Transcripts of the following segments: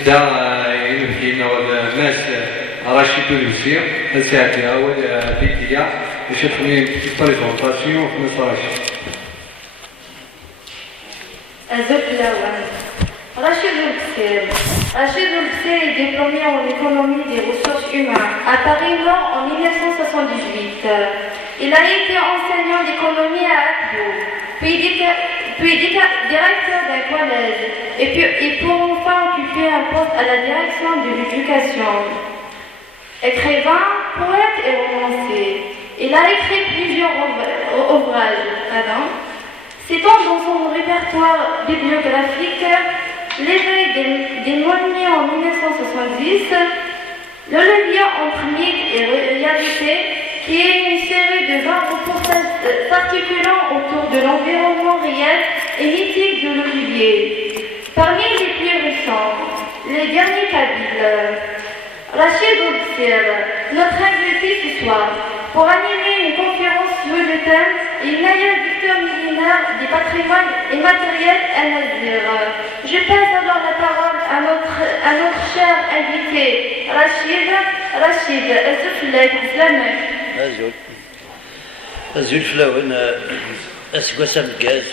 نبدا يمكن الناس رشيد الوزير الساعه والبيتيه باش تخلي بريزونطاسيون في مصر. الزوج الأول Rachid Luxer. Rachid Luxer est diplômé en économie des ressources humaines à Paris-Nord en 1978. Il a été enseignant d'économie à Akbo, puis directeur d'un collège, et pour enfin occuper un poste à la direction de l'éducation. Écrivain, poète et romancier, il a écrit plusieurs ouvrages. Citant dans son répertoire bibliographique L'éveil des Monniers en 1970, Le lien entre mythe et réalité, qui est une série de 20 reportages s'articulant autour de l'environnement réel et mythique de l'Olivier. Parmi les plus récents, les derniers Kabyles. Rachid Luxer, notre invité ce soir, pour animer une conférence sur le thème Inaya Victor millénaire des patrimoines immatériels à Nazir. Je passe alors la parole à notre cher invité, Rachid, Azuflek, Islamek. Azuflawen, Asgwasa Mgaz,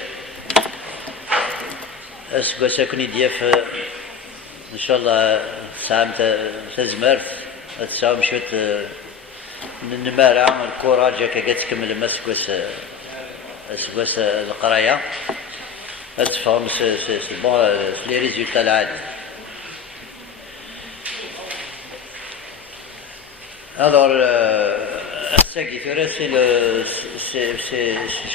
Asgwasa Kunidiaf, Inch'Allah, Sam Tazmarth, Atsam Shut. نمارا الكورة جاكا كتكمل ما سكواس القراية تفهم بون لي ريزولتا العادي. Alors je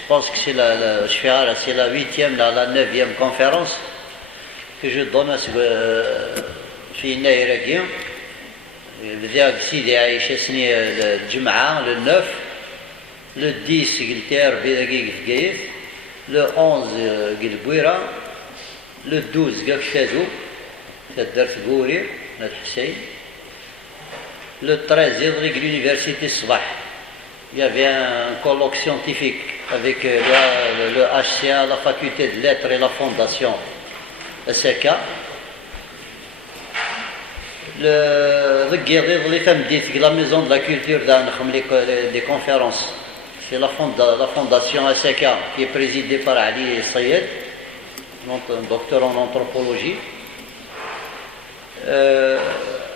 pense que c'est la 8e, la 9e conférence que je donne في يناير. بداك سيدي عايشة سني الجمعة لو 9 لو 10 قلت ربي دقيق في قيث لو 11 قل بويرة لو 12 قال كتادو تدرت قوري الحسين لو 13 يضرق l'université الصباح. Il y avait un colloque scientifique avec le HCA, la faculté de lettres et la fondation SECA. La maison de la culture des conférences. C'est la fondation ASECA qui est présidée par Ali Sayed, un docteur en anthropologie.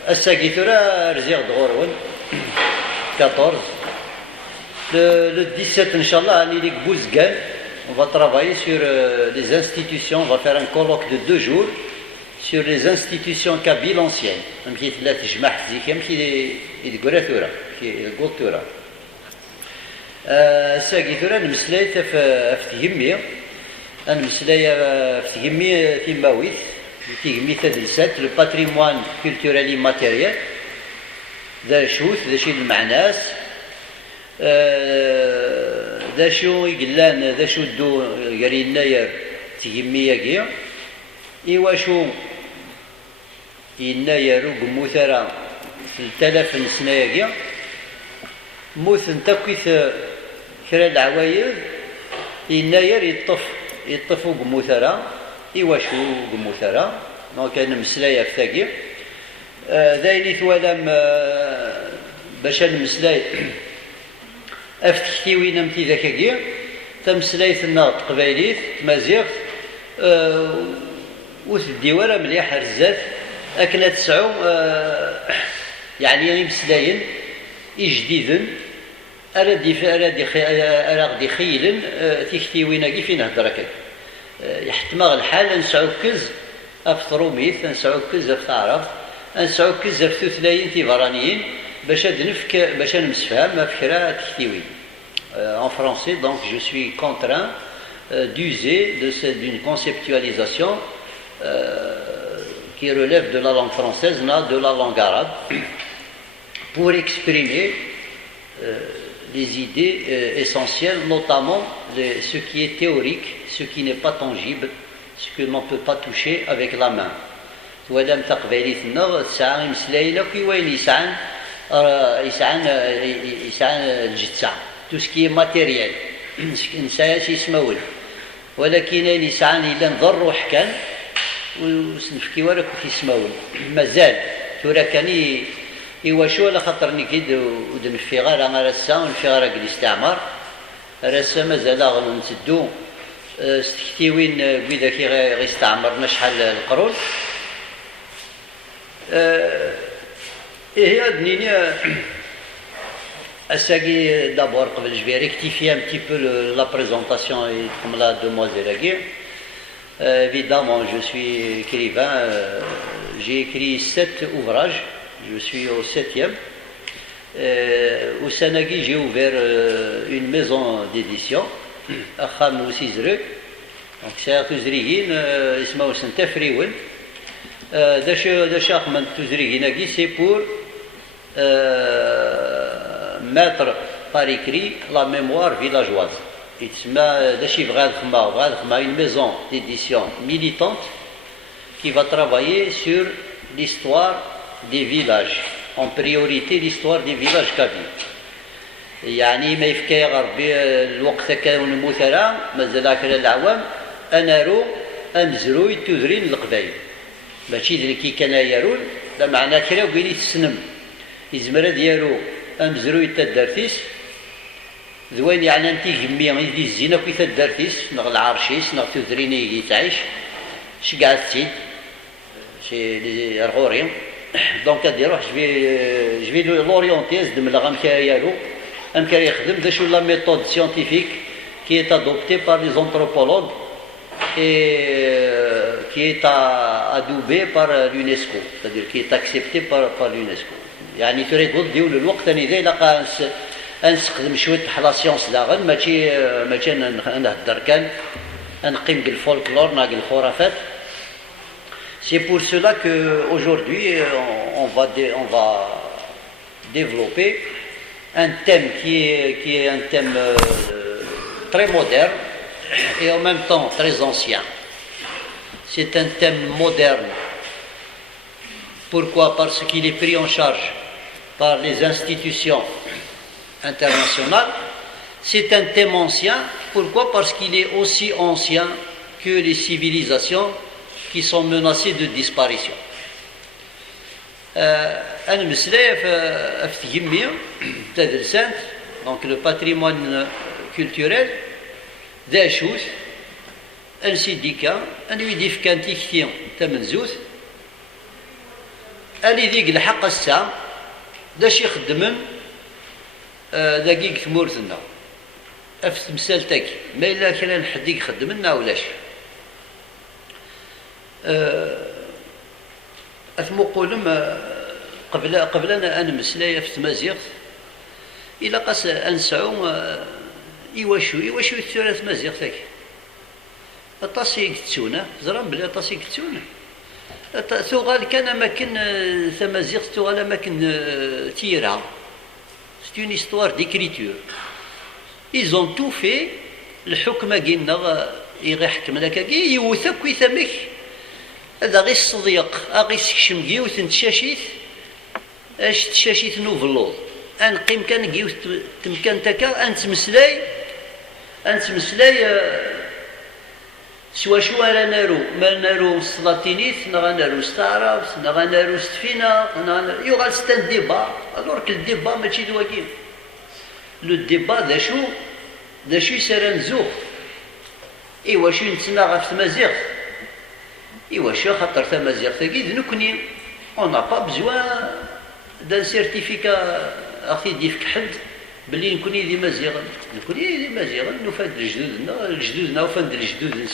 ASECA Rzir Dghoroun, 14. Le 17, Inch'Allah, on va travailler sur les institutions, on va faire un colloque de 2 jours sur les institutions kabyles anciennes. مشيت لا تجمع زيك يمشي يقول ثورة يقول ثورة ساقي ثورة نمسلاي في تهمي أنا مسلاي في تهمي تيماويث تهمي تدرسات لو باتريموان كولتورالي ماتيريال ذا شوث ذا شي المعناس ذا شو يقلان ذا شو دو قرينا تهمي ياكي إيوا شو يناير وقموثرا 3000 نسنايا موث نتاكيث كرا العواير يناير يطف وقموثرا إيوا شو قموثرا ما كان مسلايا في ثاقي ذايني ثوالام باش نمسلاي أفتكتي وين أمتي ذاكاكي تمسلايثنا تقبايليث تمازيغ وثدي ورا مليح رزات أكنا تسعو يعني مسلاين إجديدن أراد خيل تيكتي ويناكي فين هدرك يحتمغ الحال نسعو كز أفتروميث نسعو كز أفتعرف نسعو كز أفتوثلاين تيفرانيين باش نمسفهم أفكرا تكتيوين. En français, donc je suis contraint d'user d'une conceptualisation qui relève de la langue française, de la langue arabe, pour exprimer les idées essentielles, notamment ce qui est théorique, ce qui n'est pas tangible, ce que l'on ne peut pas toucher avec la main. ولم تقبليتنا تسعى مسلايلة كي وين يسعن الجتسع tout ce qui est matériel نسايا شي يسمول ولكن يسعن إلا نضر وحكان وسنفكي وراك كيسماون مازال تورا كان يواشو على خاطر نكيد ودنفي غير راسا ونفي غير الاستعمار راسا مازال نسدو ستكتي وين بيدا كي غيستعمرنا شحال القرون هي دنيني اساكي دابور قبل جبي ريكتيفي ان بتي بو لا بريزونطاسيون كوم لا دوموازيل اكي évidemment je suis écrivain j'ai écrit 7 ouvrages je suis au 7e au Sanagi j'ai ouvert une maison d'édition à Kham Sizrek donc c'est à Tuzrigin اسمه سنتفريون داش من Tuzrigin c'est pour mettre par écrit la mémoire villageoise. Une maison d'édition militante qui va travailler sur l'histoire des villages, en priorité l'histoire des villages kabyle. يعني ما يفكي غربي الوقت كانوا مثلا مازال كلا العوام انارو امزروي تذرين القبايل ماشي ذلك كي كان يارون لا معنى كرا وقيلي تسنم يزمر ديالو امزروي تدارتيس ذوين يعني انتي جميع يدي الزينه كي تدارتيس نغ العرشيس نغ تذريني يتعيش شي قاعد تسيد شي الغوريم دونك غادي يروح جبي لوريونتي زدم لغا مكايالو امكان يخدم داش لا ميثود سيانتيفيك qui est adoptée par les anthropologues et qui est adoubée par l'UNESCO, c'est-à-dire qui est acceptée par l'UNESCO. يعني تريد تديو للوقت انا اذا لقى نستخدم شويه بحال لا سيونس داغن ماشي نهضر كان نقيم بالفولكلور ناق الخرافات. C'est pour cela qu'aujourd'hui on va développer un thème qui est un thème très moderne et en même temps très ancien. C'est un thème moderne. Pourquoi? Parce qu'il est pris en charge par les institutions internationales. C'est un thème ancien. Pourquoi? Parce qu'il est aussi ancien que les civilisations qui sont menacées de disparition. أنا مسلاي في تجميع تدرسات donc le patrimoine culturel ذا شوث السيديكا أنا يديف كان تيكتيون تمنزوث أني ذيك الحق السام داش يخدمن دقيق ثمورتنا أف تمثالتك ما إلا كان حد يخدمنا ولاش أثمو قولم قبل أنا مسلايا في تمازيغ إلا قاس أنسعو إيواشو الثلاث مازيغ تاك أطاسي كتسونا زران بلا أطاسي كتسونا ثغال كان أماكن تمازيغ ثغال أماكن تيرا c'est une histoire d'écriture ils ont tout fait الحكمة قلنا يغي حكمنا كاكي يوثك ويثمك هذا غير الصديق غير سكشم جيوث نتشاشيث اش تشاشيث نوفلوض انقيم كان جيوث تمكن تكا انت مسلاي سوا شو انا نارو ما نارو السلاطينيث نغا نارو ستعرف نغا نارو ستفينا يغال ستان ديبا الورك الديبا ماشي دواكين لو ديبا دا شو يسران زوخ ايوا شو نتسنى في تمازيغ ايوا شو خاطر تمازيغ تاكي نكوني on n'a pas besoin d'un certificat اخي ديفك حد باللي نكوني دي مازيغا نفند لجدودنا وفند لجدود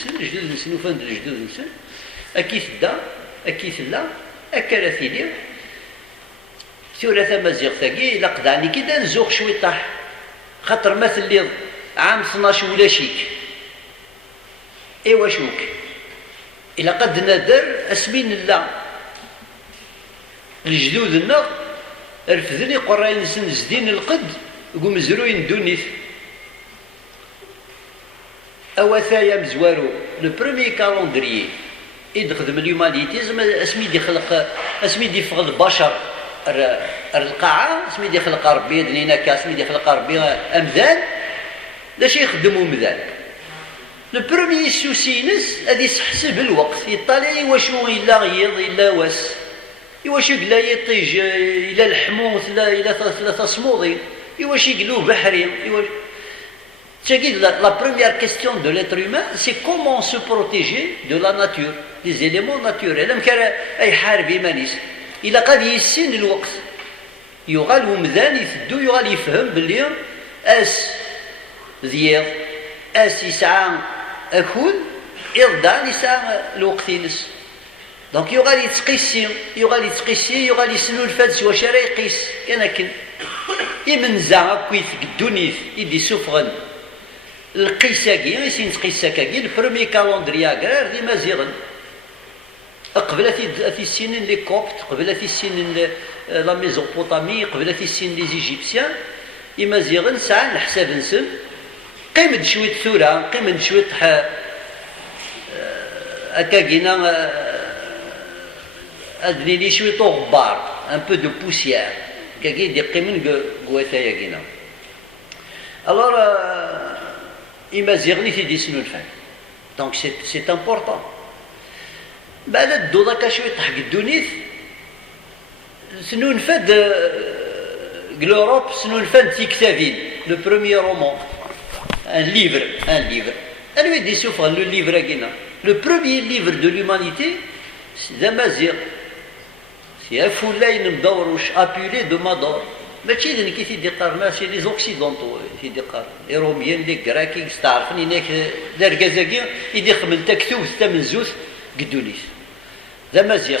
نسن وفند لجدود نسن اكيث لا اكراثيلي ثلاثة مازيغ تاكي الا قدعني كدا نزوق شوي طاح خاطر مثل اللي عام 12 ولا شيك ايوا شوك الا قد نادر اسمين الله لجدودنا رفذني قراين نسن زدين القد قوم زروين دونيث أوثايا مزوارو لو بروميي كالوندريي يخدم اليومانيتيزم اسمي دي فغد بشر القاعة اسمي دي خلق ربي دنينا كاس اسمي دي خلق ربي أمذان لاش يخدموا مذان لو بروميي سوسي نس هذه يحسب الوقت يطالع واشو إلا غيض إلا واس يواشي قلا يطيج إلى الحموث إلى ثلاثة صموضي يواشي قلو بحري la première question de l'être humain, c'est comment se protéger de la nature, des éléments naturels. Il a قد يسين الوقت يغال ومذان يثدو يغال يفهم باللي اس ذياب اس يسعى اكون إرضان يسعى الوقت ينس دونك يغال يتقيسي يغال يسنو الفادس واش راه يقيس كان يمنزع كويت قدونيت يدي سفغن القيساكي يسين تقيساكي البرومي كالندري اغرار دي مازيغن قبل في السنين لي كوبت قبل في السنين لا ميزوبوطامي قبل في السنين لي زيجيبسيان يمازيغن ساعه الحساب نسن قيمة شويه ثوره قيمة شويه هكاكينا ادني لي شويه غبار ان بو دو بوسيير كاكي دي قيمن غواتايا كينا الوغ يمازيغني تيدي سنو الفن دونك سي امبورطون بعد الدو داكا شويه تحق الدونيث سنو نفد لوروب سنو نفد تيكتافين لو بروميير رومون ان ليفر انا يدي سوفر لو ليفر كينا لو بروميير ليفر دو لومانيتي ذا مازيغ سي فولاين مدوروش ابيلي دو مادور ماشي اللي كي تيدي قارنا سي لي زوكسيدونتو تيدي قار لي روميان لي كراكي تعرفني هناك دار كازاكي يدي خمل تكتوب ثمن زوز قدونيس ذا مازيغ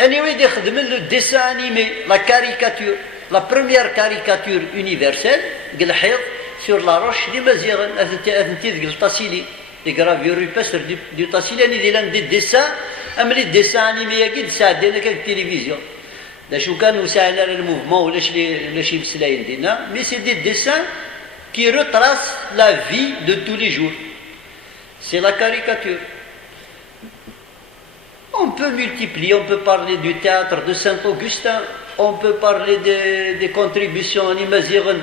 اني ويدي خدم لو ديسان انيمي لا كاريكاتور لا بروميير كاريكاتور يونيفرسال قال حيض سور لا روش لي مازيغن اثنتي ذك الطاسيلي لي غرافيور يباستر دي طاسيلي اني ديلان دي ديسان املي ديسان انيمي كي تساعدنا كال التلفزيون دا شو كان وسعنا الموفمون ولا شي مسلاين دينا مي سي دي ديسان كي روتراس لا في دو تو لي جور سي لا كاريكاتور. On peut multiplier, on peut parler du théâtre de Saint-Augustin, on peut parler des contributions en Imaziren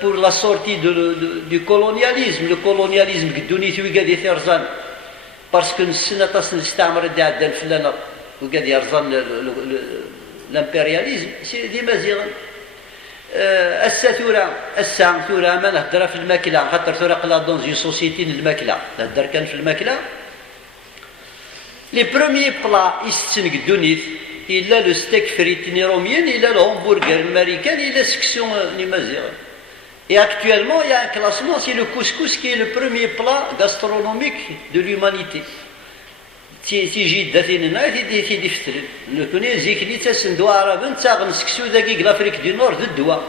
pour la sortie du colonialisme. Le colonialisme qui donne des Ferzan, parce que l'impérialisme, c'est des Imaziren. الساعة ثورة ما نهدرها في الماكلة خاطر ثورة قلا دون زي سوسيتي الماكلة نهدر كان في الماكلة. Les premiers plats يستنق الدونيث إلا لو ستيك فريتيني روميان إلا الهمبرغر américain إلا سكسيون نيمازيغ. Et actuellement il y a un classement, c'est le couscous qui est le premier plat gastronomique de l'humanité. تيجي داتيننا تيدي فترن نكوني زيكلي تسندوا عربا تاغن سكسو ذاكي l'Afrique du Nord de الدواء.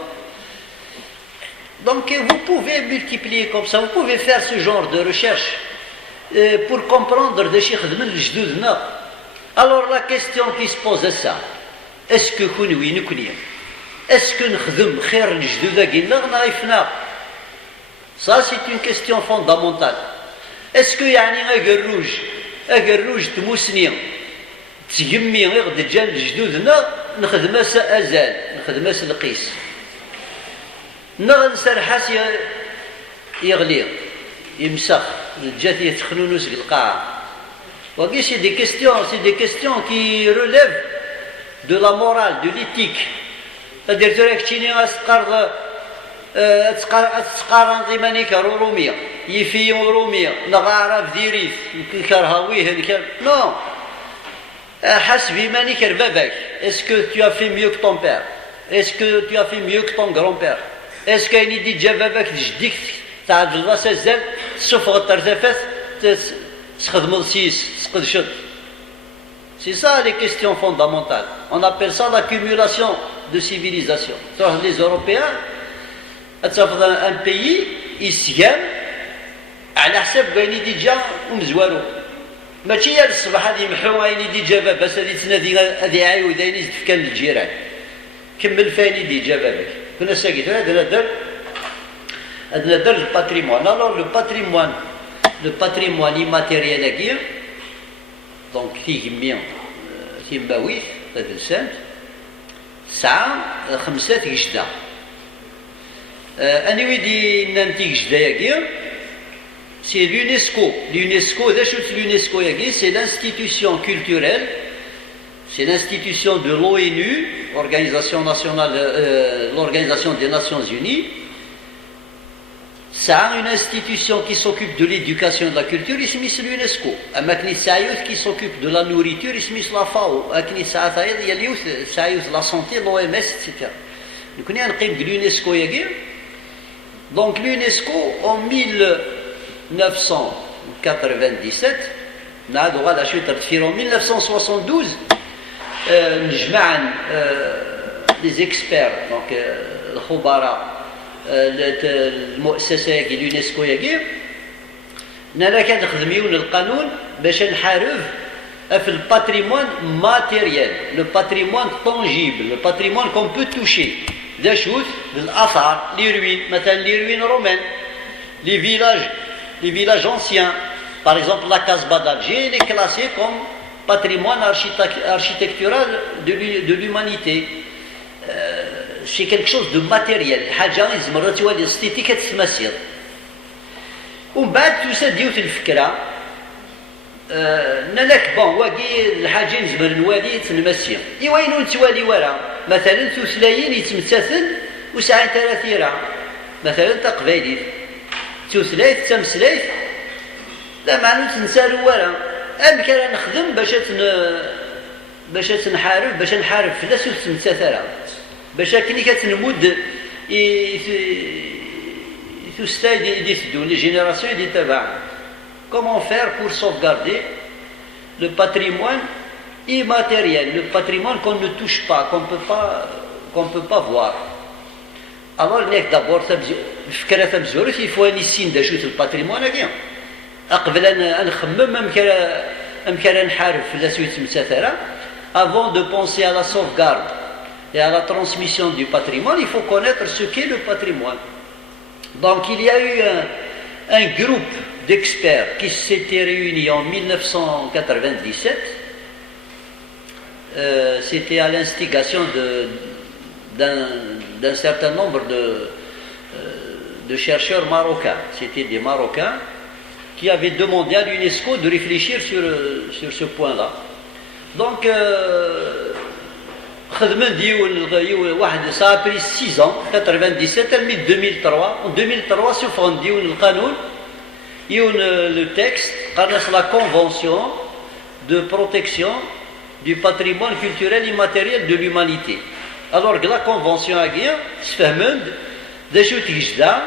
Donc vous pouvez multiplier comme ça, vous pouvez faire ce genre de recherche pour comprendre des choses de الجدودنا. Alors la question qui se pose à ça, est-ce que كونوي نكوني est-ce que نخدم خير الجدود كينا نعرفنا؟ Ça c'est une question fondamentale. Est-ce que يعني أقروج تموسني تجمي غير جان جدودنا نخدماس أزال نخدماس القيس نغنسر حاس يغلي يمسخ الجات يتخنونوس القاعة وكي سي دي كيستيون كي روليف دو لا مورال دو ليتيك تدير تراك تشيني غاسقار تسقارن ضمانيك رومية يفي رومية نغارف ديريث كرهاويه نو حسبي مانيك باباك اسكو tu as fait mieux que ton père est-ce que tu as fait mieux que ton grand-père est-ce كاين يدي جا باباك جديك تاع الجلاس الزال تسفغ الترزفات تخدم سيس تسقد شد. C'est ça les questions fondamentales. On appelle ça l'accumulation de civilisation. Les Européens تفضل ان بيي يسيام على حساب كاين يدي جا ومزوالو ماشي يا الصباح هذه يمحو غاين يدي جا باباس هذه تنادي هذه عايو داين يزد كان للجيران كمل فين يدي جا باباك كنا ساكت هذا در الباتريمون. Alors le patrimoine immatériel هكيا دونك فيه مية تيماويث هذا السنت ساعة خمسة جدة أنا ويدي ننتج جدايا c'est l'UNESCO. L'UNESCO, c'est l'institution culturelle, c'est l'institution de l'ONU, l'Organisation des Nations Unies. Ça a une institution qui s'occupe de l'éducation et de la culture, il s'appelle l'UNESCO. Qui s'occupe de la nourriture, il s'appelle la FAO. Il y a la santé, l'OMS, etc. Donc, l'UNESCO. Donc, l'UNESCO, en 1997, en 1972, les experts, donc الخبراء المؤسسة اليونسكو أننا كنخدميون القانون باش نحارب في الباتريمون ماتيريال، لو باتريمون طونجيبل، لو باتريمون كون بو توشي، دا شوت الآثار، لي روين، مثلا لي روين رومان، لي فيلاج anciens. Par exemple, la Casbah d'Alger, elle est classée comme patrimoine architectural de l'humanité. C'est quelque chose de matériel. حاجة يزمر توالي ستيتي كتتمثل. ومن بعد تسديوت الفكرة نلك بون واقي الحاجة نزمر نوالي تنمسي. إيوين نتوالي ورا مثلا ثلاثين يتمثل وساعة ثلاثيرة مثلا تقبايلي ثلاث تمثليت لا معنو تنسالو ورا. أم كان نخدم باش نحارب فلاس وتمثل باش كني كتنمود يثوستاي دي تدو لي جينيراسيون دي تبع. Comment faire pour sauvegarder le patrimoine immatériel, le patrimoine qu'on ne touche pas, qu'on peut pas voir. Alors d'abord الفكرة تبزورت il faut نسين دا شوت الباتريمون هكا قبل أن نخمم أم كان نحارب فلاس وتمثل. Avant de penser à la sauvegarde et à la transmission du patrimoine, il faut connaître ce qu'est le patrimoine. Donc il y a eu un groupe d'experts qui s'était réuni en 1997. C'était à l'instigation d'un certain nombre de chercheurs marocains. C'était des Marocains qui avaient demandé à l'UNESCO de réfléchir sur ce point-là. Donc, ça a pris 6 ans, 97, 2003. En 2003, سوف نديون القانون يون le texte, la convention de protection du patrimoine culturel immatériel de l'humanité. Alors, la convention a dit, سفهمند دا شو تجدا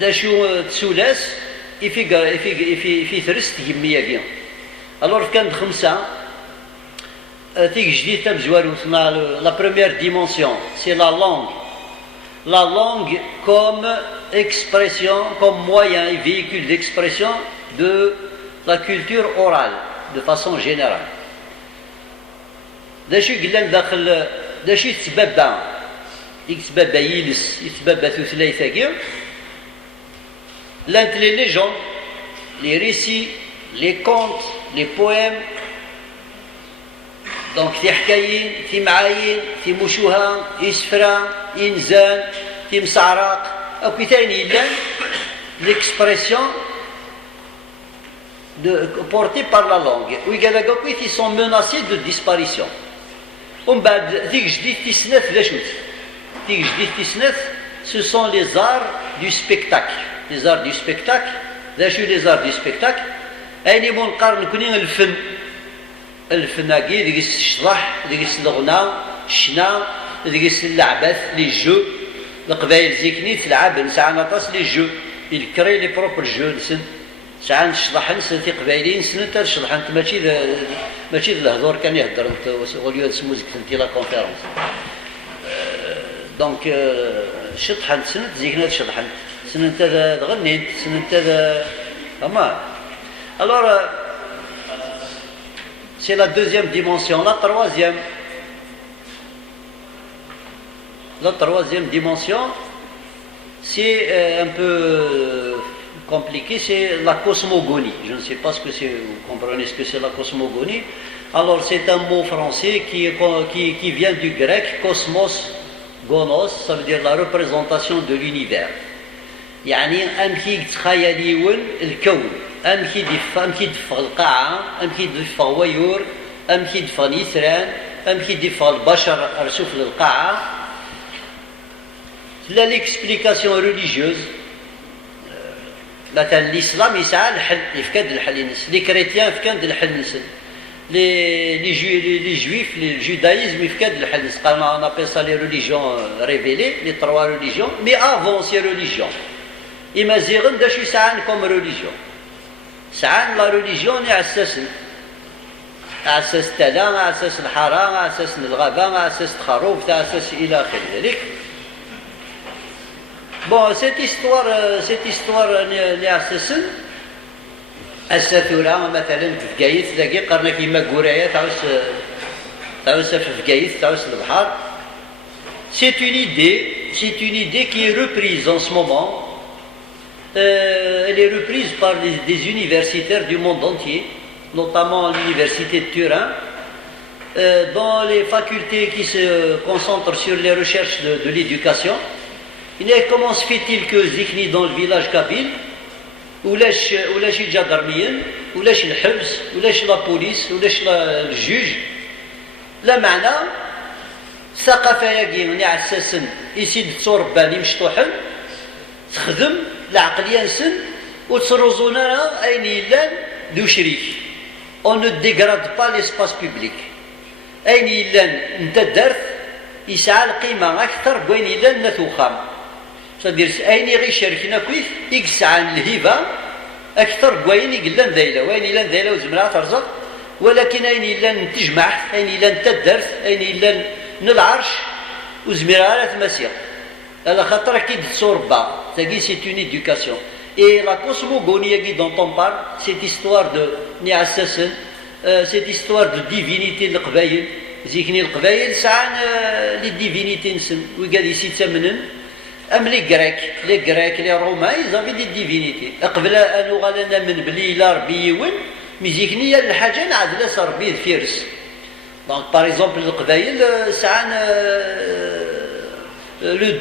دا شو تسولاس في ثرست جمية كيا. Alors, كان خمسة la première dimension, c'est la langue. La langue comme expression, comme moyen et véhicule d'expression de la culture orale, de façon générale. داشو قلنا داخل داشو يتسبب يلس يتسبب ثلاثة les légendes, les récits, les contes, les poèmes. Donc, في حكايين، في معايين، في مشوها، في سفرة، إنزان، في مسعراق، أو كثيرين إلا l'expression portée par la langue. ويقال ils sont menacés de disparition. ومن بعد ذيك جديد تسنات ذا شوت. ذيك جديد تسنات ce sont les arts du spectacle. Les arts du spectacle. ذا شو les arts du spectacle. أين منقارن كونين الفن. الفناقي ديك الشطح ديك الغنى الشنا ديك اللعبات لي جو القبائل زيكني تلعب نسعى نطاس لي جو الكري لي بروبر جو نسن ساعة نشطح نسن في قبائلي نسن انت الشطح انت ماشي الهضور كان يهدر انت وليو تسمو زيك انت لا كونفيرونس دونك شطح نسن زيكنا شطح نسن انت تغني نسن انت اما alors c'est la deuxième dimension. La troisième dimension, c'est un peu compliqué, c'est la cosmogonie. Je ne sais pas ce que c'est, vous comprenez ce que c'est la cosmogonie. Alors c'est un mot français qui vient du grec, cosmos, gonos, ça veut dire la représentation de l'univers. يعني أمكي تخيليون الكون، أمكي دفع القاعة، أمكي دفع ويور، أمكي دفع نيثران، أمكي دفع البشر أرسوف للقاعة. لا ليكسبليكاسيون ريليجيوز، مثلا الإسلام يسعى الحل، يفكد الحل ينس، لي كريتيان يفكد الحل ينس، لي جويف لي الجودايزم يفكد الحل ينس. قالنا on appelle ça les religions révélées, les trois religions, mais avant ces religions إمازيغن داش يسعى كوم ريليجيون، سعى لا ريليجيون يعسسن، أساس التلا، أساس الحرام، أساس الغابة، أساس الخروف، أساس إلى آخر ذلك. بون سيت هيستوار اللي أساسن الساثورة مثلا في بقايت ذاكي قرنا كيما كورايا تعوس في بقايت تعوس البحر. C'est une idée qui est reprise en ce moment. Elle est reprise par des universitaires du monde entier, notamment l'université de Turin, dans les facultés qui se concentrent sur les recherches de l'éducation. Comment se fait-il que Zikni dans le village kabyle, ولاش الجدرميين ولاش الحبس ولاش لا بوليس ولاش الجوج، لا معنى الثقافة ياكي على أساس يسيد تصورباني مشطوحن تخدم العقلية نسن وتسروزونا أين يلان ذو شريك. On ne dégrade pas l'espace public. أين يلان نتا درت يسعى القيمة أكثر وين يلان نثوخام. صدير أين يغي شاركنا كويس يقسعان الهبة أكثر وين يقلان ذيلا وين يلان ذيلا وزمرا ترزق، ولكن أين يلان تجمع أين يلان تدرس أين يلان نالعرش وزمرا على تمسيق على خاطر كي تصور با تاكي سي اون إدوكاسيون. Et la cosmogonie dont on parle, cette histoire de Niassasen, cette histoire de divinité de l'Qbaïl, Zikni l'Qbaïl, ça les divinités وقاعد يسمنن. أم les Grecs, les Romains, ils avaient des divinités. قبل أن غادنا من بلي لا ربي يون، ميزيكني الحاجة نعاد لا ربي فيرس. Donc par exemple القبائل سعان le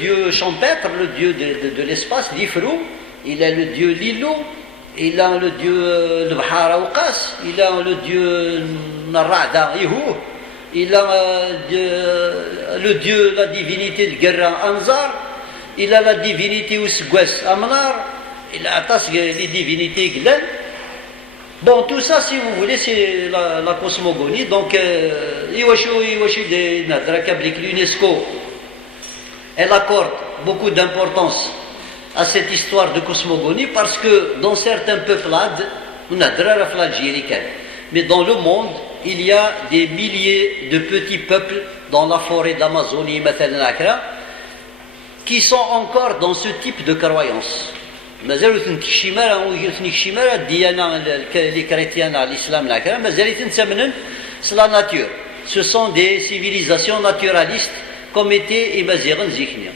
dieu champêtre, le dieu de l'espace, l'Ifrou, il a le dieu Lilo, il a le dieu البحارة وقاس, il a le dieu الرعدة يهوه, il a le dieu, la divinité de Guerra Anzar, il a la divinité Ousgouès Amnar, il a les divinités Glen. Bon, tout ça, si vous voulez, c'est la cosmogonie. Donc, l'UNESCO, elle accorde beaucoup d'importance à cette histoire de cosmogonie parce que dans certains peuplades, mais dans le monde, il y a des milliers de petits peuples dans la forêt d'Amazonie, qui sont encore dans ce type de croyance. Les chrétiens, l'islam, c'est la nature. Ce sont des civilisations naturalistes comme était Imaziran Zikhnia.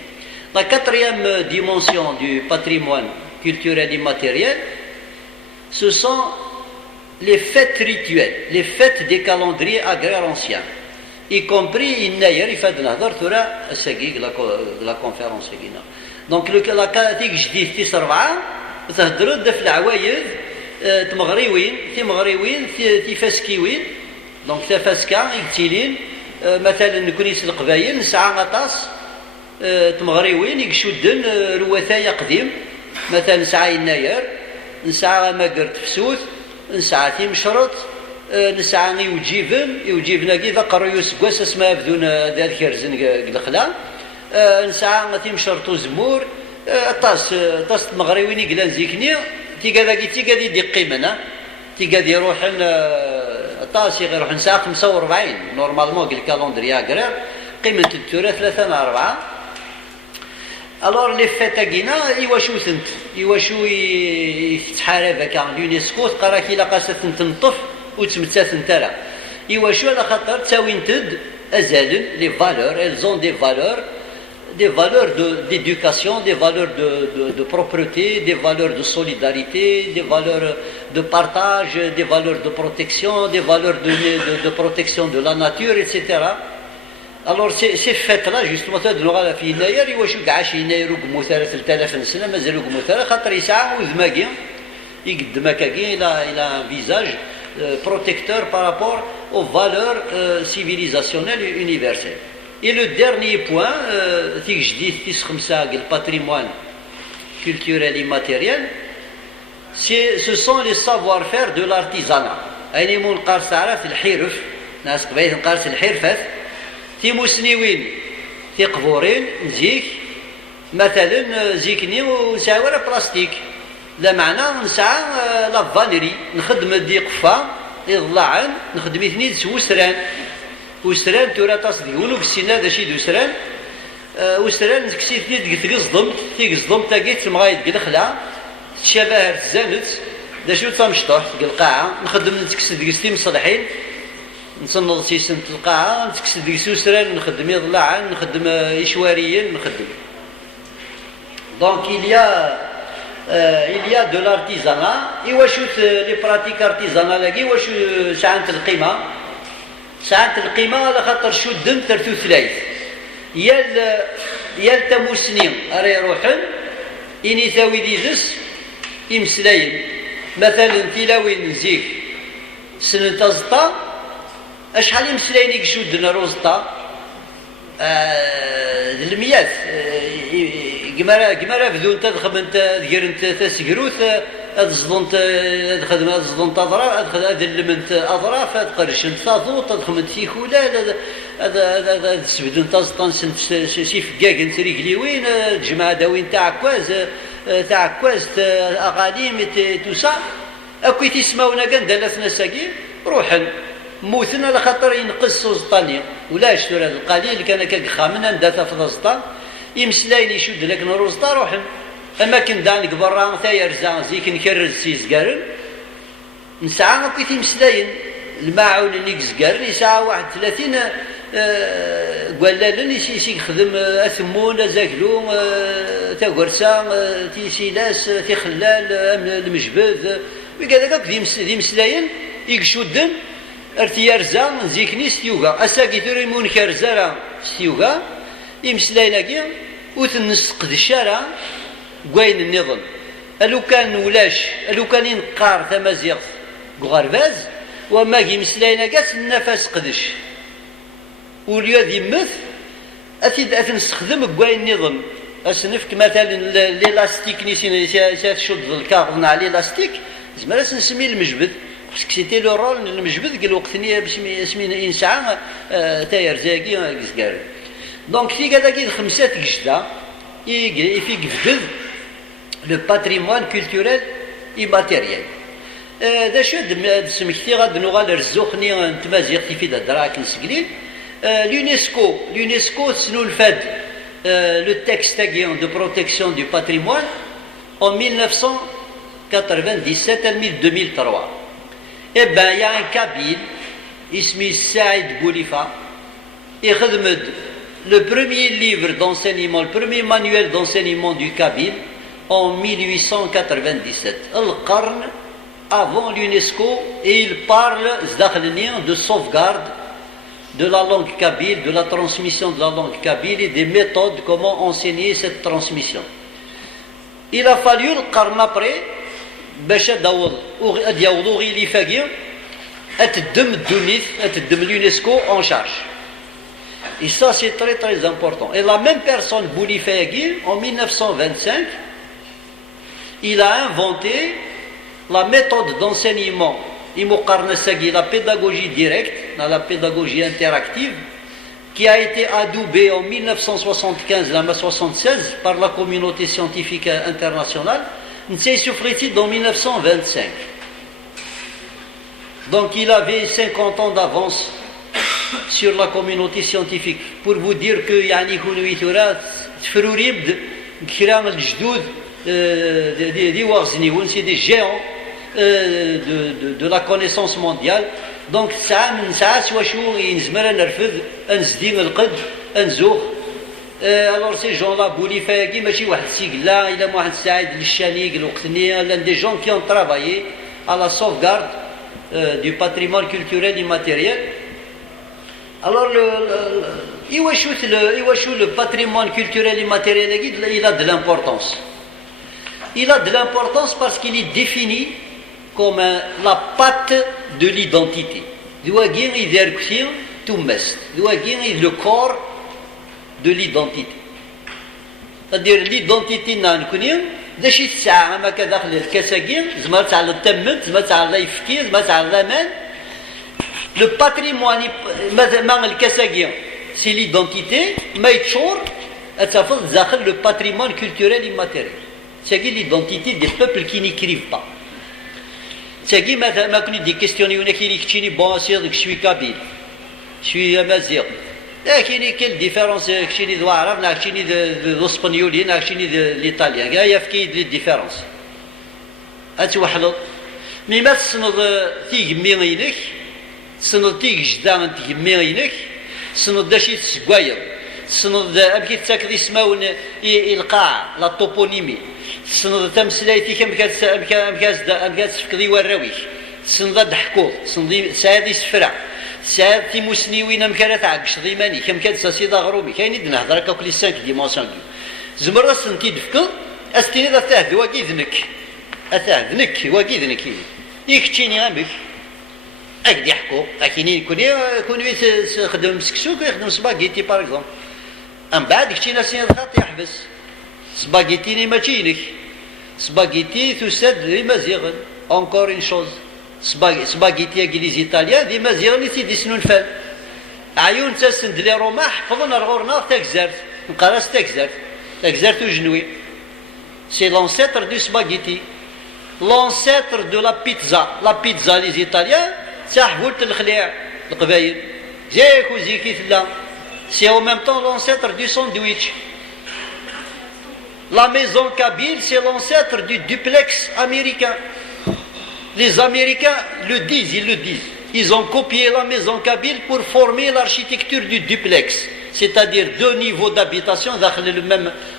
La quatrième dimension du patrimoine culturel immatériel, ce sont les fêtes rituelles, les fêtes des calendriers agraires anciens, y compris la conférence. Donc la كاتيك جديد في سرعة تهدرد في العوايد تمغريوين تفاسكيوين دونك تفاسكا يقتلين مثلا نكونيس القبايل نسعى غطاس تمغريوين يقشودن رواثايا قديم مثلا نسعى يناير نسعى ماقر تفسوث نسعى تيمشرط نسعى يوجيبنا كذا قريو سكواس اسمها بدون ذلك يرزن الخلا نسعى تيمشرطو زمور طاس المغربيين يقلان زيكني تيقادي ديقي منا تيقادي يروحن طاس يروحن ساعة 45 نورمالمون الكالندريا قرار قيمة التراث 3-4. الور لي فيت كينا يواشو ثنت يواشو يتحارب هكا اليونسكو تقرا كي لاقاس تنطف وتمتاث نتالا يواشو على خاطر تساوين تد ازالن لي فالور elles ont des valeurs d'éducation, des valeurs de propreté, des valeurs de solidarité, des valeurs de partage, des valeurs de protection, des valeurs de protection de la nature, etc. الور سي فات لا جوستومون تدلو في يناير واش كاع شي يناير وقمو 3000 سنه مازال وقمو خاطر يسعى وذماكي يقدم هكاكي الى فيزاج protecteur par rapport aux valeurs civilisationnelles et universelles. Et le dernier point, le patrimoine culturel immatériel, ce sont les savoir-faire de l'artisanat. أين منقارس تعرف الحرف ناس قبيل نقارس الحرفات تيموسنيوين تيقفورين نزيك مثلا زيكني ونساوي بلاستيك لا معنى نسعى لافانيري نخدم دي قفا يضلعن نخدم اثنين وسران وسران تورا تصدق ولو كسينا هذا شي دوسران وسران كسيت تيقصدم تاقيت مغايد الخلا تشابه تزانت دا شو تمشطح القاعه نخدم نتكس ديكستي مصلحين نصنض سيسن القاعه نتكس ديكستي وسران نخدم يضلعن نخدم إشواريين نخدم دونك il y a de l'artisanat et واش les pratiques artisanales واش ساعة القيمة على خاطر شو الدم ترتو ثلاث يا التموسنين راه يروحن إني ثاوي ديزس يمسلاين مثلا تلاوين نزيك سنة تزطا أشحال يمسلاين يكشودنا روزطا الميات كمرا بدو انت تخدم انت دير انت تسكروث ازضنت تخدم ازضنت اظراف ادلمنت اظراف تقرش انت تاضو تخدم انت فيكولا هذا تسبدو انت زطان شي فكاك انت رجليوين الجماعه داوين تاع كواز اغانيم تو سا اكو تيسماونا كان دالتنا ساكي روحن موثنا على خاطر ينقص زطاني ولاش ترى القليل كان كخامنا ندات في الزطان يمسلاين يشد لك نروزطا روحن اما كن دانك برا ثاير زان زيك نكرز سيزقارن نسعى كي تيمسلاين الماعون اللي كزقارن يسعى 31 قوالالن يخدم اثمون زاكلو تاكورسا تيسيلاس تيخلال المجبذ وكذا دي مسلاين يكشودن ارتيار زان زيكني ستيوغا اساكي تريمون كارزارا ستيوغا يمسلاين كي وتنسقد الشارع كوين النظام الو كان ولاش الو كان ينقار تمازيغ غرباز وما يمسلاين كاس النفس قدش واليد يمث أتنستخدم كوين النظام اسنفك مثلا ليلاستيك نيسين شد الكارن على ليلاستيك زعما نسمي المجبد باسكو سيتي لو رول المجبد قال وقتني باش اسمي انسعى تاير زاكي كزكار دونك في كذا خمسات قشده يفيك فدد لو باتريمون كولتوريل إيماتيريال دا شو سمكتي غاد نوغال رزوخني نتمازيغتي في دراك نسقليل l'UNESCO سنو الفاد لو تكست de protection du patrimoine en 1997 à 2003 et ben il y a un kabyle اسمه سعيد بوليفا يخدم le premier livre d'enseignement, le premier manuel d'enseignement du Kabyle en 1897, Al-Qarn avant l'UNESCO, et il parle de sauvegarde de la langue kabyle, de la transmission de la langue kabyle et des méthodes comment enseigner cette transmission. Il a fallu le Qarn après, باش ياوضو غير لي فاقي اتدم الدونيث اتدم l'UNESCO en charge. Et ça, c'est très très important. Et la même personne, Boulifagil, en 1925, il a inventé la méthode d'enseignement, la pédagogie directe, la pédagogie interactive, qui a été adoubée en 1975 par la communauté scientifique internationale, en 1925. Donc il avait 50 ans d'avance sur la communauté scientifique. Pour vous dire que يعني يكونوا يثورات تفروري بكرام الجدود دي وارزنيون سي دي géants de la connaissance mondiale. Donc ساعة من ساعة واش ينزمر نرفض انزدين القد انزوخ alors ces gens-là بوليفاكي ماشي واحد سيقلا الا واحد سعيد للشانيق الوقتني الا des gens qui ont travaillé à la sauvegarde du patrimoine culturel immatériel. Alors le patrimoine culturel et matériel, il a de l'importance. Il a de l'importance parce qu'il est défini comme la patte de l'identité. Le corps de l'identité. C'est-à-dire l'identité n'a pas داش الساعة ما كداخل الكساكين زمرت على التمت زمرت على يفكي زمرت على الأمان. Le patrimoine ما الكساكين c'est l'identité ما يتشور أتفضل داخل le patrimoine culturel immatériel. C'est l'identité des peuples qui n'écrivent pas. C'est ما كنت دي كيستيوني هنا كي كتشيني بون سير شوي كابيل شوي مازيغ كايني كل ديفيرونس كايني دو عرب كايني دو اسبانيوليين كايني دو الايطاليان كاع في لي ديفيرونس اتوحلط مي ما تصنض تيغميينك تصنض تيجدا تيغميينك تصنض داشي تسكواير تصنض ابكي تاكد يسماون القاع لا توبونيمي تصنض تمسلايتي كم كاز تفكدي وراويك تصنض ضحكوط تصنض سعادي سفرع ساعات تيموسني وين مكانت عكش ضيماني كم كان ساسيدا غروبي كاين نهضر هكا كل 5 ديمونسيون زمر سنتي دفك استني ذا تاع واكي ذنك اتاع ذنك واكي ذنك يكتيني غامك اك يحكوا كاينين كوني خدم سكسو كيخدم سباغيتي باغ اكزومبل من بعد كتينا سين الخط يحبس سباغيتي لي ما تجينك سباغيتي تسد لمزيغ اونكور اون شوز سباغيتي انجليزي ايطاليان ديما زيغني تيدي سنون فال عيون تسند لي رماح حفظنا الغورنا تاكزارت نقراس تاكزارت وجنوي سي لونسيتر دو سباغيتي لونسيتر دو لا بيتزا لي ايطاليان تاحفولت الخليع القبايل زيك وزيكي ثلا سي او ميم طون لونسيتر دو ساندويتش لا ميزون كابيل سي لونسيتر دو دوبلكس امريكان. Les Américains le disent. Ils ont copié la maison kabyle pour former l'architecture du duplex, c'est-à-dire 2 niveaux d'habitation dans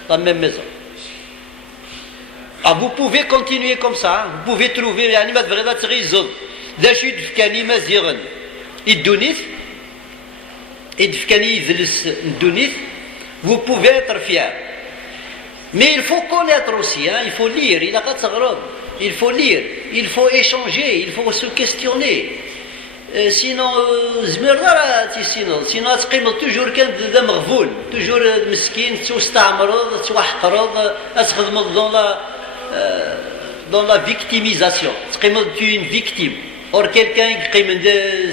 la même maison. Ah, vous pouvez continuer comme ça, hein? Vous pouvez trouver vous pouvez être fier. Mais il faut connaître aussi, hein? Il faut lire, il faut lire, il faut échanger, il faut se questionner. Sinon, sinon تقيم toujours كان ذا مغفول toujours مسكين تستعمرض توحقرض تخدم dans la victimisation تقيم tu es une victime. Or quelqu'un يقيم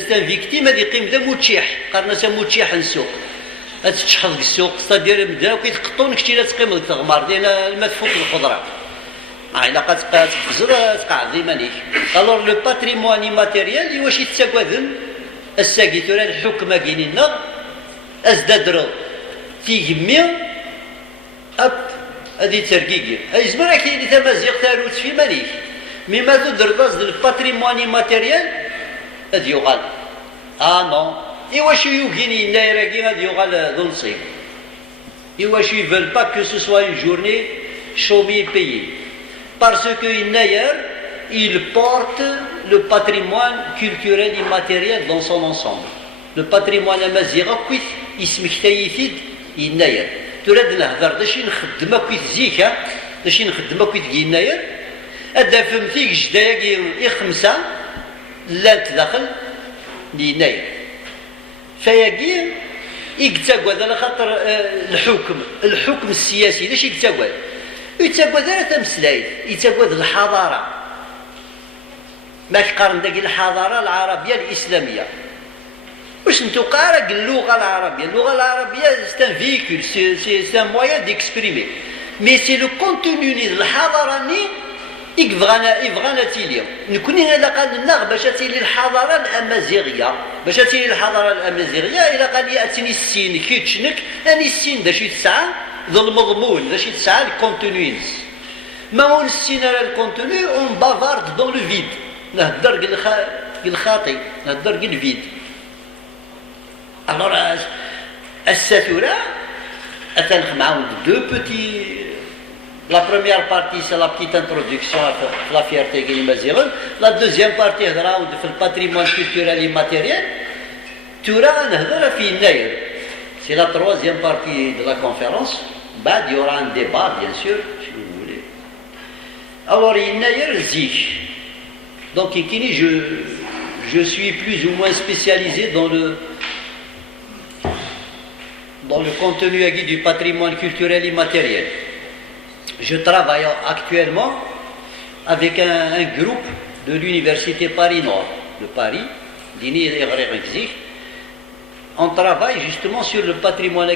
c'est un victime هذا يقيم ذا متشيح قرنا سا متشيح السوق تشحذ السوق صدير مدا كيتقطون كثير تقيم تغمر ديال الماء تفوق الخضره إلا قد تقع ضمانيك. Alors le patrimoine immatériel واش يتساكوذن الساقيتورا الحكمة كاينينا ازدادرو تيجمي اب هادي تركيكي اي زمرا كاين تمازيغ تاروت في ماليك مي ما تدرضاز الباتريمون immatériel هادي يغال نو واش يوغيني نايراكي هادي يغال ذو نصيب واش يفول با كو سو سوا اون جورني شومي بيي parce que il porte le patrimoine culturel immatériel dans son ensemble. Le patrimoine amazigh كويت يسمكتايفيد يناير تراد نهضر داش نخدم كويت زيكا داش نخدم كويت يناير ادا فهمتيك جدايا خمسه لا تدخل يناير فياكي يكتاقواد على خاطر الحكم السياسي داش يكتاقواد يتساقواد على تمسلايد يتساقواد الحضاره ما كيقارن داك الحضاره العربيه الاسلاميه واش نتو قارق اللغه العربيه سي ان فيكول سي ان موين ديكسبريمي مي سي لو كونتوني ديال الحضاره ني يبغانا تيلي نكوني الا قال لنا باش تيلي الحضاره الامازيغيه الا قال لي اتني السين كيتشنك اني السين داش يتسعى ذو المضمون داش يتسعى الكونتونيز ما هو السين على الكونتوني اون بافارد دون لو فيد نهدر الخاطي نهدر الفيد. Alors الساتورة أتنخ معاهم deux petits. La première partie c'est la petite introduction à la fierté guénimazienne. La deuxième partie c'est le patrimoine culturel immatériel. تورا نهضر في يناير C'est la troisième partie de la conférence. Bah, il y aura un débat, bien sûr, si vous voulez. Alors, il y a Zik. Donc, je suis plus ou moins spécialisé dans le contenu du patrimoine culturel immatériel. Je travaille actuellement avec un groupe de l'université Paris-Nord de Paris, d'Ini et Zik. On travaille justement sur le patrimoine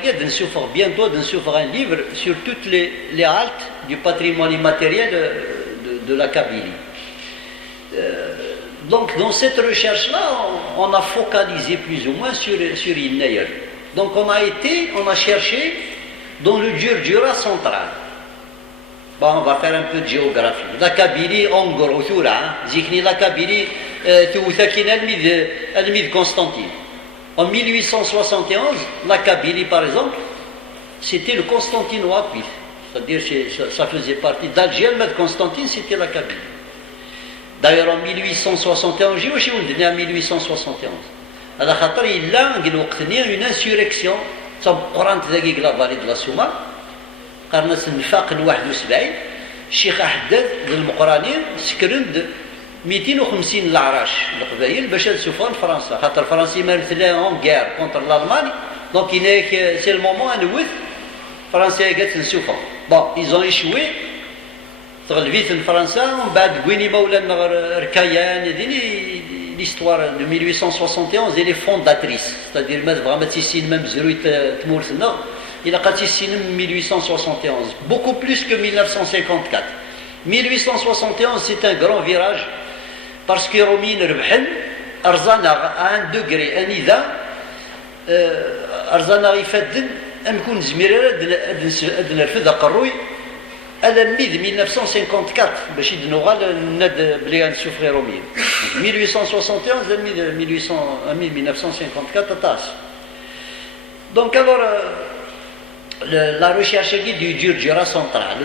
bientôt un livre sur toutes les haltes du patrimoine immatériel de la Kabylie. Donc dans cette recherche-là, on a focalisé plus ou moins sur Innayer. Donc on a cherché dans le Djurdjura central. Bon, on va faire un peu de géographie. La Kabylie, en gros, Zikni la Kabylie, Almid Constantine. En 1871, la Kabylie, par exemple, c'était le Constantinois. C'est-à-dire que ça faisait partie d'Alger, mais Constantine, c'était la Kabylie. D'ailleurs, en 1871, j'ai aussi né en 1871. Alors, il a une insurrection, ça me prend la vallée de la Souma. قرنا سنفاق 71 الشيخ أحداد المقرانين سكرن 250 العراش القبائل باش يسوفون فرنسا خاطر فرنسا مارثلا اون غير كونتر l'Allemagne دونك هناك سي المومون انوث فرنسا قالت نسوفها بون ايزون ايشوي تغلبيت فرنسا ومن بعد كويني مولانا ركايان هذه l'histoire de 1871 elle est fondatrice c'est-à-dire ما تيسين ما مزروي تمورثنا il a signé en 1871, beaucoup plus que 1954. 1871, c'est un grand virage, parce que Romine Rebhen, Arzana à 1 degré, un ida, Arzana Rifadin, Amkoun Zmirera, Adnafed Akaroui, à la mid 1954, Bachid Noral, Nad Blian Soufré Romine. 1871, 1954, à Tas. Donc alors, la recherche du Djurdjura central,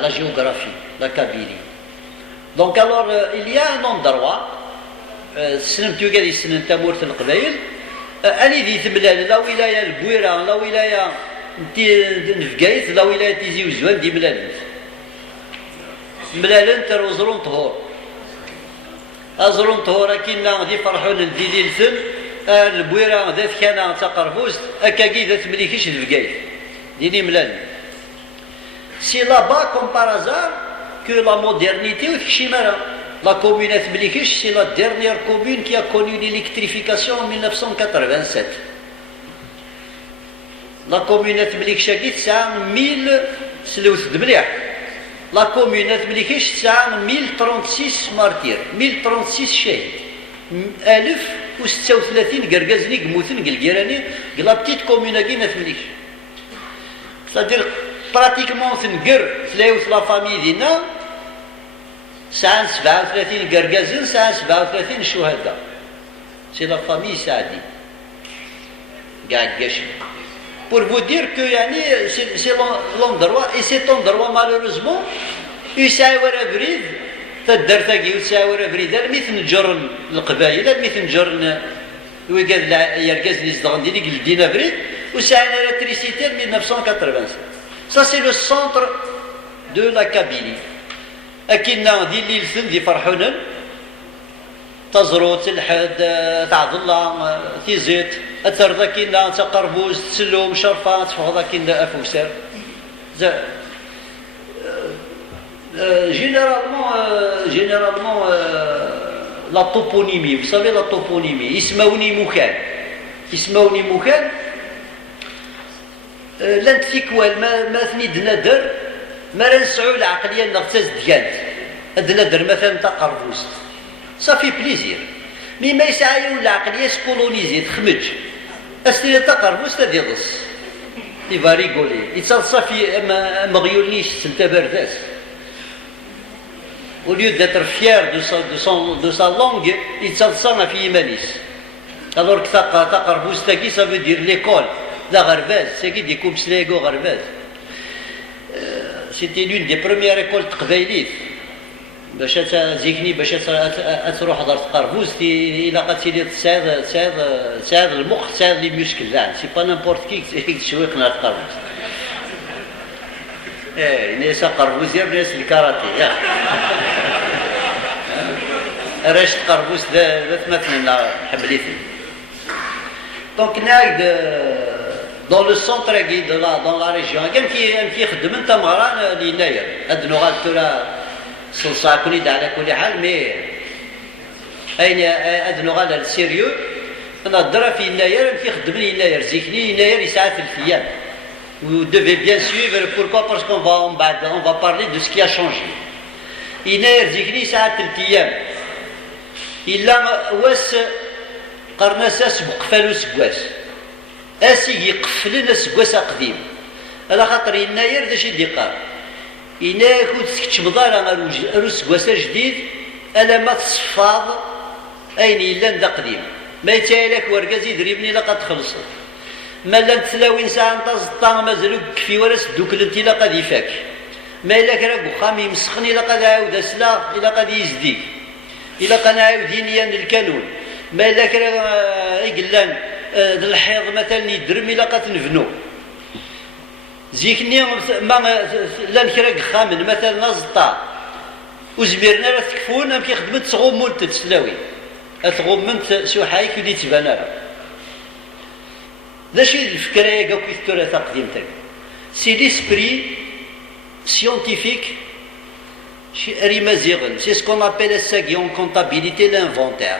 la géographie, la Kabylie. Donc alors, il y a un endroit, Snemtugadi Snemtamourt al-Qbaïl, Ali dit Tmlal, la wilaya al-Bouira, la wilaya Nfgaït, la wilaya Tizi Ouzouan, dit Mlalent. Mlalent, Rozron Thor. Azron Thor, Akina, dit Farhoun, dit Lilfen, البويرة ذات كان تقربوز أكاكي ذات مليكيش الفقايت ديني ملان سي là-bas comme par hasard que la modernité ou Kishimara la commune de Mlikish c'est la dernière commune qui a connu l'électrification en 1987 la commune de Mlikish c'est en 1000 la commune de Mlikish c'est en 1036 martyrs 1036 شهيد 1036 قرقزني قموثن قلقيراني قلا بتيت كوميناكي نتمليش c'est-à-dire pratiquement تنقر تلاوث لا فامي دينا ساعة 37 قرقزن ساعة 37 شهداء سي لا فامي سعدي قاعد قاش pour vous dire que يعني c'est l'endroit et cet endroit malheureusement يساوي بريد تدرتاكي وتساور بريد الميت نجر القبائل الميت نجر ويقال يركز لي صدغن ديالي قلدينا بريد وساعنا الالكتريسيتي 1987 ça c'est le centre de la Kabylie اكينا دي الليلثن دي فرحونن تزروت الحد تعض الله تيزيت اترضا كينا تقربوز تسلوم شرفات فهذا كينا افوسر généralement la toponymie, vous savez la toponymie, Ismaouni Moukan, l'antiqual, ma ثني دنادر ما رنسعوا العقلية نغتاز ديالت دنادر مثلا تقربوز ça fait plaisir mais ما يسعيوا العقلية سكولونيزي تخمج أستيل تقربوز تدي ضص il va rigoler يتصل في مغيولنيش سنتبرداس au lieu d'être fier de sa langue, il s'en a fait imanis. Alors que Taqarboustaki, ça veut dire l'école, la Garbaz, c'est qui dit comme Slégo Garbaz. C'était l'une des premières écoles tqbaïlites. باش تزيكني باش تروح دار قربوز الى قتيلي تساعد المخ تساعد لي ميوسكل لا سي با نيمبورت كي تشويق نهار قربوز ناس قربوز يا ناس الكاراتيه راش قربوز مثلا حبليتي دونك نايد dans le centre dans la région كان كي خدم انت مغران ليناير ادنو غالتورا صلصاكوني على كل حال مي اين ادنو غال السيريو انا درا في يناير كي خدم يناير زيكني يناير يساعد الفيان vous devez bien suivre pourquoi parce qu'on va parler de ce qui a changé يناير زيكني يساعد الفيان الا واس قرناساس بقفالو سكواس اسي يقفلنا سكواس قديم على خاطر يناير داش يديقار يناير كنت سكتش بضاله غير سكواس جديد الا ما تصفاض اين الا دا قديم ما يتايلك ورقاز يدريبني لا قد خلصت ما لا تلاوين ساعه نتا زطا مازالو كفي ولا سدوك انت لا قد يفاك ما الا كراك وخامي يمسخني لا قد عاود اسلا الا قد يزديك الا قد عاود ينيان الكانون ما الا كرا يقلان الحيض مثلا يدرم الا قد نفنو زيكني ما لا نكراك خامن مثلا زطا وزميرنا راه تكفون كي خدمت تغملت تسلاوي تغممت شو حايك ودي تبان راه داش الفكره يا كي التراث قديمتك سي ليسبري سيونتيفيك ريمازيغن سي سكون ابيل ساكي اون كونتابيليتي لانفونتير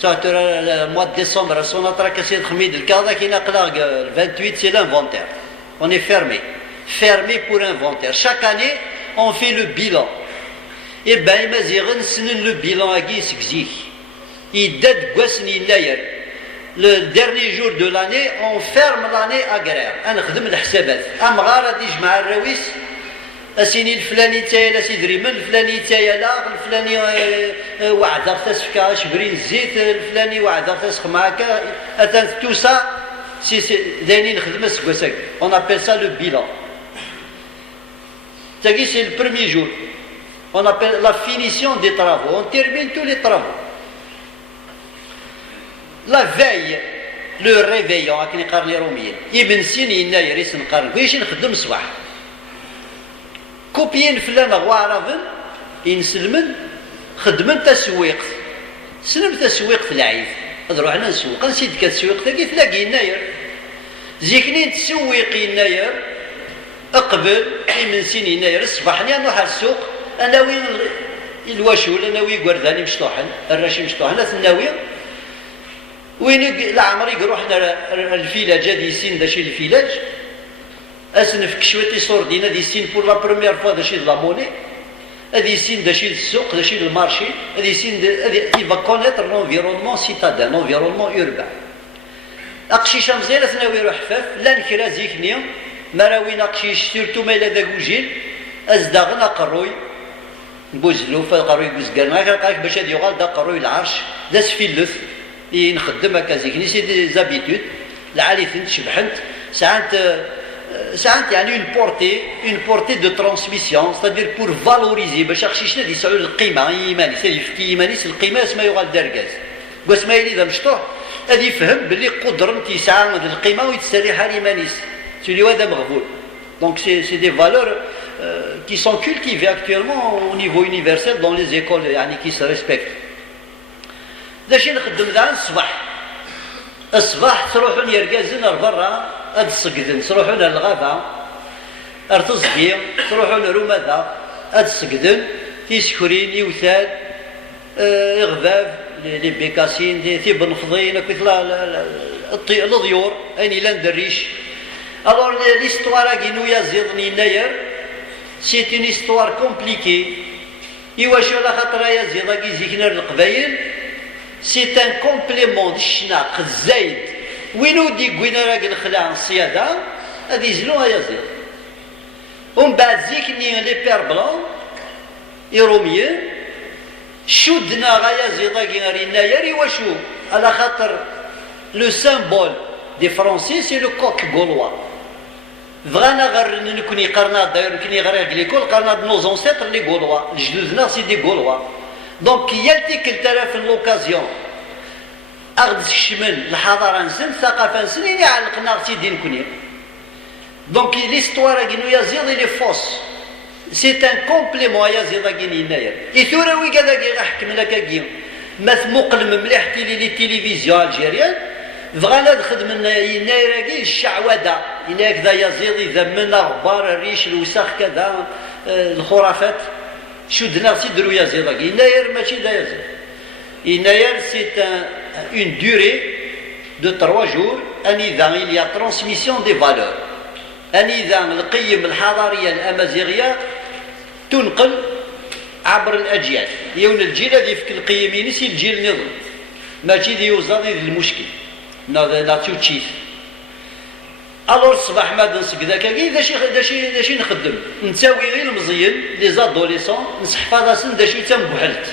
ça le mois de décembre son attracation خميد الكادا كي نقلا 28 c'est l'inventaire on est fermé pour inventaire chaque année on fait le bilan et ben مازيغن سنن le bilan اكي سكزيك يدد كواسني يناير le dernier jour de l'année on ferme l'année agraire انا نخدم الحسابات امغار دي جمع الرويس اسيني الفلاني تايا لا سيدري من الفلاني تايا لا الفلاني وعد تسفكا شبرين الزيت الفلاني وعد تسخ معاك اتان تو سا سي دايرين نخدم سكواساك اون ابيل سا لو بيلان تاكي سي لو بروميي جور اون ابيل لا فينيسيون دي طرافو اون تيرمين تو لي طرافو لا فاي لو ريفيون هاكني قال لي روميين ابن سين يناير يسن قارن كويش نخدم صباح كوبيين فلان غوارفن ينسلمن خدمن تسويق سلم تسويق العيد نروح نسوق نسيت كتسويق تاكي تلاقي يناير زيكني تسويق يناير اقبل من سين يناير الصباح نروح السوق انا وين الواشول انا وين قرداني مشطوحن الراشي مشطوحن الناوي وين العمري روحنا الفيلاج هادي سين داشي الفيلاج اسنف كشوتي صور دينا دي سين بور لا بروميير فوا داشي لا موني هادي سين داشي السوق داشي المارشي هادي سين il va connaître l'environnement citadin l'environnement urbain اقشيشه مزيان ثناوي يروح حفاف لا نكرا زيكني مراوينا قشيش سيرتو ما الا داكوجين ازداغنا قروي نبوزلو فقروي بوزكرنا كنلقاك باش هادي يغال دا قروي العرش دا سفيلث نخدم هكا زيكني سي دي زابيتود العالي شبحنت ساعات يعني une portée de transmission c'est-à-dire pour valoriser باش خشيشنا يسعوا القيمه ايماني سي ايماني القيمه اسمها يغال دركاز قسما يلي مشطوح هذا يفهم باللي قدرتي يسعى القيمه ويتسريح ايمانيس celui هذا مغبول donc c'est des valeurs qui sont cultivées actuellement au niveau universel dans les écoles يعني qui se respectent داشي نخدم ذا الصباح تروحون يركازن برا هاد السقدن تروحون للغابه ارتصقي تروحون لرماذا هاد السقدن تيسكرين يوثال غذاب لي بيكاسين تي بنفضين كيطلع الضيور اني لا ندريش الوغ ليستوار كينويا زيدني يناير سي اون استوار كومبليكي ايواش على خاطر يا زيدا زيكنا القبايل سي ان كومبليمون الشناق الزايد وينو دي كوينا راك الخلاع الصياده هادي يزلوها يا زيد ومن بعد زيكني لي بير بلون يروميين شدنا غايا زيدا كي يناير ايواشو على خاطر لو سامبول دي فرونسي سي لو كوك غولوا بغانا غير نكوني قرنا داير نكوني غير ليكول قرنا نو زونسيتر لي غولوا جدودنا سي دي غولوا دونك يالتي كنت انا في لوكازيون اخذ الشمل الحضاره نسن الثقافه نسن اللي علقنا سيدي نكوني دونك ليستوار كينو يزيد لي فوس سي ان كومبليمون يزيد كاين هنايا اي ثورا وي كذا كي غنحكم لك كي ما مقلم مليح لي تيليفزيون الجيريان بغانا نخدم هنايا كي الشعوذه هنا كذا يزيد يذمنا غبار الريش الوسخ كذا الخرافات شدنا سيدرو يزيد كي هنايا ماشي دا يزيد هنايا سي une durée de 3 jours أنذا il y a transmission des valeurs أنذا القيم الحضارية الأمازيغية تنقل عبر الأجيال يون الجيل هذي في القيم ينسي الجيل نظم ماشي ذي يوزن المشكل لا تشيث الور الصباح ما نسق ذاك كي داشي نخدم نساوي غير المزيان لي زادوليسون نصحفها راسن داشي تنبحلت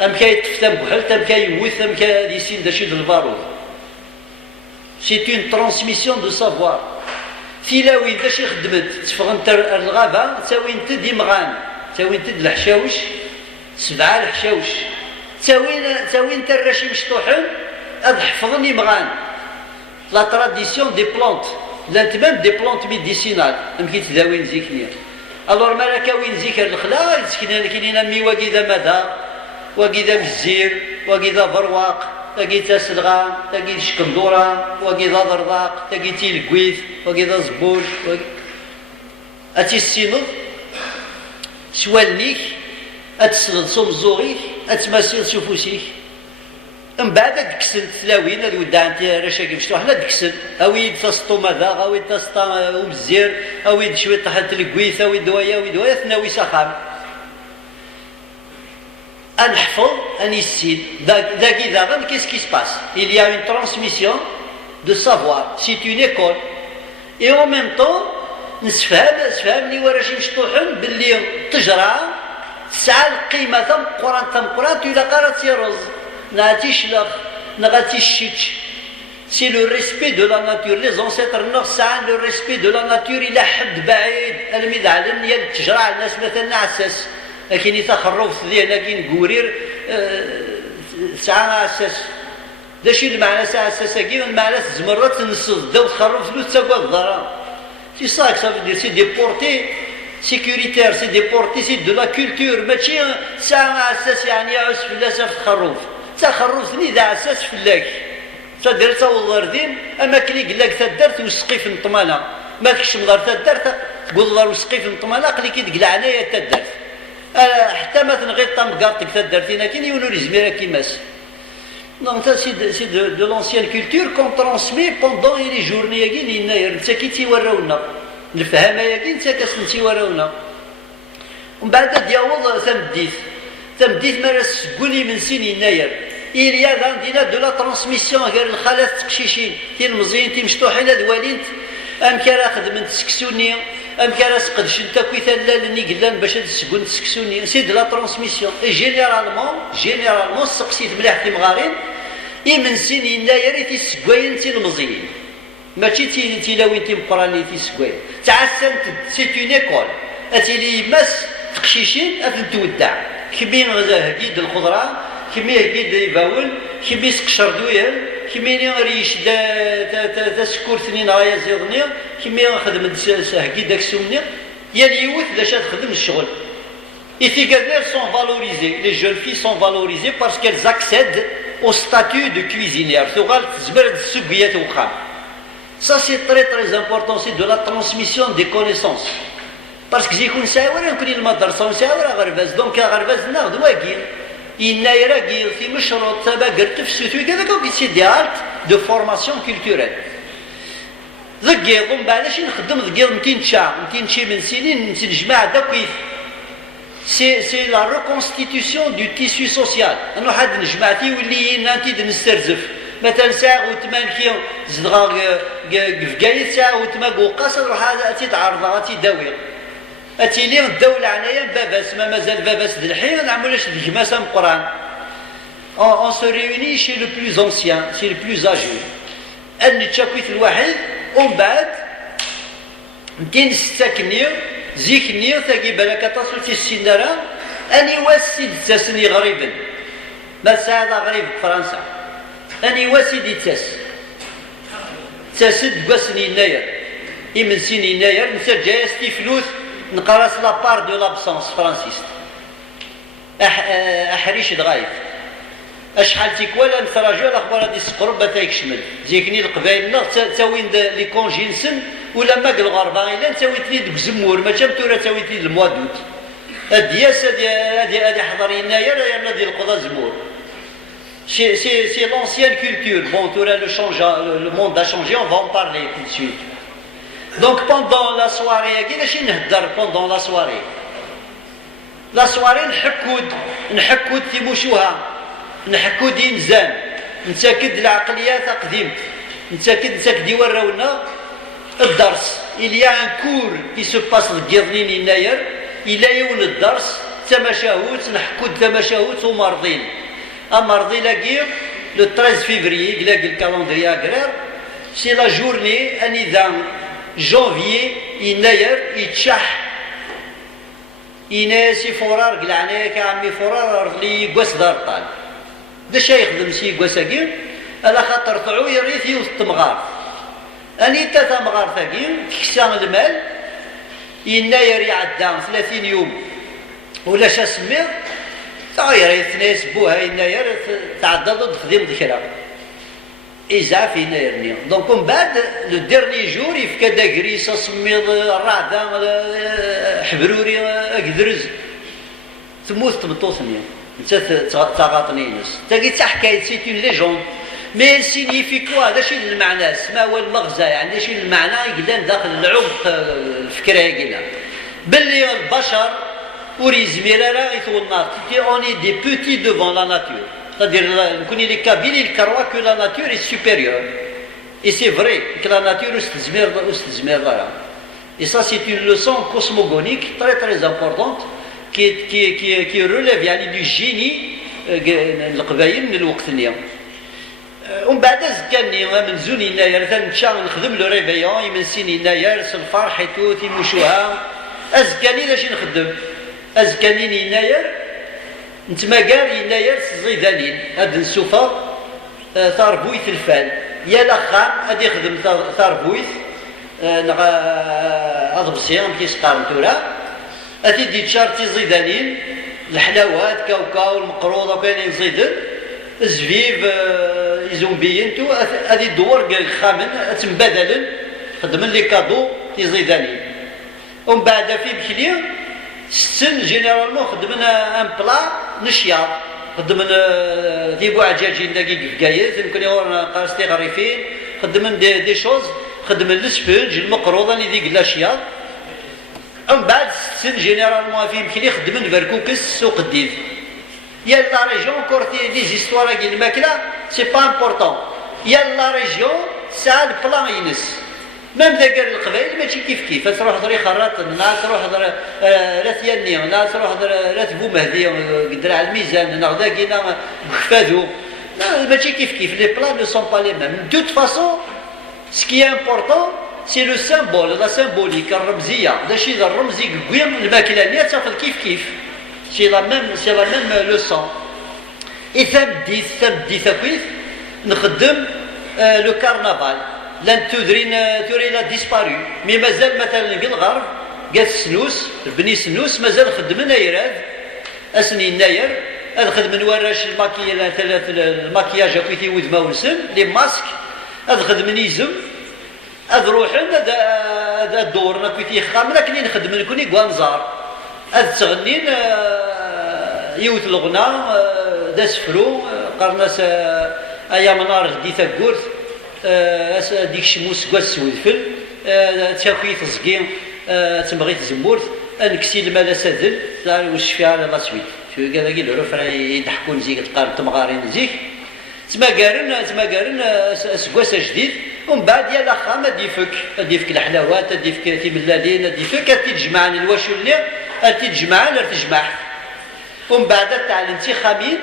ام كيتفت بحلت ام كيموت ام كيسين داشي د البارود سي اون ترانسميسيون دو سافوار تيلاوي داشي خدمت تفغ انت الغابه تساوي انت ديمغان تساوي انت الحشاوش 7 الحشاوش تساوي انت الراشي مشطوحن هاد حفظني مغان لا تراديسيون دي بلونت لانت ميم دي بلونت ميديسينال ام كيتداوي نزيكني الور مالك وين ذكر الخلا يسكن كاينين ميوا كذا مدى وكذا بالزير وكذا برواق وكذا سلغان وكذا شكندورة وكذا ضرضاق وكذا تيلكويث وكذا زبوج أتي السينض سوالنيك أتسلط صمزوغيك أتماسيل سفوسيك من بعد دكسن تلاوين هذا ودع انت رشاكي مشطوح لا دكسن اويد تسطو مذاق اويد تسطا وبزير اويد شويه تحت الكويث اويد دوايا ثناوي سخام نحفظ انيسيد ذاك اذا غير كيس كي سباس il y a une transmission de savoir c'est une école et en même temps نسفهم لي وراشي مشطوحن باللي تجرى تسعى القيمه ثم قران الى قرات رز نغاتي شلخ نغاتي الشيتش سي لو ريسبي دو لا ناتور لي زونسيتر نغ ساعه لو ريسبي دو لا ناتور الى حد بعيد الميد على النية تجرى الناس مثلا عساس لكن يتخرف ذي لكن قورير ساعه عساس داشي المعنى ساعه عساس كي المعنى زمرات نصد داو تخرف له تساقوا الضرا سي صاك صافي دير سي دي بورتي sécuritaire, c'est déporté, c'est de la culture ماشي ساعة أساس يعني يعوز فلاس في الخروف تا خروفني ذا أساس فلاك تا درت والله أما كلي قال لك تدرت وسقي في الطمانة ما كش مدار تدرت تقول الله وسقي في الطمانة قال لك يدق عنايا تدرت حتى ما تنغيط طمقارتك تدرتينا كي يقولوا لي زميرة كيماس Donc ça c'est de l'ancienne culture qu'on transmet pendant les journées qui نتا كي تيوراونا الفهمه ياكي نتا كاسنتي وراونا ومن بعد دياوض تمديت مارس قولي من سن يناير إليا عندنا دو لا ترانسميسيون غير الخالات تقشيشين تي المزيين تي مشطوحين هاد والينت ام كرا خدمت تسكسوني ام كرا سقدش انت كوي ثلالني قلان باش تسكون تسكسوني سي دو لا ترانسميسيون اي جينيرالمون سقسيت مليح تي مغارين اي من سن يناير تي سكواين تي المزيين ماشي تيلاوين تيمقراني تيسكوين تعسنت سي اون ايكول اتيلي ماس تقشيشين اتنتودع كمين هكيد الخضره كمين هكيد يباول كمين سقشر دوير كمين ريش دا سكور ثنين رايا زيضني كمين خدم هكيد داك السومني يا اليوث باش تخدم الشغل Et ces gars-là sont valorisés, les jeunes filles sont valorisées parce qu'elles accèdent au statut de cuisinière. Ça c'est très très important, c'est de la transmission des connaissances. Parce que يكون ساور يمكن المدرسة وساور غرباز دونك غرباز ناخذ واقيل إنا يراقيل في مشروط تبقر تفسوتو كذا كي سي دي هالت دو فورماسيون كولتوريل ذقيض ومن بعد شي نخدم ذقيض 200 شي من سنين نجمع داكويث سي لا ريكونستيتيسيون دو تيسو سوسيال انه حد نجمعتي واللي نانتي نسترزف مثلا ساعه وثمان كيلو زدغا فكايت ساعه وثمان وقاص نروح اتي تعرضها اتي داوي اتي لي الدوله عنايا باباس ما مازال باباس د الحين نعملوش الكماسه من القران on se réunit chez le plus ancien c'est le plus âgé ان تشاكويت الواحد ومن بعد متين ستة كنيو زيك كنيو ثاقي بالك تصل السندرة أني واسيد تسني غريبا ما ساعد غريب فرنسا أني واسيد تسد قسني يناير من سين يناير نسى جايستي فلوس نقراس لابار دو لابسونس فرانسيست أحريش الغايب اشحال تيكوالا نتراجعو الاخبار هادي السقرب باتا يكشمل زيكني القبايلنا تاوين لي كونجي نسن ولا ماك الغربه الا تاويتني ديك زمور ما جام تورا تاويتني الموا دوت الدياس هادي حضر يناير يا ديال القضاء زمور c'est l'ancienne culture. Bon, le monde a changé, on va en parler tout de suite. Donc pendant la soirée, pendant la soirée, نحكود تيموشوها نحكود إنزان نتاكد العقليات قديمت نتاكد يوراونا الدرس. Il y a un cours qui se passe القيضنين يناير إلا يون الدرس تماشاهوت نحكود تماشاهوت ومرضين مرضي لاقي le 13 février لاقي الكالندري أقرار c'est la journée أني janvier يناير يتشح إناسي فرار قلعني كعمي فرار أرضلي قوس دار طال دا شا يخدم سي قوساكي على خاطر طلعو يريث يوث التمغار أني تاتا مغار ثاقي تكسان المال يناير يعدى 30 يوم ولا شا سمير يريث ناس بوها يناير تعدى ضد خديم ذكرى إذا في يناير دونك من بعد لو ديرني جور يفكا دا كريسة سميض الرعدة حبروري أكدرز تموت تبطوثني انت تغاطني ناس تاقي تا حكاية سيت اون ليجوند مي سينيفي كوا هذا شي المعنى ما هو المغزى يعني شي المعنى يقلان داخل العمق الفكرة يقلان باللي البشر وريزمير راه يثول النار اوني دي بوتي دوفون لا ناتور c'est-à-dire نكوني لي كابيلي الكروا كو لا ناتور اي سوبيريور اي سي فري كو لا ناتور استزمير راه et ça c'est une leçon cosmogonique très très importante qui relève يعني du génie القبايل من الوقت اليوم ومن بعد زكاني من زون يناير تنمشى نخدم لو ريفيون يمنسين يناير الفرح حيتو تيموشوها ازكاني لاش نخدم ازكاني يناير نتماكار يناير الزيدانين هاد نسوفا ثاربويث الفال يا لاخام هادي يخدم ثاربويث هاد بصيام كيسقارن تورا هاتي دي تشارتي زيدانين الحلاوات كاوكاو المقروضه وكاينين زيدن الزفيف يزومبيين تو هادي الدور كاع خامن تنبادلن خدمن لي كادو تي زيدانين ومن بعد في بكلي ستن جينيرالمون خدمنا ان بلا نشياط خدمنا دي بوعجاجين داكي كفكايز يمكن يورنا قارستي غريفين خدمنا دي شوز خدمنا السفنج المقروضه اللي ديك لاشياط ومن بعد ستن جينيرالمون في بكلي خدمنا بركوكس سوق الديف يا لا ريجيون كورتي دي زيستوار كي الماكله سي با امبورطون يا لا ريجيون سا البلان ينس ميم ذاك القبائل ماشي كيف تروح ضري خرات الناس تروح رات يني الناس تروح رات بو مهدي قدر على الميزان نغدا كينا بخفادو لا ماشي كيف لي بلان نو سون با لي ميم دو توت فاسون سكي امبورطون سي لو سيمبول لا سيمبوليك الرمزيه داشي الرمزي كويم الماكله اللي تاخذ كيف سي لا ميم لوسون اي ثمدي ثاكويث نخدم لو كارنافال لان توري لا ديسبارو مي مازال مثلا في الغرب قال السنوس بني سنوس مازال خدمنا يراد اسني يناير خدم نوراش الماكياج كويتي ود ماونسن لي ماسك خدم نيزم روحن هذا دورنا كويتي خامنا كني نخدم نكوني كوانزار تغنين يوت الغنى داس فرو قرناس ايام نار غدي ثاكورت ديك شموس كواس ودفل تاكوي تزكي تمغي تزمورت نكسي المال اسادل والشفيع على لا سويت شو كذا كي العرف راه يضحكون زيك تقارن تمغارين زيك تماكارن سكواس جديد ومن بعد يا لاخا ديفك الحلاوات ديفك تيملالين ديفك تيتجمعن الواشولي تيتجمعن تجمع ومن بعد تاع الانتخابين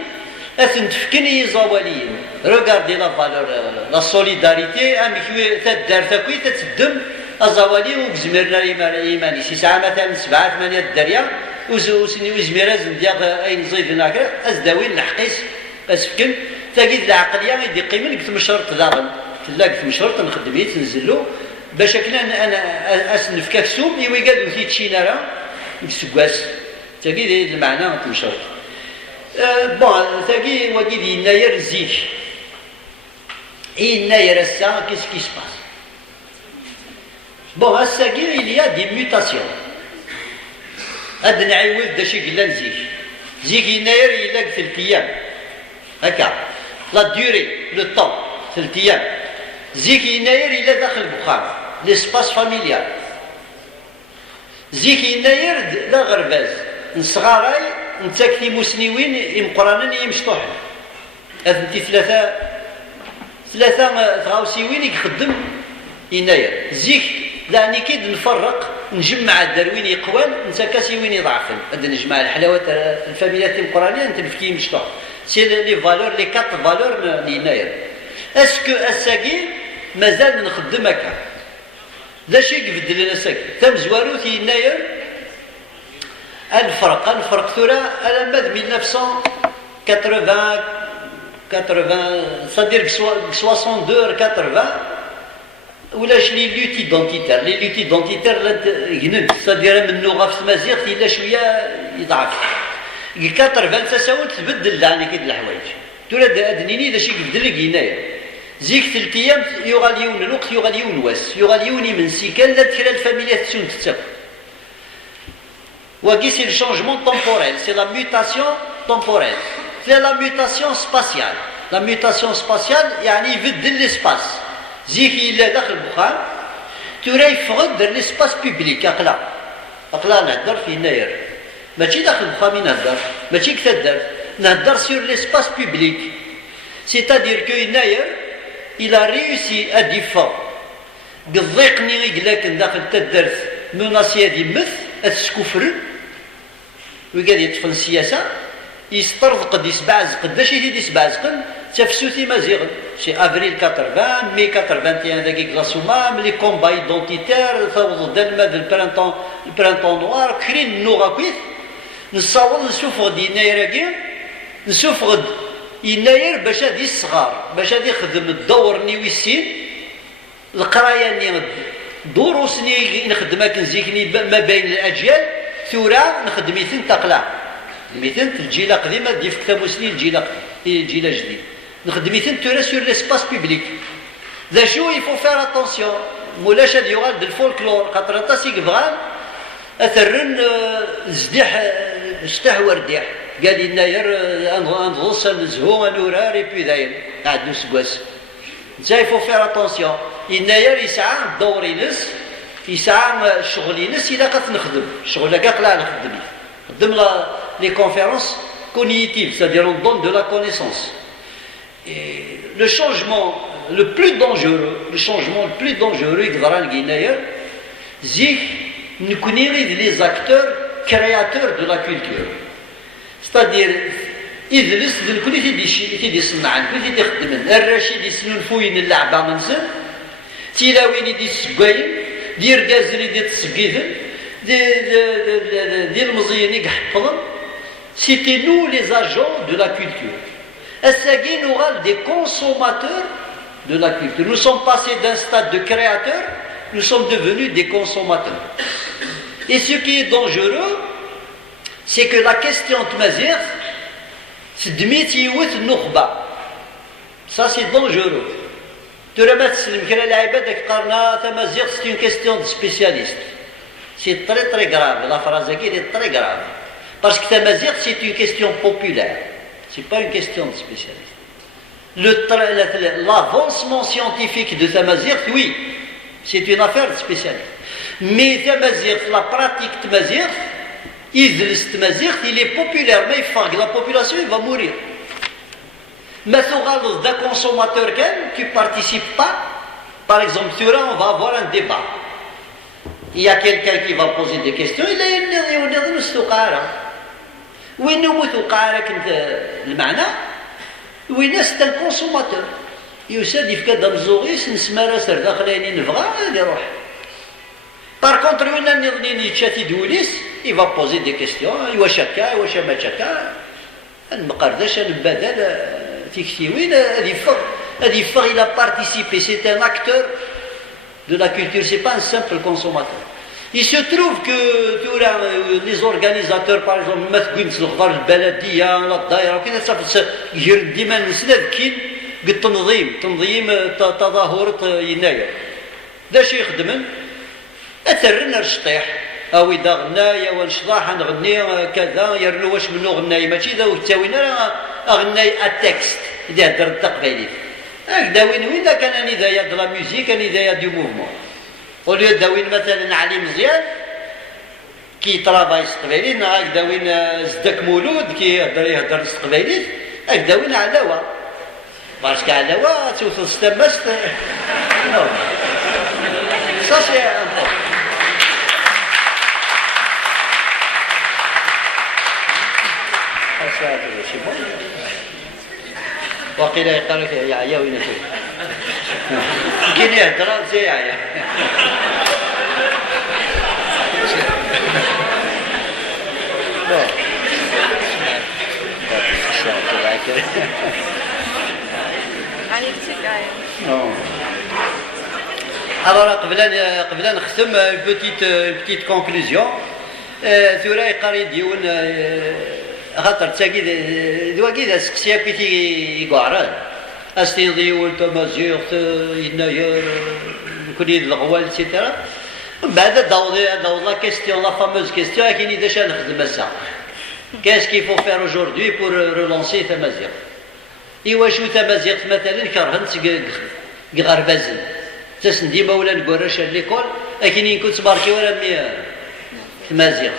تنتفكني زواليين روغاردي لا فالور لا سوليداريتي امي كوي تدار تاكوي تتدم أزوالي وزمرنا إيماني ساعة مثلا 7-8 الدريا وزمير ديال أين زيد هناك أزداوين نحقيس أسفكن تجد العقلية يدي قيمة قلت مشرط داغن لا قلت مشرط نخدم تنزلو باش كنا أنا أسنف كاكسوم يويقاد وثي تشينارا يسكواس تجد المعنى مشرط بون تجد وجد يناير زيك يناير الساعة كيس كي سباس بون الساقير il y a des mutations هاد نعيود داشي قلنا زيك يناير يلاق 3 أيام هكا لا ديوري لو طون 3 أيام زيك يناير إلا داخل البخار ليسباس فاميليال زيك يناير لا غرباز نصغاراي نتاكتي مسنيوين يمقرانين يمشطوحن هذنتي ثلاثة غاوسيوين يخدم يناير زيك لاني كيد نفرق نجمع الدروين يقوال نتاكاسي وين يضعفن هاد نجمع الحلاوات الفاميليات القرانيه انت بكي مشطوح سي لي فالور لي 4 فالور ليناير اسكو الساقي مازال نخدم هكا لا شيء يبدل لنا الساقي تم زوارو في يناير الفرق ثورة على مد 1980 c'est-à-dire 62 80 ولاش لي لوت ايدونتيتير جنن c'est-à-dire منو غاف تمازيغ الا شويه يضعف 80 تساوت تبدل يعني كيد الحوايج تولد ادنيني داك الشيء يبدل لك هنايا زيك 3 ايام يغاليون الوقت يغاليون واس يغاليوني من سيكال لا تكرا الفاميليات تسون تتساوي وكي سي الشونجمون temporel سي لا ميوتاسيون temporelle سي لا ميوتاسيون سباسيال لا ميوتاسيون سباسيال يعني يبدل ليسباس زيك إلا داخل البخار ترى يفقد ليسباس بيبليك أقلا نهدر في يناير ماشي داخل البخار مين نهدر ماشي كتهدر نهدر سور ليسباس بيبليك c'est-à-dire que يناير il a réussi à défendre بالضيقني يقلاك داخل تدرس مناسية دي مث أتسكفر وقال يطفن السياسة يسترزق دي سبعزق قداش يدي سبعزقن تفسوتي مازيغن سي افريل 80 مي 81 ذاك كلاسومام لي كومبا ايدونتيتير ثوض دالماد البرانتون نوار كرين نوغا كويث نصاوض نسوفغد يناير نسوفغد يناير باش هادي الصغار باش هادي يخدم الدور نيويسين القرايه ني دروسني نخدمها كنزيكني ما بين الاجيال ثورة نخدميتن تقلع خدميتن الجيله قديمه دي في كتاب مسني الجيله جديد نخدميتن تورا سور ليسباس بيبليك ذا شو يفو فير اتونسيون مولاش هاد يغال ديال الفولكلور خاطر انت سيك بغال اثرن زديح شتاه ورديح قال يناير نغوص نزهو نورار اي داين قاعد نسكواس نتا يفو فير اتونسيون يناير يسعى الدور ينس يسعى الشغل ينس الا قد نخدم الشغل كاع قلع نخدم les conférences cognitives, c'est-à-dire on donne de la connaissance. Et le changement le plus dangereux, c'est les acteurs créateurs de la culture. C'est-à-dire, ils c'était nous les agents de la culture. Est-ce nous aura des consommateurs de la culture. Nous sommes passés d'un stade de créateurs, nous sommes devenus des consommateurs. Et ce qui est dangereux, c'est que la question de Mazir, c'est de métier nourba. Ça c'est dangereux. Tu remettes c'est une question de spécialiste. C'est très très grave. La phrase est très grave. Parce que Tamazir, c'est une question populaire. Ce n'est pas une question de spécialiste. L'avancement scientifique de Tamazir, oui, c'est une affaire de spécialiste. Mais Tamazir, la pratique de Tamazir, il est populaire, mais la population va mourir. Mais d'un consommateur qui ne participe pas, par exemple, on va avoir un débat. Il y a quelqu'un qui va poser des questions, il a une وين متوقع كنت المعنى وين c'est un consommateur يساد في كذا مزوغيس نسمى راسر داخلين نبغى هذا يروح Par contre, il va poser des questions. Il a participé, c'est un acteur de la culture, c'est pas un simple consommateur. Il se trouve que les organisateurs, par exemple, أثرنا الشطيح أو إذا غنايا ونشطاح نغني كذا يرنو واش منو غناي ماشي إذا وتساوينا أغناي التكست إذا هدر التقبيلي هكذا وين كان أنا إذا د لا ميوزيك أنا إذا دو موفمون وليو داوين مثلا علي مزيان كي طرافاي استقبالي هكذا وين زدك مولود كي يهدر استقبالي هكذا وين علاوة باسكو علاوة توصل ستمست Ça c'est important. C'est bon. وقيل يقال لك يا عيا وين تروح؟ كاين يهضر زي عيا. Alors, قبل نختم petite conclusion. ثورة يقاري ديون خاطر تاكيد دواكيد سقسيا كي يقعران استي ديون تمازيغ يناير كوني الغوال سيترا بعد داود لا كيستيون لا فاموز كيستيون كاين اذا شا نخدم هسه qu'est-ce qu'il faut faire aujourd'hui pour relancer تمازيغ ايوا شو تمازيغ مثلا كرهن غربازن تسن ديما ولا نقراش ليكول لكن كنت تباركي ولا تمازيغ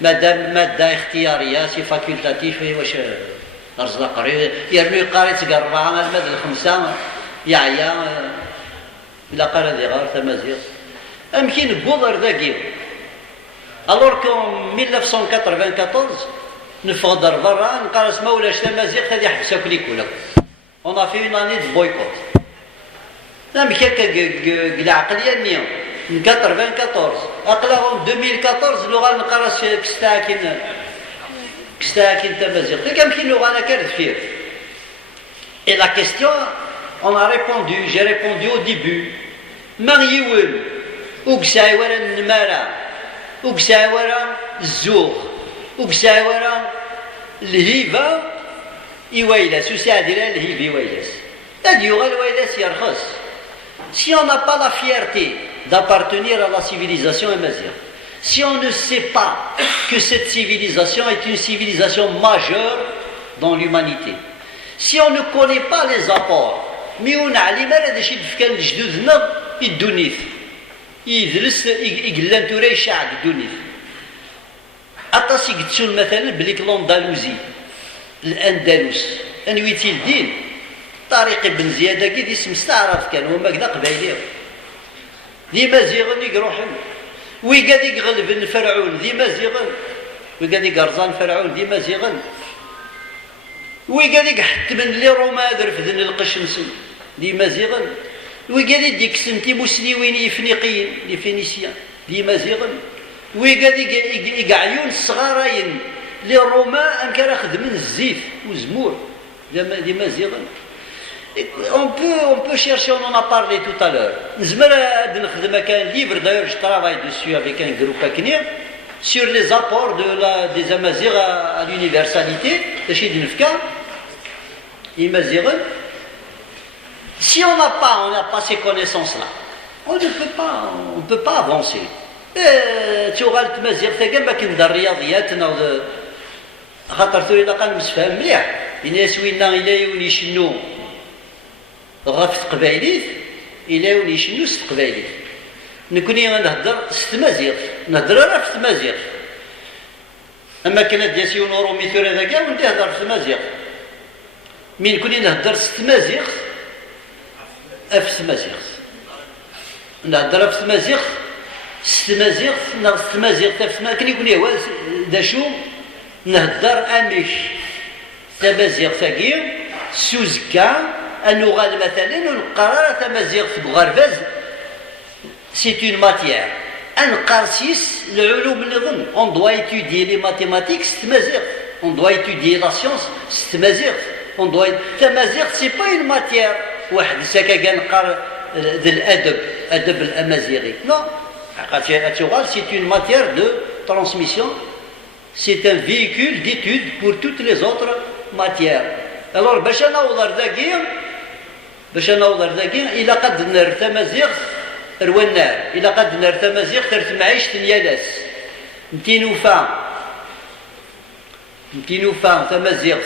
مادة اختيارية سي فاكولتاتيف واش رزق قري يرمي قاري تقربها المادة الخمسة يعيا إلا قال هذه غير تمازيغ أمكن بوضر ذاكي alors qu'en 1994 نفقدر برا نقارس ما ولاش تمازيغ هذه حبسة كليكولا on a fait une année de boycott لا مكاكا العقلية النية من 94 أقلاهم 2014 لغة نقرأ كستاكين تمازيغ كم كاين لغة أنا كانت فيه Et la question, on a répondu, j'ai répondu au début مريول وكساي ورا النمارة وكساي ورا الزوغ وكساي ورا الهيبة إيويلاس وساعدنا الهيبة إيويلاس هذا يغال ويلاس يرخص Si on n'a pas la fierté d'appartenir à la civilisation amazigh, si on ne sait pas que cette civilisation est une civilisation majeure dans l'humanité, si on ne connaît pas les apports, mais on a l'image de chez le جدودنا الدنيث يدرس يقلن توري يشعل الدنيث أطاسي قدسون مثلا بليك الأندلسي الأندلس أنويتي الدين طريق ابن زيادة كي اسم مستعرف كان هما كذا قبايلي ذي مازيغن يروحن ويقاد يغلبن فرعون ذي مازيغن ويقاد يقرزان فرعون ذي مازيغن ويقاد يحتمن لي روما درفدن القشمسن ذي مازيغن ويقاد يديك سنتي مسلمين إفريقيين لي فينيسيان ذي مازيغن ويقاد يقعيون الصغارين لي روما أنكر خدمن الزيت وزمور ذي مازيغن On peut chercher, on en a parlé tout à l'heure. Je fais un livre, d'ailleurs je travaille dessus avec un groupe aknir, sur les apports des Amazirs à l'universalité de chez Dinfka. Si on n'a pas ces connaissances-là, on ne peut pas avancer. Tu auras le Mazir, tu as un الرياضيات خاطر ثوري لقى مسفهم مليح الناس وينا إلا يشنو غف تقبايليت إلا يشنو ست تقبايليت نكوني نهضر ست مازيغ نهضر راه في تمازيغ أما كانت دياسيون رومي ثوري ذاك وانت هضر في تمازيغ من كوني نهضر ست مازيغ في تمازيغ نهضر في تمازيغ ست مازيغ ست مازيغ كان يكون هو دا شو نهضر أميش تمازيغ ثقيل سوزكا النغال مثلا ونقرر تمازيغ في بغرباز سيت اون ماتيير un qarsis العلوم النظم. On doit étudier les mathématiques, c'est mazir. On doit étudier la science, c'est mazir. On doit mazir, c'est pas une matière. واحد ساكا كان قال الادب ادب الامازيغي. Non. C'est une matière de transmission. C'est un véhicule d'étude pour toutes les autres matières. Alors باش نوضر ذاكيا إلا قد نر تمازيغ روانار، إلا قد نر تمازيغ ترت معيش تنيالاس نتينوفا تمازيغ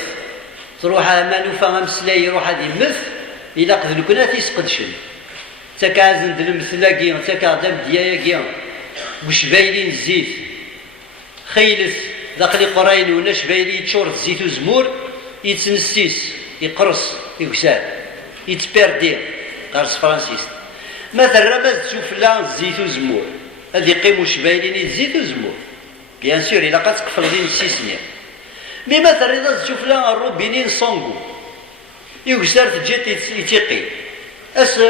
تروح ما نوفا مسلاي يروح هذه مث إلا قد نكون تيسقدشن تكازن د المثلاكي تكادم دياياكي واش بايلين الزيت خيلث داخلي قراين ولا شبايلي تشور الزيت وزمور يتنسيس يقرص يكسال يتبردي قرص فرانسيس مثلا ما تشوف لا الزيت وزمور هذه يقيموا شبايلين الزيت وزمور بيان سور الا قد تقفل دين 6 سنين مي مثلا اذا تشوف لا الروبينين صونغو يكسر تجي يتيقي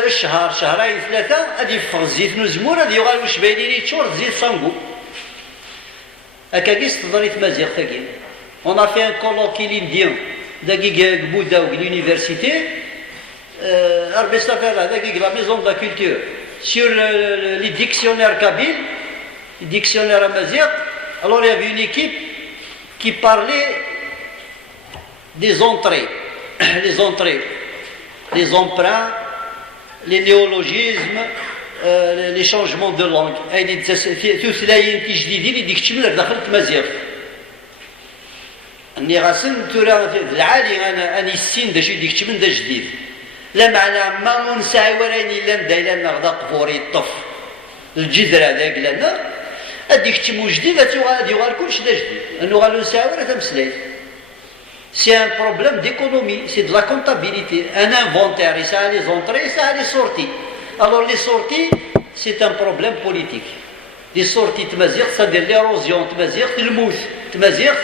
الشهر شهرين 3 غادي يفغ الزيت وزمور غادي يغالوا شبايلين يتشور الزيت صونغو هكاكيس تضريت مازيغ ثاكي. On a fait un colloque indien d'Agigé Bouddha ou l'université, la maison de la culture, sur les dictionnaires kabyles, les dictionnaires amazigh. Alors il y avait une équipe qui parlait des entrées, les emprunts, les néologismes, les changements de langue. Tout cela est جديد اللي ديك لك دخلت مزيغ. اني غاسن ترى العالي انا السين داك ديك تشمن دا جديد لا معنى ما نسعي وراني لا ندايلا نغدا قفوري الطف الجذر هذاك لنا هذيك تشمو جديد غادي يغال كلشي دا جديد انه غالو نسعي ورا تمسلايت. C'est un problème d'économie, c'est de la comptabilité, un inventaire, et ça a les entrées, et ça a les sorties. Alors les sorties, c'est un problème politique. Les sorties تمازيغ, c'est-à-dire l'érosion تمازيغ, le mouth تمازيغ,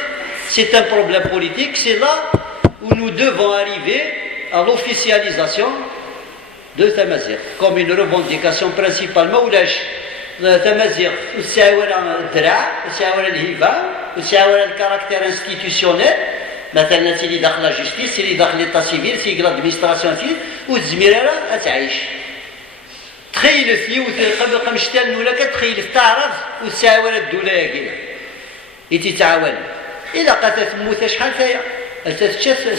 c'est un problème politique. C'est là où nous devons arriver à l'officialisation de Tamazigh comme une revendication principalement ou Tamazigh le caractère institutionnel. مثلا سي اللي داخل لا جوستيس سي اللي داخل ليطا سيفيل سي لادمينستراسيون سيفيل والزميره تعيش تخيل فيوت قبل قمشتال ولا كتخيل تعرف وتساوي الدوله كاينه يتعاون إذا قتلت موت شحال فيها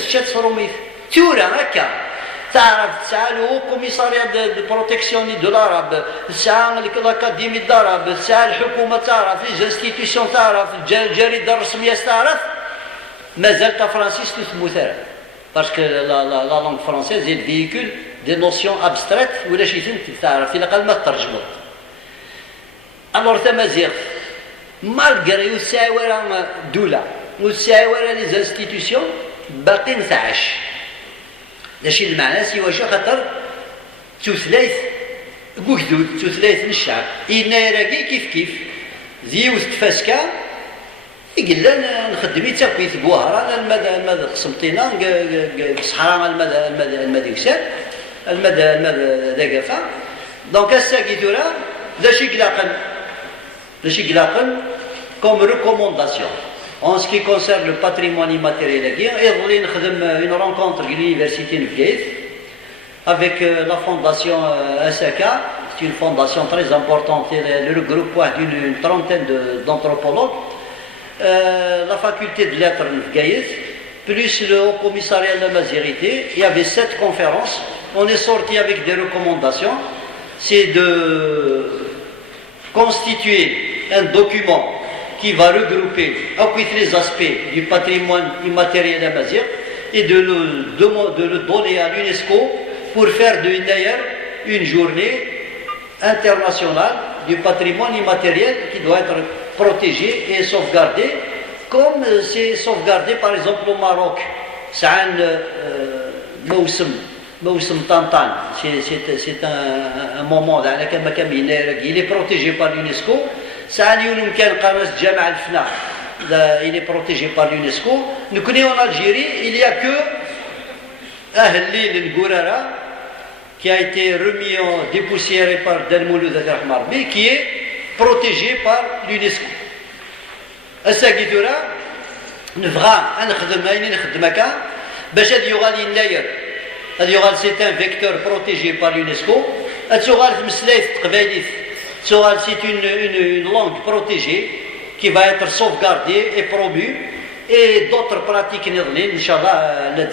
شات فروميث تورا هكا تعرف تسعى له كوميساريا دو بروتيكسيون دو لاراب تسعى الاكاديمي الضرب تسعى الحكومه تعرف لي انستيتيسيون تعرف الجريده الرسميه تعرف مازال تا فرانسيس تموت باسكو لا لونغ فرونسيز هي الفيكول دي نوسيون ابستريت ولا شي ثنت تعرف الا قال ما ترجمو الور تمازيغ malgré وساورا دولة وساورا لي زانستيتيسيون باقي نتعاش داشي المعنى سوى شي خاطر تثلاث كوكدود تثلاث الشعب إنا راكي كيف زيوت تفاسكا يقول لنا نخدمي تاكويت بوهرة المدى قسمطينا صحراء المدى يكسر المدى داكافا دونك الساكي تورا داشي قلاقن comme recommandation en ce qui concerne le patrimoine immatériel et une rencontre de l'université de Guyane avec la fondation Asaka. C'est une fondation très importante, elle regroupe d'une trentaine d'anthropologues, la faculté de lettres de Guyane, plus le haut commissariat de la Mazirité. Il y avait 7 conférences, on est sorti avec des recommandations, c'est de constituer un document qui va regrouper les aspects du patrimoine immatériel amazigh et de le donner à l'UNESCO pour faire d'ailleurs une journée internationale du patrimoine immatériel qui doit être protégé et sauvegardé comme c'est sauvegardé par exemple au Maroc. C'est موسم طنطان c'est un moment il est protégé par l'UNESCO. سعانيون كان قناص جامع الفنا il est protégé par l'UNESCO. Nous connaissons en Algérie, il n'y a que l'île Ngourara qui a été remis dépoussiéré par Delmouloud Ahmarbi qui est protégés par l'UNESCO. الساكي ثورة نبغى نخدم أين نخدم هكا باش هاد يغال يناير هاد يغال سي ان فيكتور بروتيجي بار l'UNESCO هاد يغال تمسلايت تقبايليت يغال سي une langue protégée qui va être sauvegardée et promue et d'autres pratiques نظنين إن شاء الله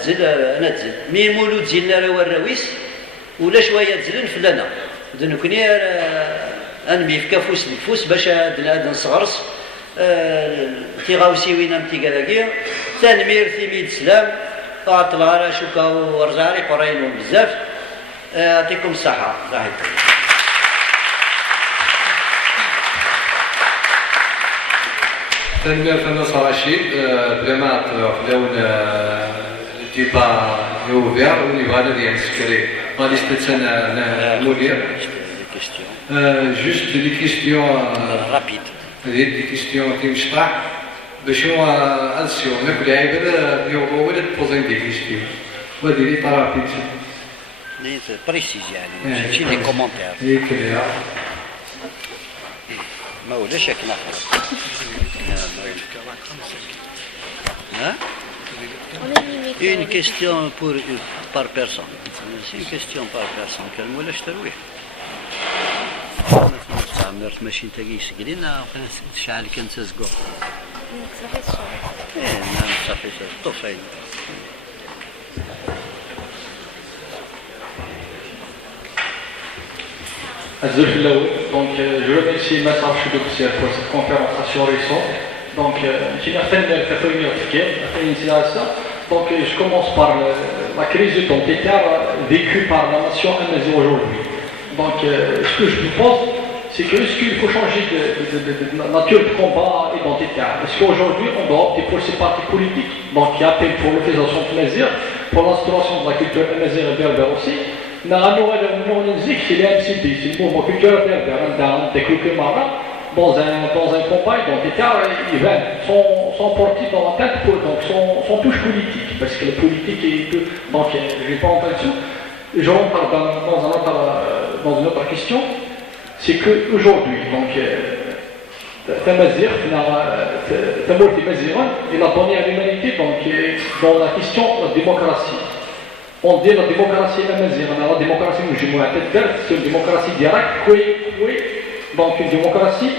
نتزل مي مولود زيلنا راه الرويس ولا شوية تزلن فلانا دنكني أنمي في كفوس الفوس باش هاد نصغرس تيغاوسي وين امتي كذاكيا تنمير ثميد سلام طاعت الغارة شوكا ورجع لي قرينون بزاف يعطيكم الصحة صحيح تنمير فناس رشيد بريمات فلاون الديبا يوفير ونبغى ديال السكري غادي تتسنى مولير جوست دي كيستيون رابيد دي كيستيون تيمشطح باش هو انسيو ناكل عيبه يوضو ولا تبوزين دي كيستيون ودي لي طرابيت نيت بريسيز يعني ماشي دي كومونتير هيك ما ولاش هاك ناخر ها une question pour par personne c'est une question par personne كلمه ولا ترويح تعمرت ماشي انت كيسكرينا شحال كنت تزقو نعم صافي طفيل Donc, je remercie Maître Archibald pour cette conférence assez enrichissante. Donc, donc, je commence par la crise identitaire vécue par la nation amazigh aujourd'hui. Donc, ce que je vous pose, c'est est-ce qu'il faut changer de nature de combat identitaire? Est-ce qu'aujourd'hui, on doit opter pour ces partis politiques, donc qui appellent pour l'utilisation de Mazir, pour l'instauration de la culture amazigh et berbère aussi? Nous avons dit que c'est l'MCD, c'est le mouvement culturel berbère, des cultures marins, dans un combat identitaire, ils sont portés dans la tête, donc sont touche politique, parce que la politique est... Donc, je ne vais pas en parler dessus. Je rentre dans une autre question, c'est qu'aujourd'hui, donc, Tamazir, il a donné à l'humanité dans la question de la démocratie. On dit la démocratie amazigh, la démocratie c'est une démocratie directe, oui, donc une démocratie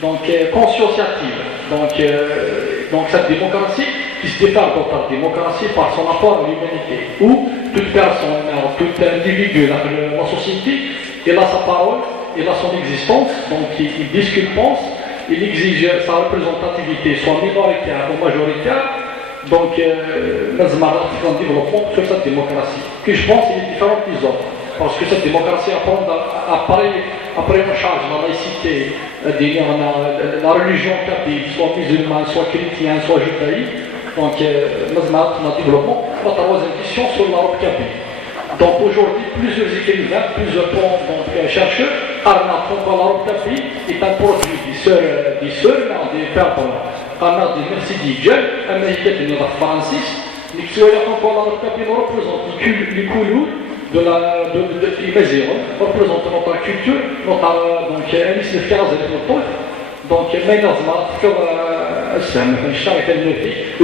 donc, conscienciative. Donc cette démocratie qui se diffère d'autres démocraties par son apport à l'humanité, où toute personne, tout individu dans la société, il a sa parole, il a son existence, donc il dit ce qu'il pense, il exige sa représentativité, soit minoritaire ou majoritaire. Donc, nous avons un développement sur cette démocratie, que je pense est différente des autres. Parce que cette démocratie après on charge la laïcité, la religion catholique, soit musulmane, soit chrétien, soit judaïque. Donc, nous avons un développement. La troisième question sur l'Europe catholique. Donc, aujourd'hui, plusieurs écrivains, plusieurs chercheurs, arnaquent que l'Europe catholique est un produit des sœurs, des pères قناة المرسي ديجال أمريكا تنظر فرانسيس نكتوى يقول l'Europe catholique représente les couleurs de l'Amazigh, représente notre culture, donc أنيس الفراز اللي نطوف donc ما ينظم تفكر السهم في الشارع النوفي je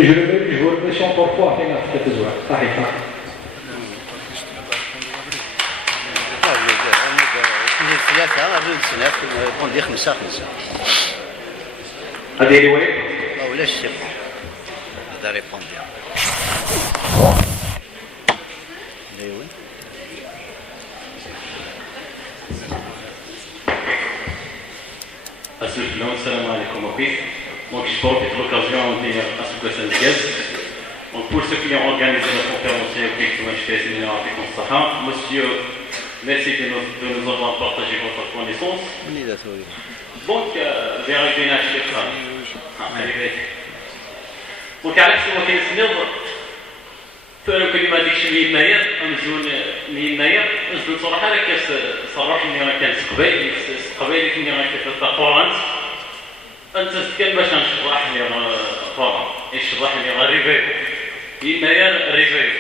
vous remercie encore fois في التزوير صحيح هذه رواية ولاش سيبو هذا ريبون بيان ايوا السلام عليكم وكيف donc je profite de l'occasion de dire à ce que ça nous guette. Donc pour ceux qui ont organisé la conférence monsieur, merci de nous avoir partagé votre connaissance. Donc j'ai arrivé à Donc على حسب ما كنسنض فأنا كل ما ديكش لي يناير أمزون لي يناير أمزون صراحة راه صراحة إني راه كانت قبيلك إني راه كانت القرآن أنت كان باش نشرح لي راه يشرح لي راه ريفيو يناير ريفيو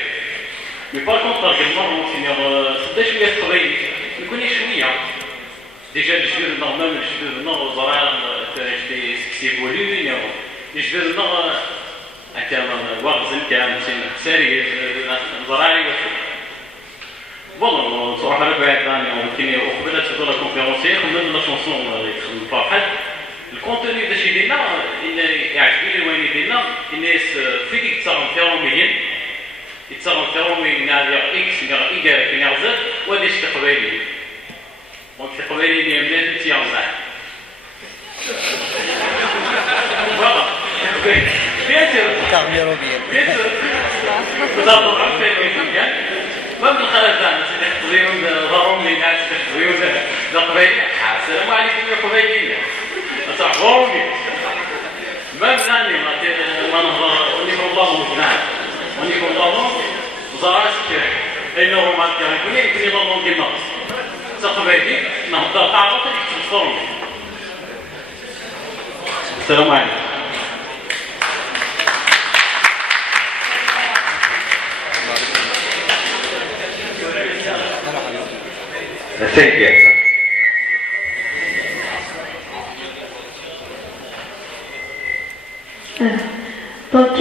مي باغ كونطر كنمر إني راه سدا شوية قبيلك نكون شوية Déjà, les cheveux normaux, les cheveux normaux, les cheveux évoluent, les cheveux normaux, كان واغزن كان سريع ضراري وشو والله صراحة أنا بعد ثاني ولكن أقبلت في دولة كونفيرونسية خممنا لا شونسون اللي يخدم فرحت الكونتوني باش يدينا إن يعجبني وين يدينا الناس فيك يتصرف فيروميين يتصرف فيروميين نادي إكس نادي إيجار نادي زد وديش تقبلي دونك تقبلي يمنع تيانزع فوالا bien sûr bien sûr بالضبط عرفتي ما من الخرزان تحضرون ضروري ناس تحضرون القبيلة السلام عليكم يا قبيلية صحبوني ما بناني ما نهضر وني والله مزنان وني والله زارس كير إنه ما كان يكوني ضمن كلمة صقبيلي نهضر تعرف تكتب السلام عليكم Thank you. Donc,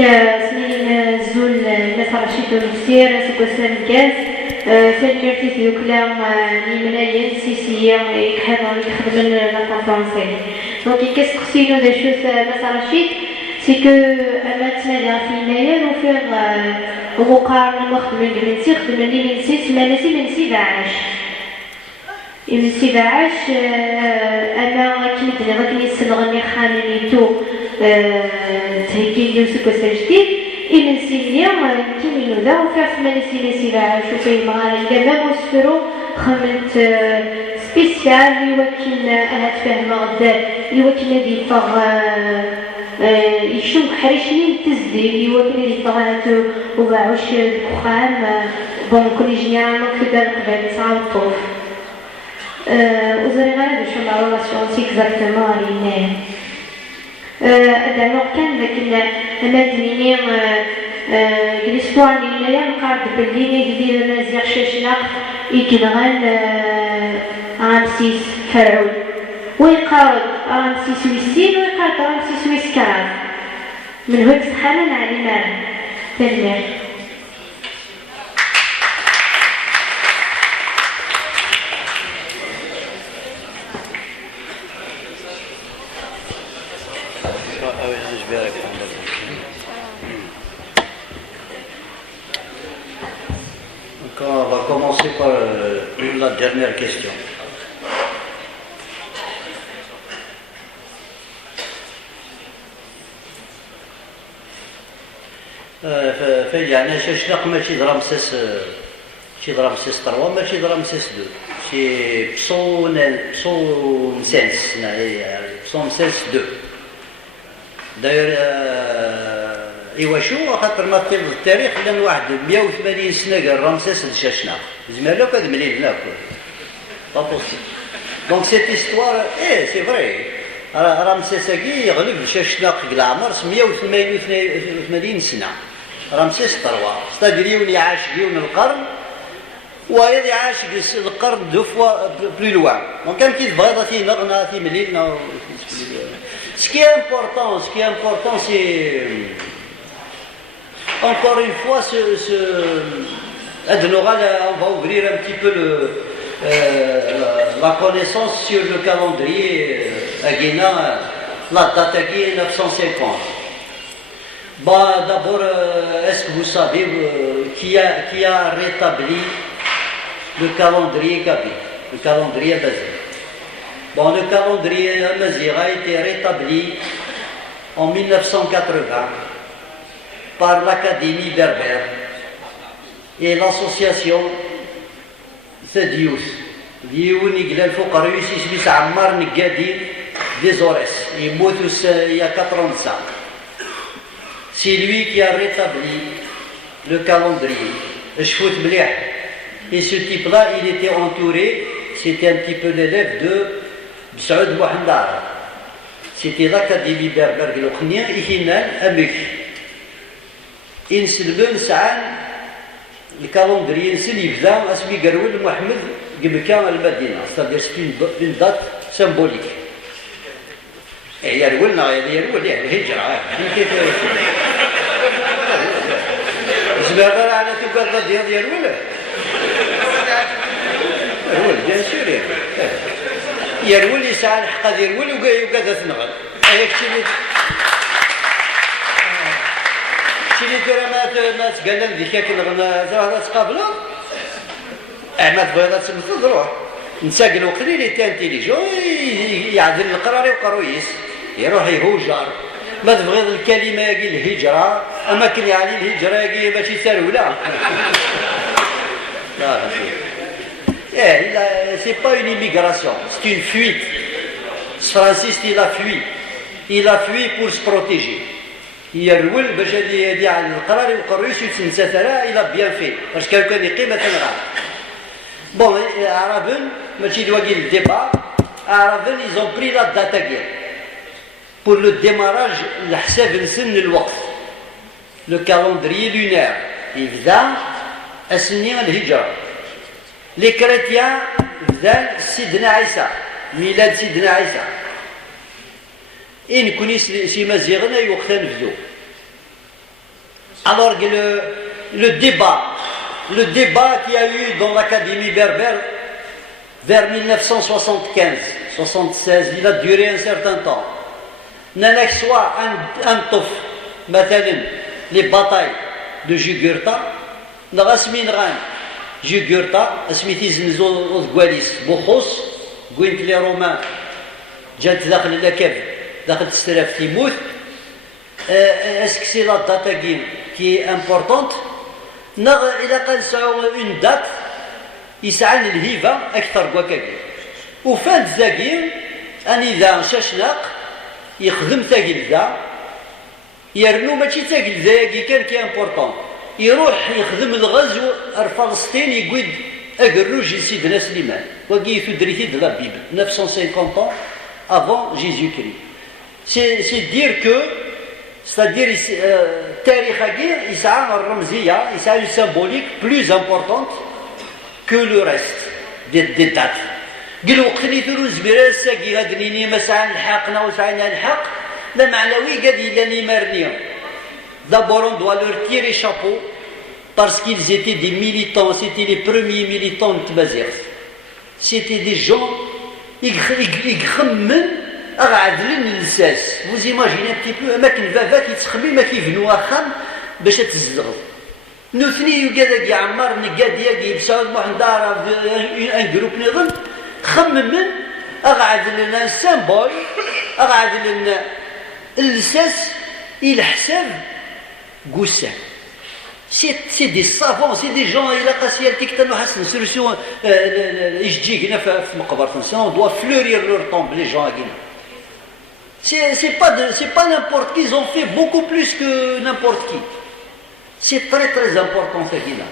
سنين زول مثلا شيء تمسير سكوسن جاز سنيرتي في كلام لمناين سيسية يخدم لا كونفرنسي. Donc, qu'est-ce que c'est une des choses مثلا شيء c'est que maintenant في مايا وفير ومقارنة مخدمين من سي خدمني من سي سمانسي من سي بعاش. من سي بعاش أنا كنت غادي نسلغني خامنيتو تهكي سكوس جديد إمن سينيا كيمينو ذا وفيها سمانسي سي بعاش وفيه مغاري إذا ما مسفرو خمنت سبيسيال يوكل أهد فهم غدا يوكل هذي فغ يشوف حريشين تزدي يوكل هذي فغاتو وباعوش الكخام بون كل جيان كدا القبال صعب الطوف vous allez regarder sur la relation aussi exactement à l'inné. D'abord, quand المدنيين l'histoire اللي ينقرض بالليل يدير مزيغ شاشناق يكنغل رمسيس فرعون ويقارض رمسيس ويسين ويقارض رمسيس ويسكران من هو تسخانا على المال تنمير. On va commencer par la dernière question. يعني شاشناق ماشي درامسيس شي درامسيس 3 ماشي درامسيس 2 شي بصون سنس بصون سنس 2 داير ايوا شو خاطر ما في التاريخ لان واحد 180 سنه قال رمسيس لشاشناق زعما لو كان مليل لا با بوسيبل دونك سيت هيستوار سي فري رمسيس كي يغلب شاشناق العمر 188 سنه رمسيس 3 ستادير عاش ديون القرن وهذا عاش القرن دو فوا بلو لوان دونك كان كيتبغى في نغنا في مليلنا Ce qui est important, c'est encore une fois, on va ouvrir un petit peu la connaissance sur le calendrier à Guénin, la date à Guénin 950. D'abord, est-ce que vous savez qui a rétabli le calendrier Kaby, le calendrier basé? Bon, le calendrier amazigh a été rétabli en 1980 par l'Académie berbère et l'association Sedious. Dioun Iglal Fouqarus, Ismis Ammar Ngadin des Ores. Il il y a 4 ans de ça. C'est lui qui a rétabli le calendrier. Et ce type-là, il était entouré, c'était un petit peu l'élève de Saoud Mouhandar. C'était l'Académie berbère de l'Okhnia, Ihinan, Amik. Inselben Sa'an, le calendrier, Inselibda, Asmi Garoul, Mohamed Mecca المدينة c'est-à-dire c'est une date symbolique يرولنا يرول الهجرة كيف زبالة على تقدر ديال يرول يرول بيان سور يرول يسعى الحق يرول وقاعد تنغل هيك شي ترى ما تقال ديك كنغنا زهره تقابلو ما تبغيها تمثل روح نساق الوقت اللي تانتيليجون يعدل القرار وقرويس يروح يهوجر ما تبغيض الكلمه يجي الهجره اما كان يعني الهجره يجي ماشي سهوله لا c'est pas une immigration c'est une fuite Francis il a fui pour se protéger يرول باش هادي على القرار وقرويس يتنسى ثرا الى بيان في باش كان يقيم مثلا bon Araben ماشي دواكي الديبا Araben ils ont pris la date à guerre pour le démarrage لحساب نسن الوقت le calendrier lunaire يبدا السنه الهجره les chrétiens بدا سيدنا عيسى ميلاد سيدنا عيسى إن كوني سي مزيغنا يوقتا نبدو alors le débat qu'il y a eu dans l'académie berbère vers 1975-76 il a duré un certain temps نانك سواء أنطف مثلا les batailles de Jugurtha نغاسمين غان Jugurtha اسميتي زنزو كواليس بوخوس قوينت لي رومان جات داخل الأكاف داخل السلاف تيموت اسك سي لا داتا كي امبورطونت إلا كنسعو اون دات يسعى الهيفة أكثر كواكاكي وفات زاكير أني ذا شاشناق يخدم تاكل ذا يرنو ماشي تاكل ذا كان كي امبورطون يروح يخدم الغزو فلسطين يقود أقروج سيدنا سليمان وكي تدريتي de la Bible 950 ans avant Jésus-Christ c'est dire que c'est-à-dire التاريخ يسعى الرمزية يسعى symbolique plus importante que le reste des dates قال وقت اللي ثرو زبيرا ساقي غادنيني ما سعى الحقنا وسعينا الحق لا معنوي قاد إلا نيمارنيا d'abord on doit leur tirer chapeau parce qu'ils étaient des militants c'était les premiers militants de Tmazigh c'était des gens يخمن أغعدلن الساس vous imaginez un petit peu أماكن فافات يتخمي ما كيفنوا أخام باش تزغل نوثني يقاد يعمر نقاد يجي بسعود محندارة ان جروب نظن خمم أغعدلن السامبول أغعدلن الساس إلى حساب قسام c'est des savants c'est des gens إلى قاسيالتك تنو حسن سلسيون يجيك هنا في مقبرة on doit fleurir leur tombe les gens هنا c'est pas n'importe qui ils ont fait beaucoup plus que n'importe qui c'est très important ça هنا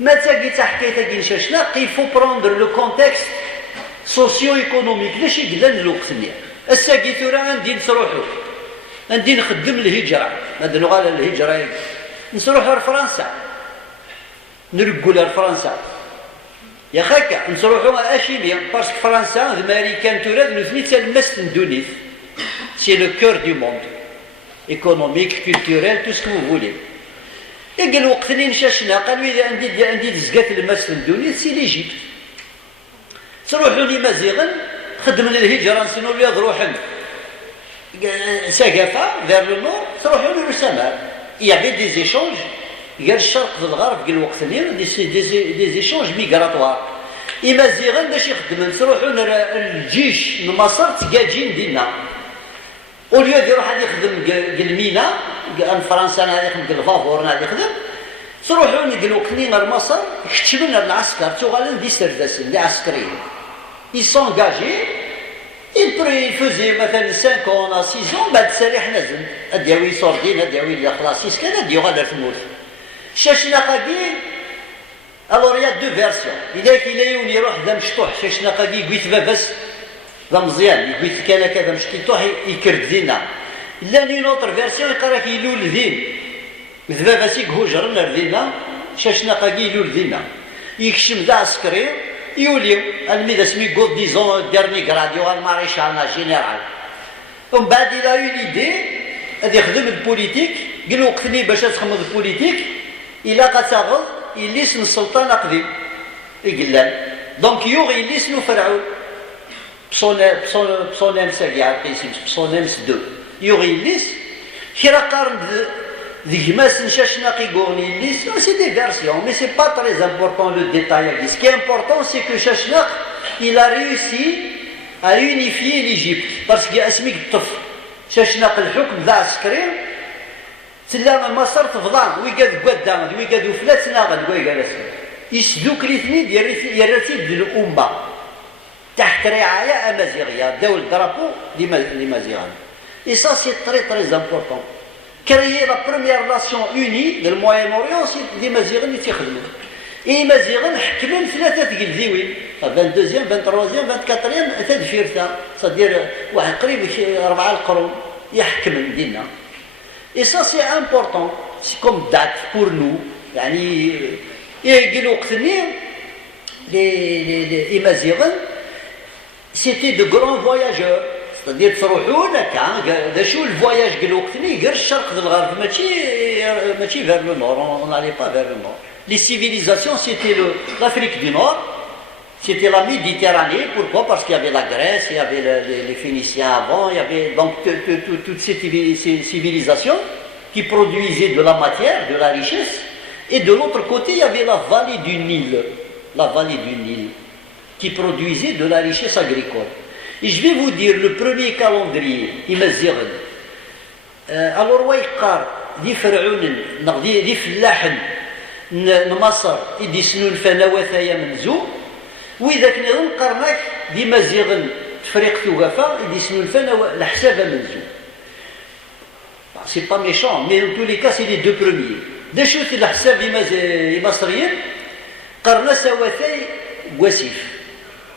ما تاقي تحكي نشاشنا il faut prendre le contexte socio-économique ليش يقلن الوقت نيا الساقي ثورة عندي نسروحو عندي نخدم الهجرة هذا لغة الهجرة نسروحو لفرنسا نرقو لفرنسا يا خاكا نسروحو اشي بيان باسكو فرنسا الامريكان توراد نثني تلمست ندونيث سي لو كور دو موند ايكونوميك كولتوريل تو سكو فولي قال وقت اللي نشاشنا قالوا اذا عندي دزقات المس ندونيث سي ليجيبت تروحوا لي مزيغن خدموا الهجره نسنوا لي روحن سقافه vers le nord تروحوا لي السماء il y avait des échanges قال الشرق والغرب قال الوقت اللي des échanges migratoires مزيغن باش يخدم تروحوا الجيش من مصر تقاجين دينا وليو يروح غادي يخدم المينا قال فرنسا انا غادي يخدم الفافور انا غادي يخدم تروحوا قال وقت اللي غير مصر كتبنا العسكر تغالن دي سرداسين دي عسكريين ils sont engagés ils faisaient مثلا 5 ans à 6 ans بعد سريح نزل اديوي صوردين اديوي خلاصيس كان اديو غادر تموت شاشنا قاقي alors il y a deux versions il يوني يروح ذا مشطوح شاشنا قاقي قويت بس ذا مزيان قويت كان كذا مشطوح يكرد ذينا لا ني نوتر فيرسيون يقراك يلول ذين ذباباسيك هجر لذينا شاشنا قاقي يلول ذينا يكشم ذا عسكري يوليو الميدا سمي قود ديزون ديرني غراديو الماريشال جينيرال ومن بعد الى اون ايدي غادي يخدم البوليتيك قال وقتني باش تخمم البوليتيك الى قتاغض يليس السلطان قديم يقلان دونك يوغ يليس نو فرعون بصونامس كاع قيسيم بصونامس دو يوغ يليس كرا قارن ديجماس نشاشنا قيقورني يليس سي دي فيرسيون مي سي با تري امبورطون لو ديتاي ce qui est important c'est que Chachnak il a réussi à unifier l'Égypte parce que اسميك الطف شاشناق الحكم ذا عسكري سلا مصر تفضان ويقاد قدام ويقاد وفلات ناغد ويقاد اسمه يسدوك الاثنين يرتيب الامه تحت رعايه امازيغيه داول درابو لمازيغان et ça c'est très très important créer la première nation unie dans le Moyen-Orient c'est des Mazighan اللي تيخدموا اي مازيغان حكموا ثلاثه تقلديوين 22 23 24 تدفيرتا صدير واحد قريب 4 القرون يحكم مدينه et ça c'est important c'est comme date pour nous يعني يقولوا وقتني les Mazighan c'était de grands voyageurs c'est-à-dire تروحوا هكا شو الفواياج قالوا وقتني غير الشرق للغرب ماشي vers le nord on n'allait pas vers le nord les civilisations c'était l'Afrique du Nord c'était la Méditerranée pourquoi parce qu'il y avait la Grèce il y avait les Phéniciens avant il y avait donc toutes ces civilisations qui produisaient de la matière de la richesse et de l'autre côté il y avait la vallée du Nil qui produisait de la richesse agricole. Et je vais vous dire le premier calendrier, Imazighan. Alors, ويقار دي فرعون نغدي دي فلاحن مصر يدي سنون فنواثايا منزو وإذا كنا نقرناك دي مازيغن تفريق ثقافة يدي سنون فنوا الحساب منزو. C'est pas méchant, mais dans tous les cas, c'est les deux premiers. Des choses, الحساب المصريين قرنا سواثاي واسف.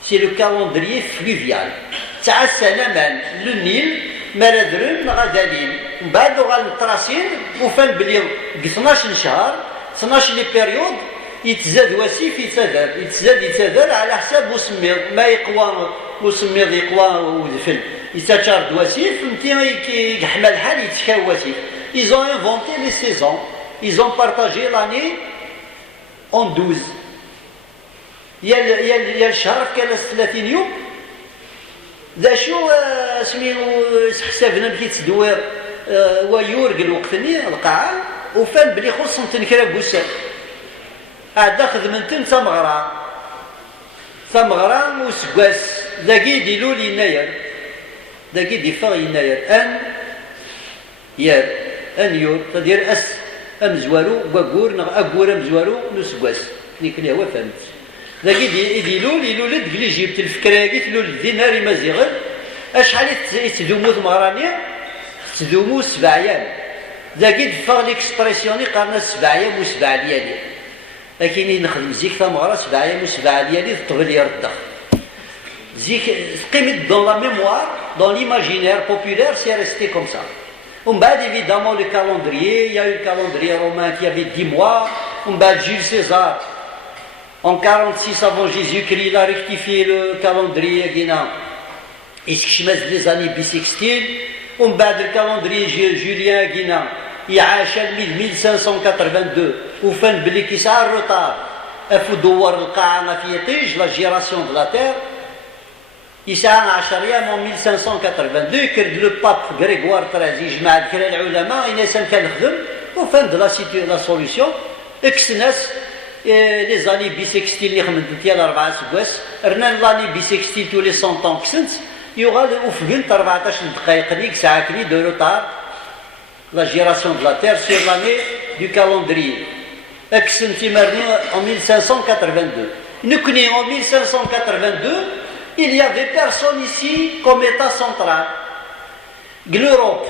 C'est le calendrier fluvial. تاع السنة le Nil مالادرون غادالين من بعد غنطراسين وفان بلي 12 شهر 12 لي بيريود يتزاد واسيف يتزاد على حساب مسميض ما يقوى مسميض يقوى ودفن يتشارد واسيف نتي يحمل الحال يتكا واسيف. Ils ont inventé les saisons. Ils ont partagé l'année en 12. يا الشهر كان 30 يوم ذا شو سميو حسابنا بلي تدوير ويورق الوقتني القاعه وفان بلي خص تنكرا بوسان عاد خدمتن ثمغران وسكواس داكي ديلو يناير داكي ديفا يناير ان يور تدير اس امزوارو وقور اقور امزوارو نسكواس نيكلي هو فهمت داكي يديلو لد بلي جبت الفكره قلت له الدينار مازيغن اشحال يتدومو ثمغرانيه تدومو 7 ايام داكي دفا ليكسبرسيوني قالنا 7 ايام و7 ليالي لكن نخدم زيك ثمغره 7 ايام و7 ليالي تطبل يردخ زيك قيمت dans la mémoire dans l'imaginaire populaire c'est resté comme ça. On بعد évidemment le calendrier il y a eu le calendrier romain qui avait 10 mois. On بعد Jules César en 46 avant Jésus-Christ, il a rectifié le calendrier guinéen. Il s'est les années bissextiles. On bat le calendrier julien guinéen. Il a acheté 1582. Au fin de l'année qui s'est en retard. Il faut devoir le cas la gération de la terre. Il s'est en 1582 que le pape Grégoire XIII, il m'a dit que l'ulama, il s'est au fin de la solution. Les années bissextiles اللي خممت ديال 4 سواس رنا لاني بيسكستيل tous les 100 ans كسنت يوغال وفقنت 14 دقائق ديك ساعه كلي دو روتار لا جيراسيون دو لا تير سور لاني دو كالندري كسنت مرني en 1582 نكني en 1582 il y avait personne ici comme état central l'Europe.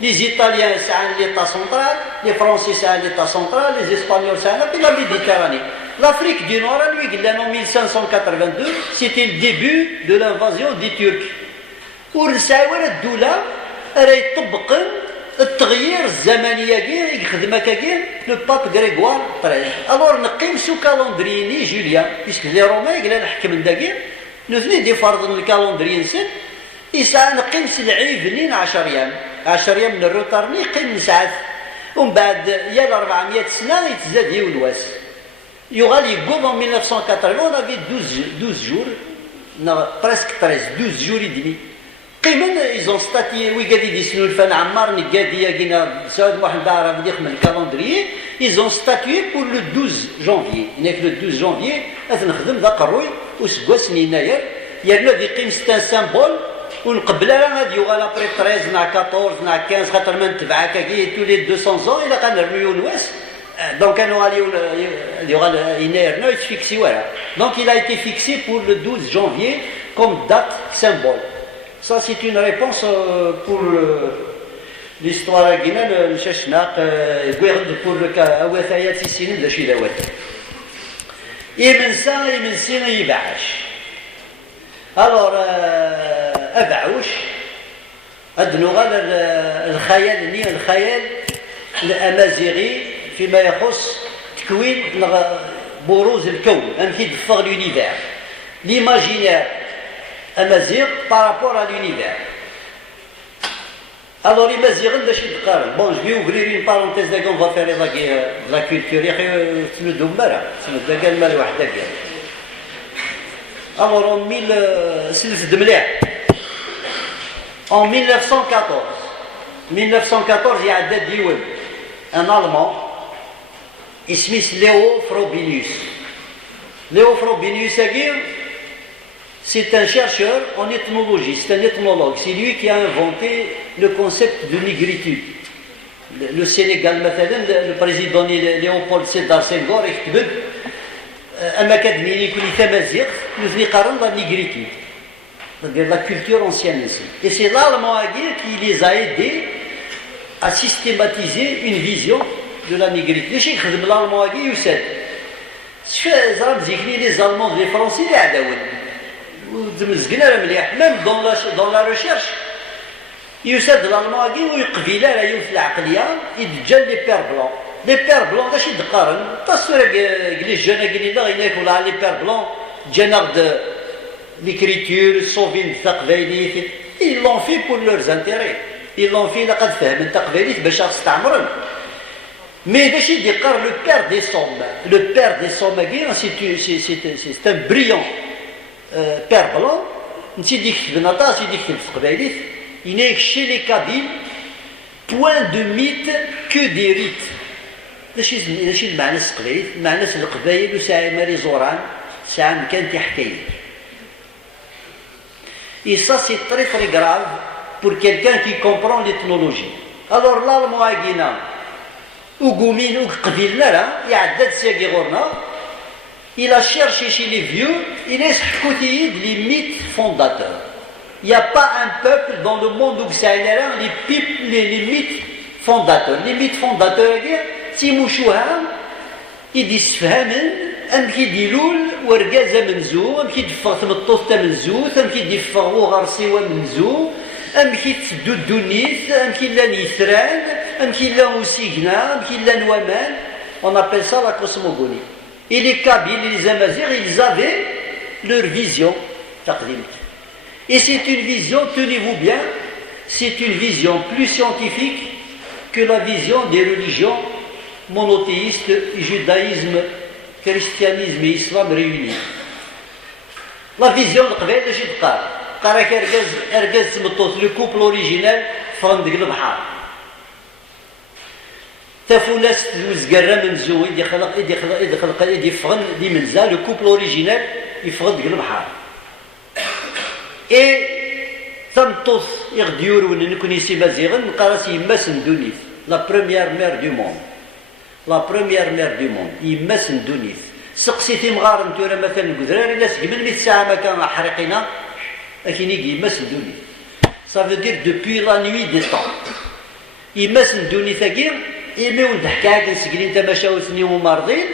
Les Italiens, c'est l'État central, les Français, c'est l'État central, les Espagnols, c'est la Méditerranée. L'Afrique du Nord, lui, en 1582, c'était le début de l'invasion des Turcs. Pour le Saouar, Doula, elle est التغيير الزمنيه كي يخدم كي لو باب غريغوار 13 الور نقيم سو كالندريني جوليان بيسك لي روماي قال الحكم داكي نثني دي فرض الكالندري نسد يسعى نقيم سلعي فنين 10 ايام 10 ايام من الروتار نقيم نسعات ومن بعد يا 400 سنه يتزاد يولواس يغال يقوم en 1980 on avait 12 jours non presque 13 12 jours et demi قيمن ils ont statué وي قاعد يديسنوا الفن عمار نقادي ياكينا سعود محمد العرب يخدم الكالندري ils ont statué pour le 12 janvier هناك le 12 janvier نخدم ذا قروي وسكواس يناير يرنا دي قيم ستان سامبول ونقبلها غادي يوغال ابري 13 نا 14 نا 15 خاطر ما نتبعها كاكي تولي 200 ans الى غنرميو نواس donc كانوا غادي يناير نو يتفيكسي ورا donc il a été fixé pour le 12 janvier comme date symbole. Ça, c'est une réponse pour l'histoire guinéenne, le Chechnak, pour le cas, Awethayat Sissine de Chidawat. Imensa, Imensina Yibash. Alors, Abaouch, Adnougal, الخيال الأمازيغي فيما يخص تكوين بروز الكون، أمثل دفاع l'univers. L'imaginaire Amazigh par rapport à l'univers. Alors l'Amazigh, bon, je vais ouvrir une parenthèse, on va faire la culture. Alors en 1914, il y a un Allemand, Smith Leo Frobenius. Leo Frobenius, c'est un chercheur en ethnologie, c'est un ethnologue. C'est lui qui a inventé le concept de négritude. Le Sénégal, le président Léopold Sédar Senghor, nous avons la négritude, c'est-à-dire la culture ancienne ici. Et c'est l'Allemand qui les a aidés à systématiser une vision de la négritude. L'Allemand les Allemands, les Français, même dans la recherche يسد الالماغي ويقبل لا يوث العقليه يتجل لي بير بلون لي بير بلون باش يتقارن تصوير قلي جانا قلي لا هناك ولا لي بير بلون جنرد ليكريتور صوفين التقبيليت ils l'ont fait pour leurs intérêts ils l'ont fait لقد فهم التقبيليت باش تستعمرن mais باش يدقر le père des sommes c'est un brillant père blanc نسيت يكتب نطاس يكتب التقبيليت il n'est chez les Kabyles point de mythe que des rites. ماشي المعنى السقبيل المعنى القبايل وساعي مالي زوران ساعة كان تحكي. Et ça c'est très très grave pour quelqu'un qui comprend l'ethnologie. Alors l'Allemand Aguina Ougoumine ou Qbilna là يعدد ساقي غورنا il a cherché chez les vieux il est حكوتيد les mythes fondateurs. Il n'y a pas un peuple dans le monde où ça les mythes fondateurs. Les mythes fondateurs, si mouchouham, ils disent fahmen, am qui dit loul, ou ergaza menzou, am qui dit fatmetot menzou, am qui dit farou garsiwa menzou, am qui doudounis, am qui l'a nithran, am qui l'a ousigna, am qui l'a nouaman. On appelle ça la cosmogonie. Et les Kabyles et les Amazirs, ils avaient leur vision. Et c'est une vision, tenez-vous bien, c'est une vision plus scientifique que la vision des religions monothéistes, judaïsme, christianisme et islam réunis. La vision de Qbel de Jidqar, le couple originel, Fandeg le Bahar. Tafounas Zgarra Menzo, le couple originel, il Fandeg le Bahar. Et Tamtos Irdiur ou Nukunisi Maziran, Karasi Massendunif, la première mère du monde. La première mère du monde, Massendunif. Saqsiti Mgharan Tura Mathan Gudrar, il a Sigmel Mitsa Makan Harikina, Akinigi Massendunif. Ça veut dire depuis la nuit des temps. Massendunif Agir, il met un Dakag, Siglin Tamashaousni ou Mardin.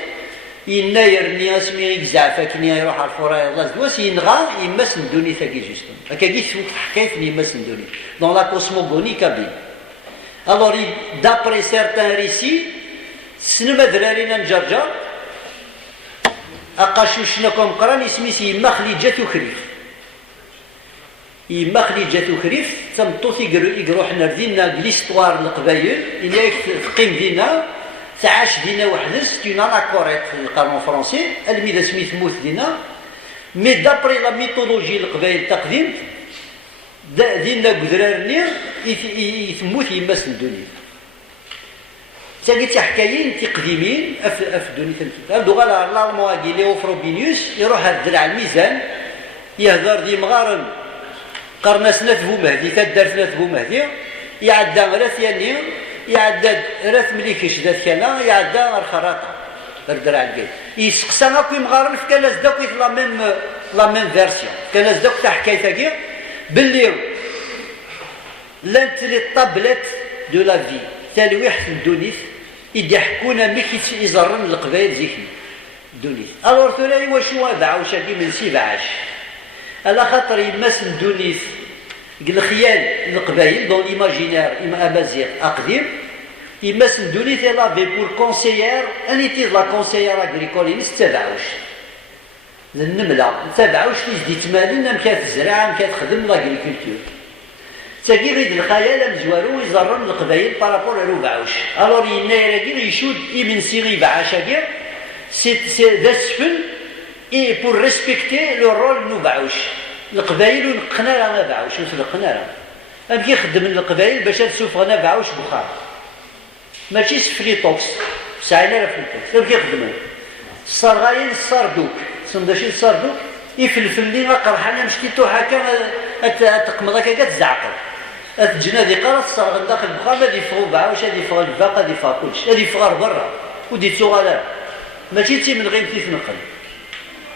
ينايرني اسمي يجزع كني يروح على الفراي الله زواس ينغى يمس ندوني ثاكي جوستم هكا كي حكايه يمس ندوني دون لا كوسموغوني كابيل Alors, d'après certains récits, سنما درارينا نجرجر أقاشوشناكم قران اسميس يما خليجة وخريف يما خليجة وخريف تمطوث يقروح نردينا بليستوار القبايل إلا تقيم دينا تعاش دينا وحدس تينا لاكوريت القانون فرنسي الميدا سميث موت دينا مي دابري لا ميثولوجي القبايل التقديم دينا قدرارني يثموت يما سندوني تلقيت حكايين تقديمين افدوني تمثيل هادو غالا الالمواكي ليو فروبينيوس يروح هاد على الميزان يهدر دي مغارن قرناسنا ثبو مهدي تدارتنا ثبو مهدي يعدى راث ياني يعدى راث مليكش ذات كان يعدى الخراطه الدرع الكاي يسقسا هاكو مغارن في كلاس داك لا ميم فيرسيون كلاس داك تاع حكايتاكي باللي لانت لي طابلت دو لا في تلويح الدونيث يضحكونا ملي يزرن القبائل زيكني دونيث الور ثلاثي وشو هذا وشاكي من سيبعاش على خاطر يماس الدونيث الخيال القبائل دون ليماجينير اما امازيغ اقديم يماس الدونيث يلا في بور كونسيير انيتي لا كونسيير اغريكول نستبعوش النمله نتبعوش اللي تمالين ام كانت الزراعه ام كانت تخدم لاغريكولتور تاكي غيد الخيال مزوارو يزرن القبايل بارابور على بعوش الور يناير يشود من سيري بعاشاكي سي داسفل اي بور ريسبكتي لو رول نو بعوش القبايل ونقنا انا بعوش وسلقنا ام كيخدم القبايل باش تشوف انا بعوش بخار ماشي سفريتوكس ساعنا فريتوكس ام كيخدم الصرغايل الصاردوك سنداشي الصاردوك يفلفل لي قرحانه مشكيتو هكا تقمض هكا كتزعقل الجنادي قرص صار داخل البخار غادي يفغوا بعوش غادي يفغ الفاق غادي يفغ كلشي غادي يفغر برا ودي تسوغالا ماشي تي من غير تيتنقل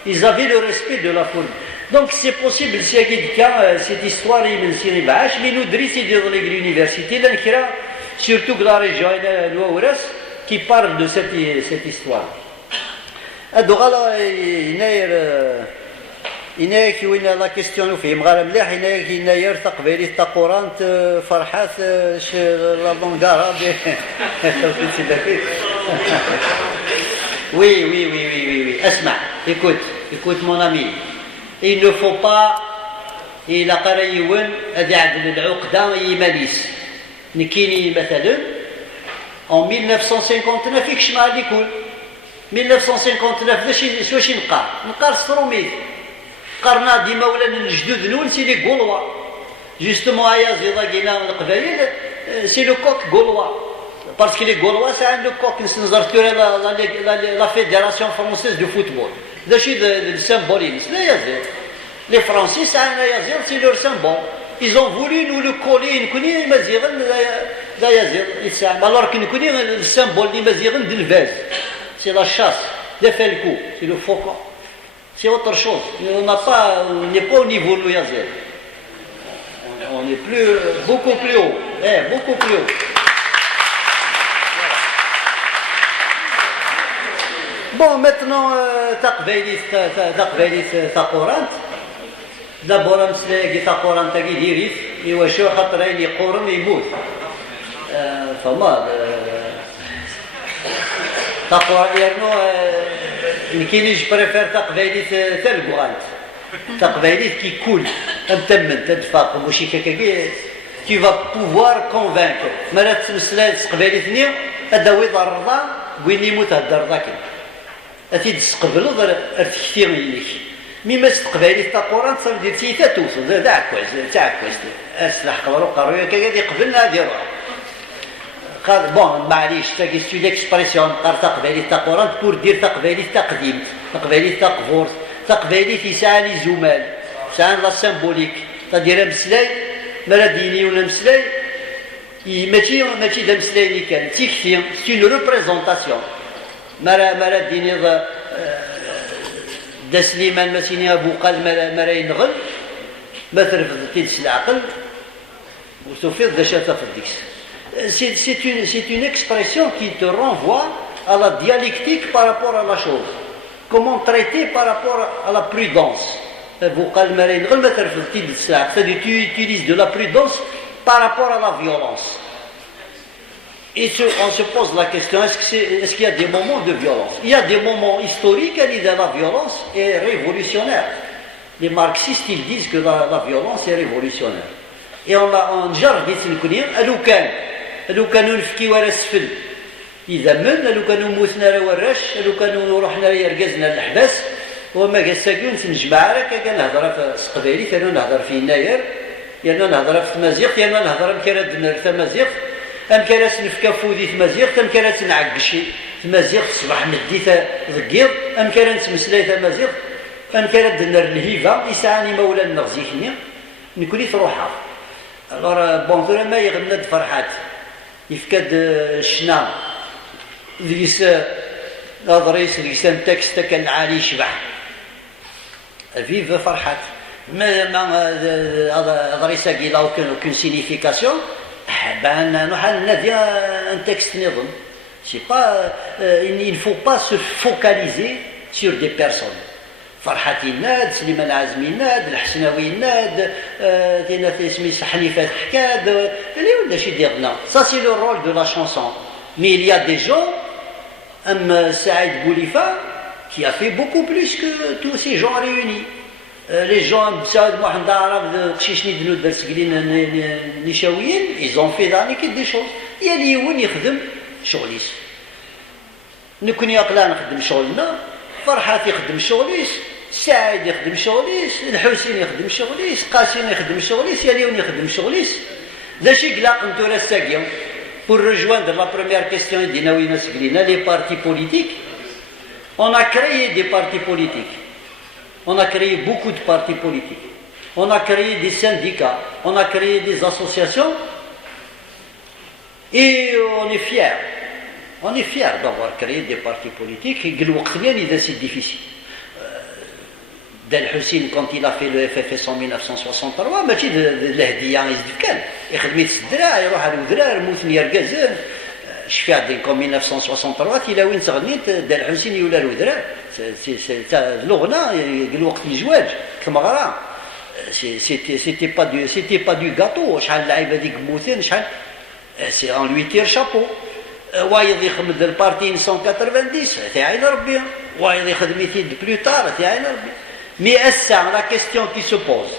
إزافي لو ريسبي دو لا فول دونك سي بوسيبل سي كيدكا سيت هيستوار من سيري بعاش مي نو دريسي دي لونيفرسيتي لان كرا سورتو كلا ريجيون الوراس كي بارل دو سيت هيستوار هادو غالا يناير إنايا كي وين لا كيستيون فيه مغارب مليح إنايا كي يناير تقبيلي تقورانت فرحات لا بونغارا وي وي وي وي وي اسمع écoute mon ami il ne faut pas إلا قرا يون هادي عدل العقدة يماليس نكيني مثلا en 1959 فيكش مع ليكول 1959 واش نقار ستروميت قرنا ديما ولا الجدود نون سي لي غولوا جوستومون هيا زيدا كينا القبايل سي لو كوك غولوا باسكو لي غولوا سي عندو كوك نزرتو لا فيدراسيون فرونسيز دو فوتبول داشي السامبولين لا يزيد لي فرونسي سي يزيد سي لور سامبول ils ont voulu nous le coller نكوني مزيغن لا يزيد يسام alors كي نكوني السامبول دي مزيغن دلفاز سي لا شاس دي فالكو سي لو فوكو c'est autre chose. On n'est pas au niveau de l'Oyazel. On est beaucoup plus haut. Beaucoup plus haut. Bon, maintenant, تقبيليت تقورانت. D'abord, مسلاقي تقورانت تاكي ديريت. يواشو خاطرين يقورن يموت. فما تقورانت يرنو كاينين جو بريفير تقبايليت تلقوغانت تقبايليت كي كول تمن تدفاق ماشي كاكاكي كي فا بوفوار كونفانكر مرات تمسلا تقبايليتني اداوي ضرضا وين يموت هاد الضرضا اتي تستقبلو ارتكتي ليك ميما تقبايليت تاقوران تصاوب دير تيتا توصل تاع كويس اسلح قبرو قرويه كاكا قبلنا هادي روح قال بون معليش تاكي سو ديكسبرسيون قال تقبالي تقورانت بور دير تقبالي تقديم تقبالي تقفورت تقبالي تيساع لي زمال ساعة لا سامبوليك تدير مسلاي مرا ديني ولا مسلاي ماشي دا مسلاي اللي كان تيكتي سي اون ريبريزونطاسيون مرا ديني دا سليمان ماشي ابو قال مرا ينغل ما ترفضتيش العقل وتفيض دا شاتا في الديكس C'est une expression qui te renvoie à la dialectique par rapport à la chose. Comment traiter par rapport à la prudence. C'est-à-dire tu utilises de la prudence par rapport à la violence. Et on se pose la question, est-ce qu'il y a des moments de violence? Il y a des moments historiques où la violence est révolutionnaire. Les marxistes, ils disent que la violence est révolutionnaire. Et on جرب يتنكني لو كانوا نفكيو على السفل إذا لو كانوا موتنا على وراش لو كانوا روحنا يرقزنا للحباس وما قاساكيو نتنجمع راك كنهضر في القبائلي كانوا نهضر في يناير يانا نهضر في تمازيغ يانا نهضر مكرا تمازيغ ام كراس نفكا فودي تمازيغ ام كراس نعقشي تمازيغ تصبح ندي ضقيض ام كرا نتمسلاي تمازيغ ام كرا دنر الهيفا يسعاني مولا نغزيكني نكوني تروحها الور بونطور ما يغنى فرحات يفكاد الشنا ذيس أضريس لسان تكست كان عالي شبح فيف فرحات ما أضريسا كيلا aucune signification ben نحن نذي un texte نظن c'est pas il ne faut pas se focaliser sur des personnes فرحات الناد سليمان عزمي الناد الحسناوي الناد دينا في اسمي حنيفة حكاد اللي ولا شي ديالنا ça c'est le rôle de la chanson mais il y a des gens Saïd Boulifa qui a fait beaucoup plus que tous ces gens réunis. Les gens Saïd Mohamed Arab, Kshishni Dnoud Belseglin, Nishaouyin, ils ont fait des choses. Il y a des gens qui يخدم شغليس. نكون يقلا نخدم شغلنا، فرحات يخدم شغليس، سعيد يخدم شغليس، الحسين يخدم شغليس، قاسم يخدم شغليس، يليون يخدم شغليس. لا شي قلاق نتورا الساقية. Pour rejoindre la première question les partis politiques, on a créé des partis politiques. On a créé beaucoup de partis politiques. On a créé des syndicats. On a créé des associations. Et on est fiers. On est fiers d'avoir créé des partis politiques. Et c'est difficile. Del Hussein, quand il a fait le FFS en 1963, ماشي الهدية يزدف كان يخدم الدراع يروح على الودرار موثني يرقزن شفي عندكم 1963 إلى وين تغنيت دال حسين يولا الودرار الأغنى الوقت الزواج المغرى c'était pas du gâteau شحال اللعيبة ديك موثن شحال سي on lui tire chapeau وايض يخدم البارتي 190 تاعين ربي وايض يخدم يتيد بلوتار تاعين ربي. Mais est-ce la question qui se pose?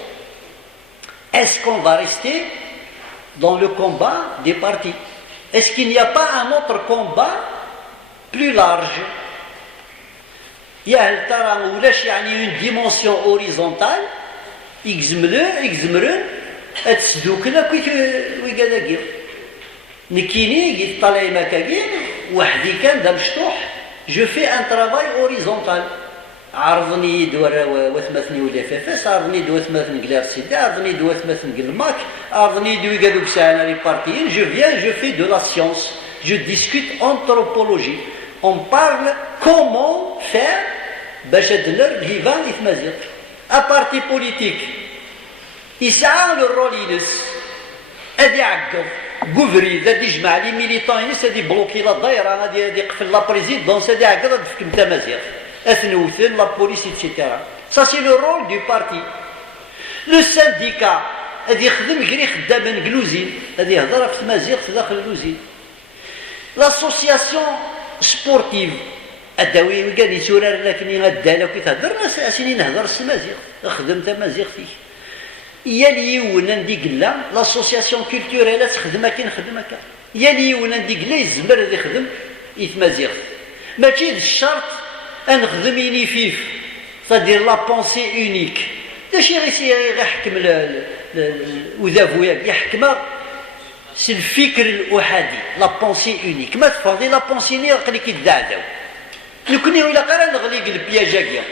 Est-ce qu'on va rester dans le combat des partis? Est-ce qu'il n'y a pas un autre combat plus large? Il y a une dimension horizontale, exmrun, تسدوكنا ويقال نكيني قلت طالعي مكاكين وحدي كان دا مشطوح. Je fais un travail horizontal. عرضني دور وثمثني ولا فافاس عرضني دو وثمثن قلار سيدي عرضني دو وثمثن قل ماك عرضني دو قالوا بساعنا لي بارتيين je fais de la science je discute anthropologie on parle comment faire باش تدلر الهيفان يتمازيغ un parti politique يسعى le rôle ينس ادي يعقب قفري ذا يجمع لي ميليتون ينس ادي بلوكي لا دايره غادي يقفل لا بريزيدونس ادي يعقب في تمازيغ أثنوثن la police etc. Ça c'est le rôle du parti. Le syndicat هذا يخدم غير خدام نقلوزين هذا يهضر في تمازيغ في داخل اللوزين. L'association sportive الداوي قال لي سورار لكني غدا كي تهضر اسيني نهضر التمازيغ خدم تمازيغ فيه. يا ليون ندي قلا l'association culturelle تخدم كي نخدم هكا. يا ليون ندي قلا يزمر يخدم يتمازيغ. ماشي الشرط نخدم ينيفيف c'est-à-dire la pensée unique داشي غير يحكم وذافويا يحكمها سي الفكر الأحادي la pensée unique ما تفضي la pensée ني قلي كيدعداو نكوني ولا قرا نغلي قلب بياجاكيا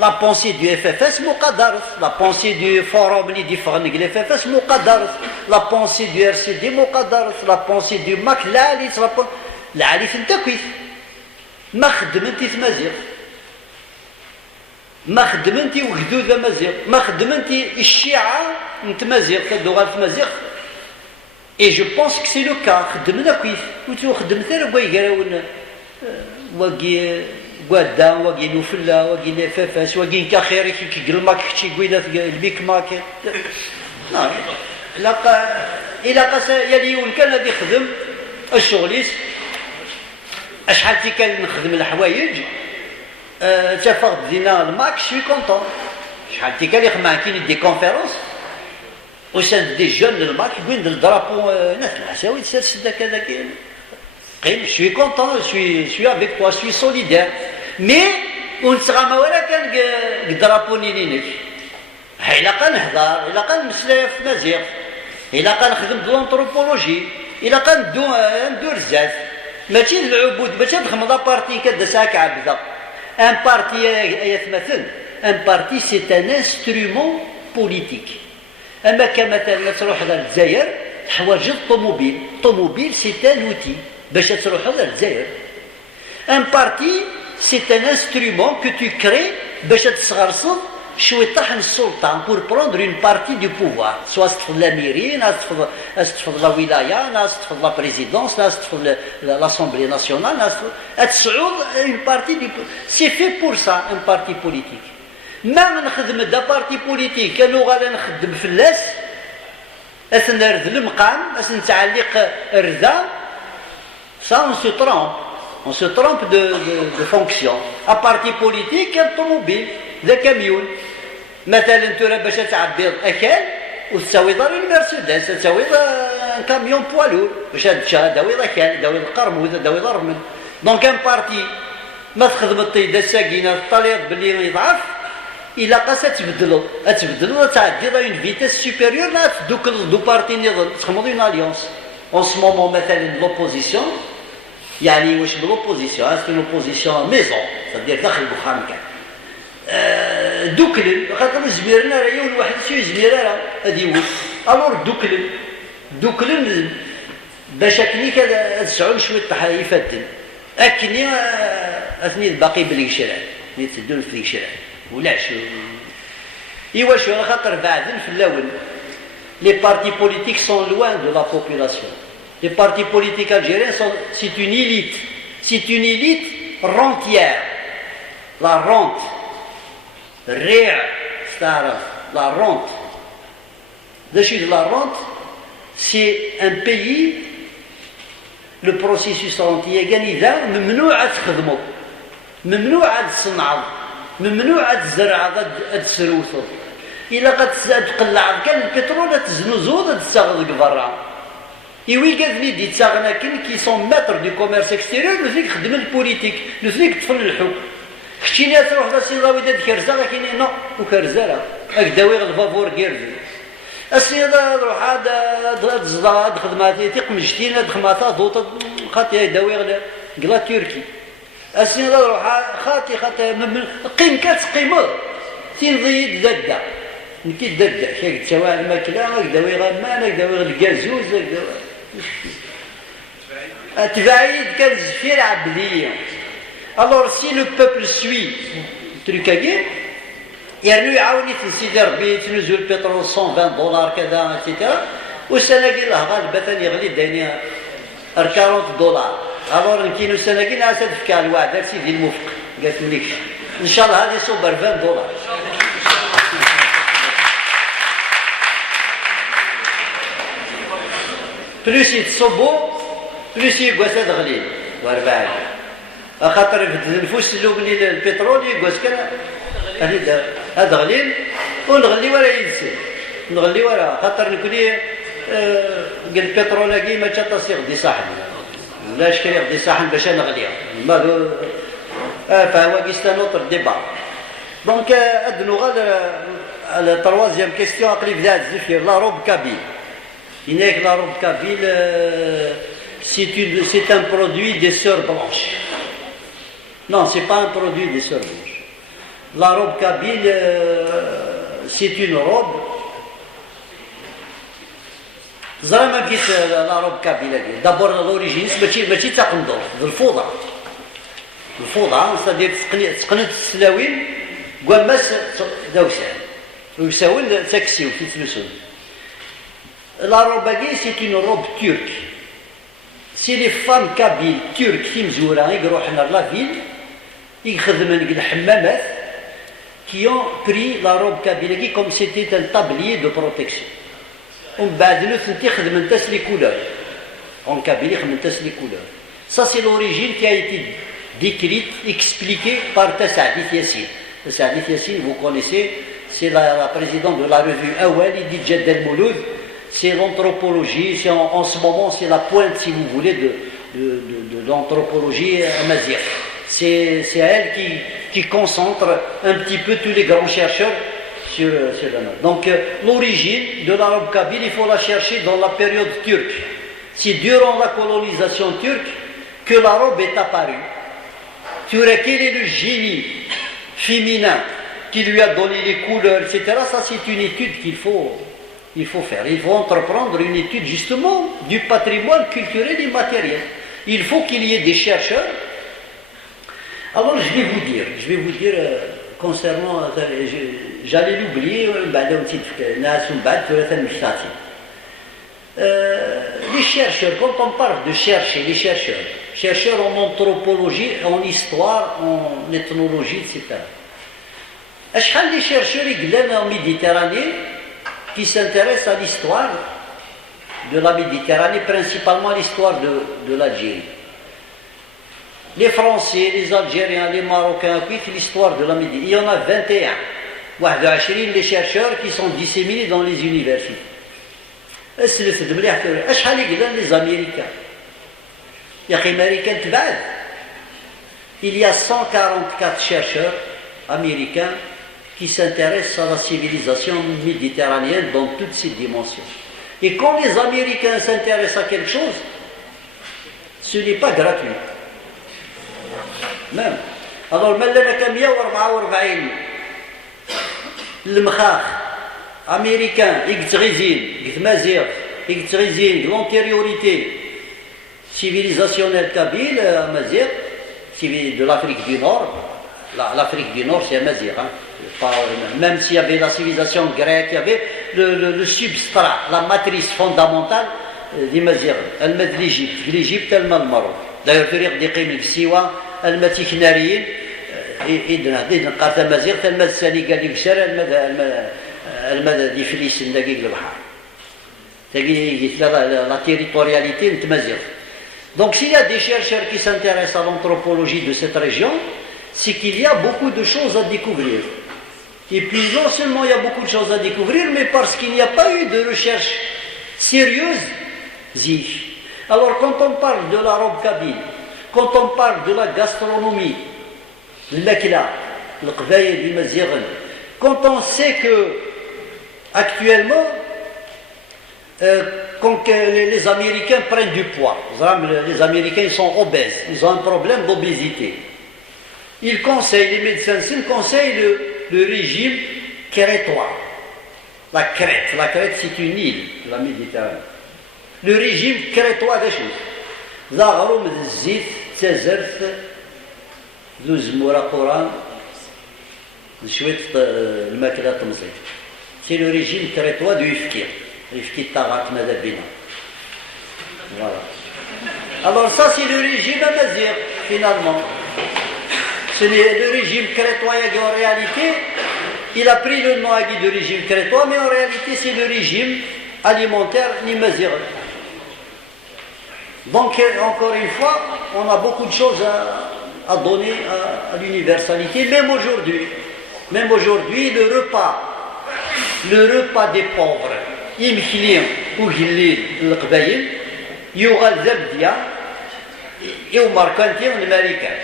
la pensée du FFS مقدرت la pensée du forum اللي ديفغن قلب FFS مقدرت la pensée du RCD مقدرت la pensée du MAC العالي انت كويس ما خدمتي تمازيغ ما خدمتي وجدوده مازيغ ما خدمتي الشيعة نتمازيغ تدوغال تمازيغ et je pense que c'est le cas خدمنا كويس وتو خدمت انا بغا يقراون واقي قادا واقي نوفلا واقي لفافاس واقي نكا خيري كي قلماك كتشي قويدات البيك ماك لا إلا قاس يليون كان هذا يخدم الشغليس اشحال كان نخدم الحوايج تفقد دينا الماك شوي كونطون شحال كان يخدم كاين دي كونفيرونس وسان دي جون الماك يقول الدرابو ناس الحساوي تسد كذا كاين قيم شوي كونطون شوي افيك توا شوي سوليدير مي ونتغامى ولا كان الدرابوني لينك الا كان نهضر الا كان نمسلا في مزيغ الا كان نخدم دو لونطروبولوجي الا كان ندور الزاف ماشي العبود باش تخدم لا بارتي كدا ساك عبده ان بارتي يا مثلا ان بارتي سي ان انسترومون بوليتيك اما كمثلا تروح للجزائر تحواج الطوموبيل سي ان اوتي باش تروح للجزائر ان بارتي سي ان انسترومون كو تو كري باش تسغرصد شوي طحن السلطان بور بروندر اون بارتي دو بوفوار سوا تفضل لاميري ناس تفضل لا ولايه ناس تفضل لا بريزيدونس ناس تفضل لاسومبلي ناسيونال ناس تسعود اون بارتي دو سي في بور سا ان بارتي بوليتيك ما نخدم دا بارتي بوليتيك كانوا غالا نخدم فلاس اثنا رد المقام اثنا تعليق الرذا سا اون سو ترومب on se trompe de fonction. Un parti politique, un automobile, ذا كاميون مثلا انت باش تعبي اكل وتساوي دار المرسيدس تساوي كاميون بوالور باش داوي الاكل داوي القرموز داوي الرمل دونك ان بارتي ما تخدم الطيده الساكنه الطليق باللي يضعف الا قاسا تبدلوا تعدي دا اون فيتاس سوبيريور لا دوك دو بارتي نضل تخمضوا اون اليونس اون سو مومون مثلا لوبوزيسيون يعني واش بلوبوزيسيون سي لوبوزيسيون ميزون صدير داخل البخار كاع دوكلن خاطر زميرنا راه يول واحد شي زميره راه هادي هو الور دوكلن باش اكني كذا تسعون شويه التحايفات اكني اثني باقي بالكشرع اللي تسدون في الكشرع ولا شو ايوا شو خاطر بعدين في الاول لي بارتي بوليتيك سون لوان دو لا بوبولاسيون لي بارتي بوليتيك الجيريان سون سي اون élite rentière la rente الريع تعرف لا رونت داشي لا رونت سي ان بيي لو بروسيسوس رونتي كان اذا ممنوع تخدموا ممنوع تصنعوا ممنوع تزرع تسروثوا الا قد تقلع كان البترول تزنوزو تستغرق برا ايوي قالني دي تاغنا كي سون ماتر دو كوميرس اكستيريور لو فيك خدم البوليتيك لو فيك طفل الحكم خشينا تروح لسيداوي داد كرزه لكن نو وكرزه اكداوي الفافور كيرزي السيده روح هذا زاد خدماتي تقمجتين هاد خدماتها دوط خاطي داوي قلا تركي السيده روح خاطي قيم كتقيمه تنضيد دادا نكي دادا كي تسوى الماكله داوي غمان داوي الكازوز تبعيد كان زفير عبديه. Alors si le peuple suit le truc à dire, يرنو يعاون يتنسيدي ربي تنزل البترول 120 دولار كذا etc. والسناكي الله غالبا ثاني يغلي دايني 40 دولار. alors نكينو السناكي ناس تفكى الوعد سيدي الموفق قالت لك ان شاء الله هذه صوب 40 دولار. بلوس يتصبوا بلوس يقواس هذا غليل واربعه خاطر يبدل النفوس اللي بلي البترول يقواس كان هذا غليل ونغلي ورا ينسى نغلي ورا خاطر نكوني قال البترول كي ما تصيغ دي صاحب لا شكري دي صاحب باش نغليها ما فهو كيستا نوتر ديبا دونك ادنو غير على troisième question عقلي بدات زفير لا روب كابيل هناك لا روب كابيل c'est un produit des sœurs blanches. Non, c'est pas un produit des sœurs blanches. La robe kabyle, c'est une robe. زعما قلت لا روب كابيل دابور لوريجين ماشي تقندور الفوضى صدير تقنت السلاوين قماس دوسان ويساول تاكسيو في تلسون. لا روب كي سي اون روب ترك. سي لي فام كابيل ترك في مزوره يروحنا لا فيل يخدمن الحمامات qui ont pris la robe kabyle comme c'était un tablier de protection. ومن بعد نثنتي خدمن تاس لي كولاج En Kabylie, les couleurs. Ça, c'est l'origine qui a été décrite, expliquée par Tassadit Yassine. Tassadit Yassine, vous connaissez, c'est la présidente de la revue Awali dit Jed el-Mouloud. C'est l'anthropologie, en ce moment, c'est la pointe, si vous voulez, de l'anthropologie amazigh. C'est elle qui concentre un petit peu tous les grands chercheurs sur la note. Donc, l'origine de l'arabe kabyle, il faut la chercher dans la période turque. C'est durant la colonisation turque que l'arabe est apparu. Tu vois, quel est le génie féminin qui lui a donné les couleurs, etc. Ça, c'est une étude qu'il faut faire. Il faut entreprendre une étude justement du patrimoine culturel et matériel. Il faut qu'il y ait des chercheurs. Alors je vais vous dire concernant, j'allais l'oublier, les chercheurs, quand on parle de chercher, les chercheurs en anthropologie, en histoire, en ethnologie, etc. أشحال les chercheurs en Méditerranée qui s'intéressent à l'histoire de la Méditerranée, principalement l'histoire de l'Algérie. Les Français, les Algériens, les Marocains, l'histoire de la Méditerranée. Il y en a 21. 21 les chercheurs qui sont disséminés dans les universités. Les Américains. Il y a 144 chercheurs américains qui s'intéressent à la civilisation méditerranéenne dans toutes ses dimensions. Et quand les Américains s'intéressent à quelque chose, ce n'est pas gratuit. Même. Alors, américain, l'antériorité civilisationnelle kabyle, de l'Afrique du Nord. L'Afrique du Nord, c'est Amazigh. Même s'il y avait la civilisation grecque, il y avait le substrat, la matrice fondamentale des Mazigh. Elle met l'Égypte. L'Égypte, elle met le Maroc. D'ailleurs, il y a des qim al-Siwa, elle met Tikhnariyin, et de la Mazigh, elle met le Sénégal, elle met des Philistines de l'Bahar. C'est-à-dire la territorialité de Mazigh. Donc, s'il y a des chercheurs qui s'intéressent à l'anthropologie de cette région, c'est qu'il y a beaucoup de choses à découvrir. Et puis non seulement il y a beaucoup de choses à découvrir, mais parce qu'il n'y a pas eu de recherche sérieuse. Alors quand on parle de l'arabe kabyle, quand on parle de la gastronomie, le makla, le qbaïl du Mazigh, quand on sait que actuellement, quand les Américains prennent du poids, les Américains ils sont obèses, ils ont un problème d'obésité. Ils conseillent, les médecins conseillent le régime crétois. La Crète c'est une île de la Méditerranée. Le régime crétois des choses. Zagrom, Zit, Cézert, Zmoura Coran, le Makla Tamzé. C'est le régime crétois du Ifkir. Ifkir Tarat Madabina. Voilà. Alors ça c'est le régime amazigh, finalement. C'est le régime crétois en réalité, il a pris le nom de régime crétois, mais en réalité c'est le régime alimentaire nimazigh. Donc encore une fois, on a beaucoup de choses à donner à l'universalité, même aujourd'hui. Même aujourd'hui, le repas des pauvres, imkhilin ou gillin l'qbaïl, yughal zabdia, et au marquantier en américain.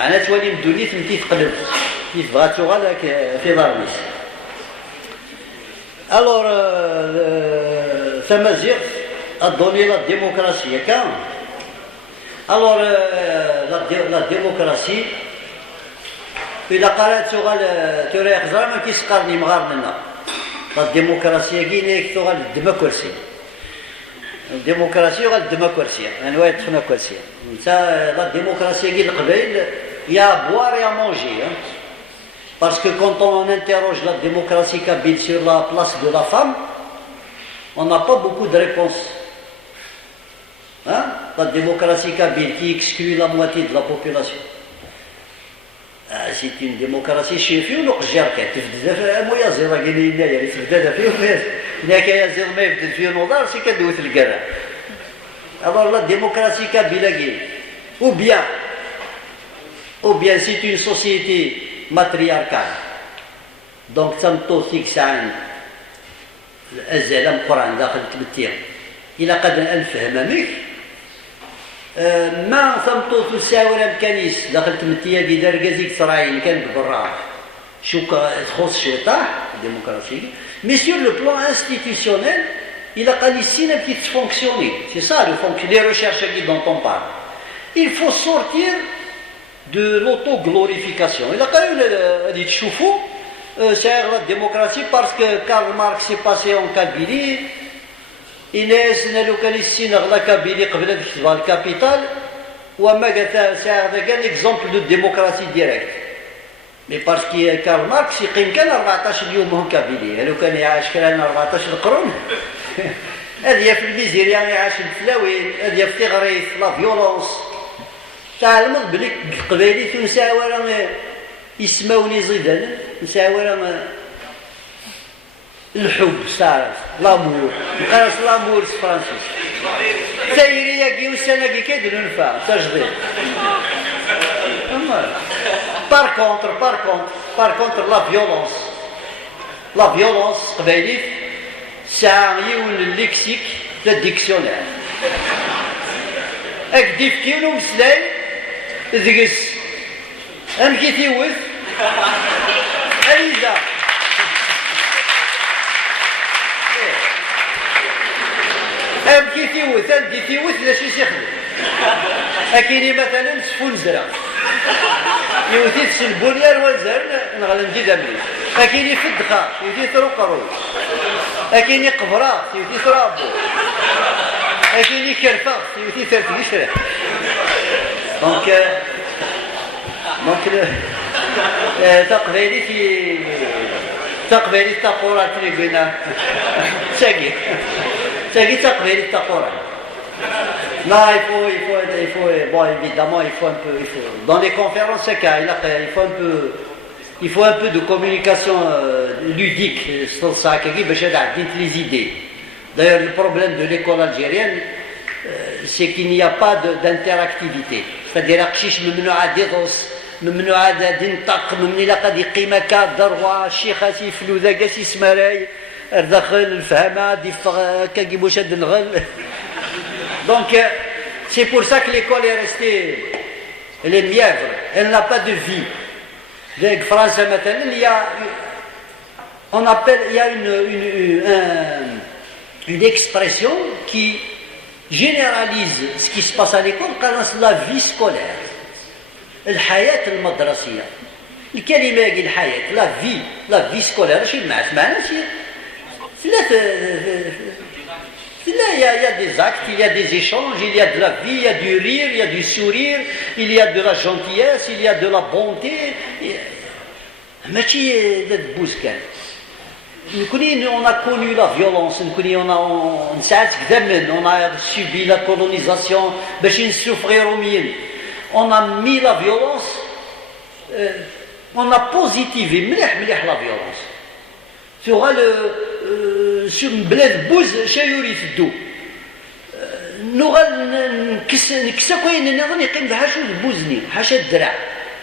أنا توالي مدوني ثمتي تقلب كيف بغات تغال في ضربيس. Alors Amazigh a donné la démocratie quand. Alors la démocratie إذا قرأت تغال تريح زرما كيسقرني مغاربنا. La démocratie كي تغال الديمقراطية. الديمقراطية غير الديمقراطية، أنواع الديمقراطية. La démocratie il y a à boire et à manger. Parce que quand on interroge la démocratie kabyle sur la place de la femme, on n'a pas beaucoup de réponses. La démocratie kabyle qui exclut la moitié de la population. C'est une démocratie chez nous, donc j'ai c'est Alors la démocratie kabylague, ou bien c'est une société matriarcale. Donc تمطوثيك ساعة الزلم قرآن داخل التمثيل إلى قد الفهم منك ما تمطوث الساورة مكانيس داخل التمثيل دي درجازيك سراين كان بالراحة شو تخص شيطان الديمقراطية mais sur le plan institutionnel il a قال ici une petite fonctionner c'est ça les recherches dont on parle il faut sortir de l'autoglorification il a قال dit تشوفوا c'est la démocratie parce que Karl Marx s'est passé en Kabylie الناس نالو كان السين غلا كابيلي قبل هذيك تبع الكابيتال وما قال هذا كان اكزومبل دو ديموكراسي ديريكت مي باسكو كارل ماركس يقيم كان 14 يوم هو كابيلي لو كان يعيش كان 14 قرون هذه في الميزيريا يعيش الفلاوين هذه في تغريس لا فيولونس تعلم بلي القبائلي تنساورا يسموني زيدان نساورا الحب صارت لامور قالت لامور فرانسيس سيريا كي وسنه كي كيديروا نفع تجديد بار كونتر لا فيولونس قبايليت ساعه يون الليكسيك لا ديكسيونير اكديف كيلو مسلاي ذكس ام كي تيوث ايزا ام كي تيوث ام كي تيوث لا شي يخدم اكيني مثلا سفون زرع يوثي البنيان والزر نغلى نجي دمري اكيني في الدخان يوثي تروقرو اكيني قبرات يوثي ترابو اكيني كرفاس يوثي ترتقشره دونك تقبيلي تقورا تريبنا ساقي تقبيلي تقورا Non, il faut, bon, évidemment, il faut un peu, dans les conférences, il faut un peu de communication ludique, sur ça, qui les idées. D'ailleurs, le problème de l'école algérienne, c'est qu'il n'y a pas d'interactivité. C'est-à-dire, ممنوع عاد ينطق ممنوع لقد يقيم كادر شيخاتي فلوذا كاسي سماراي داخل الفهمه ديفغ كاكيبوش هاد الغل Donc, c'est pour ça que l'école est restée, elle est mièvre, elle n'a pas de vie. Avec France maintenant, il y a une expression qui généralise ce qui se passe à l'école quand c'est la vie scolaire. الحياة المدرسية. الكلمة يقول الحياة، la vie scolaire، شي معنى شي il y a des actes, il y a des échanges, il y a de la vie, il y a du rire, il y a du sourire, il y a de la gentillesse, il y a de la bonté. ماشي دبوس كان. On a connu la violence, on a subi la colonisation, on a mis la violence, on a positivé la violence. Sur sur بلاد بوز شايوري في الدو نغال نكسا كوين نظن يقيم حاشو بوزني حاشا الدرع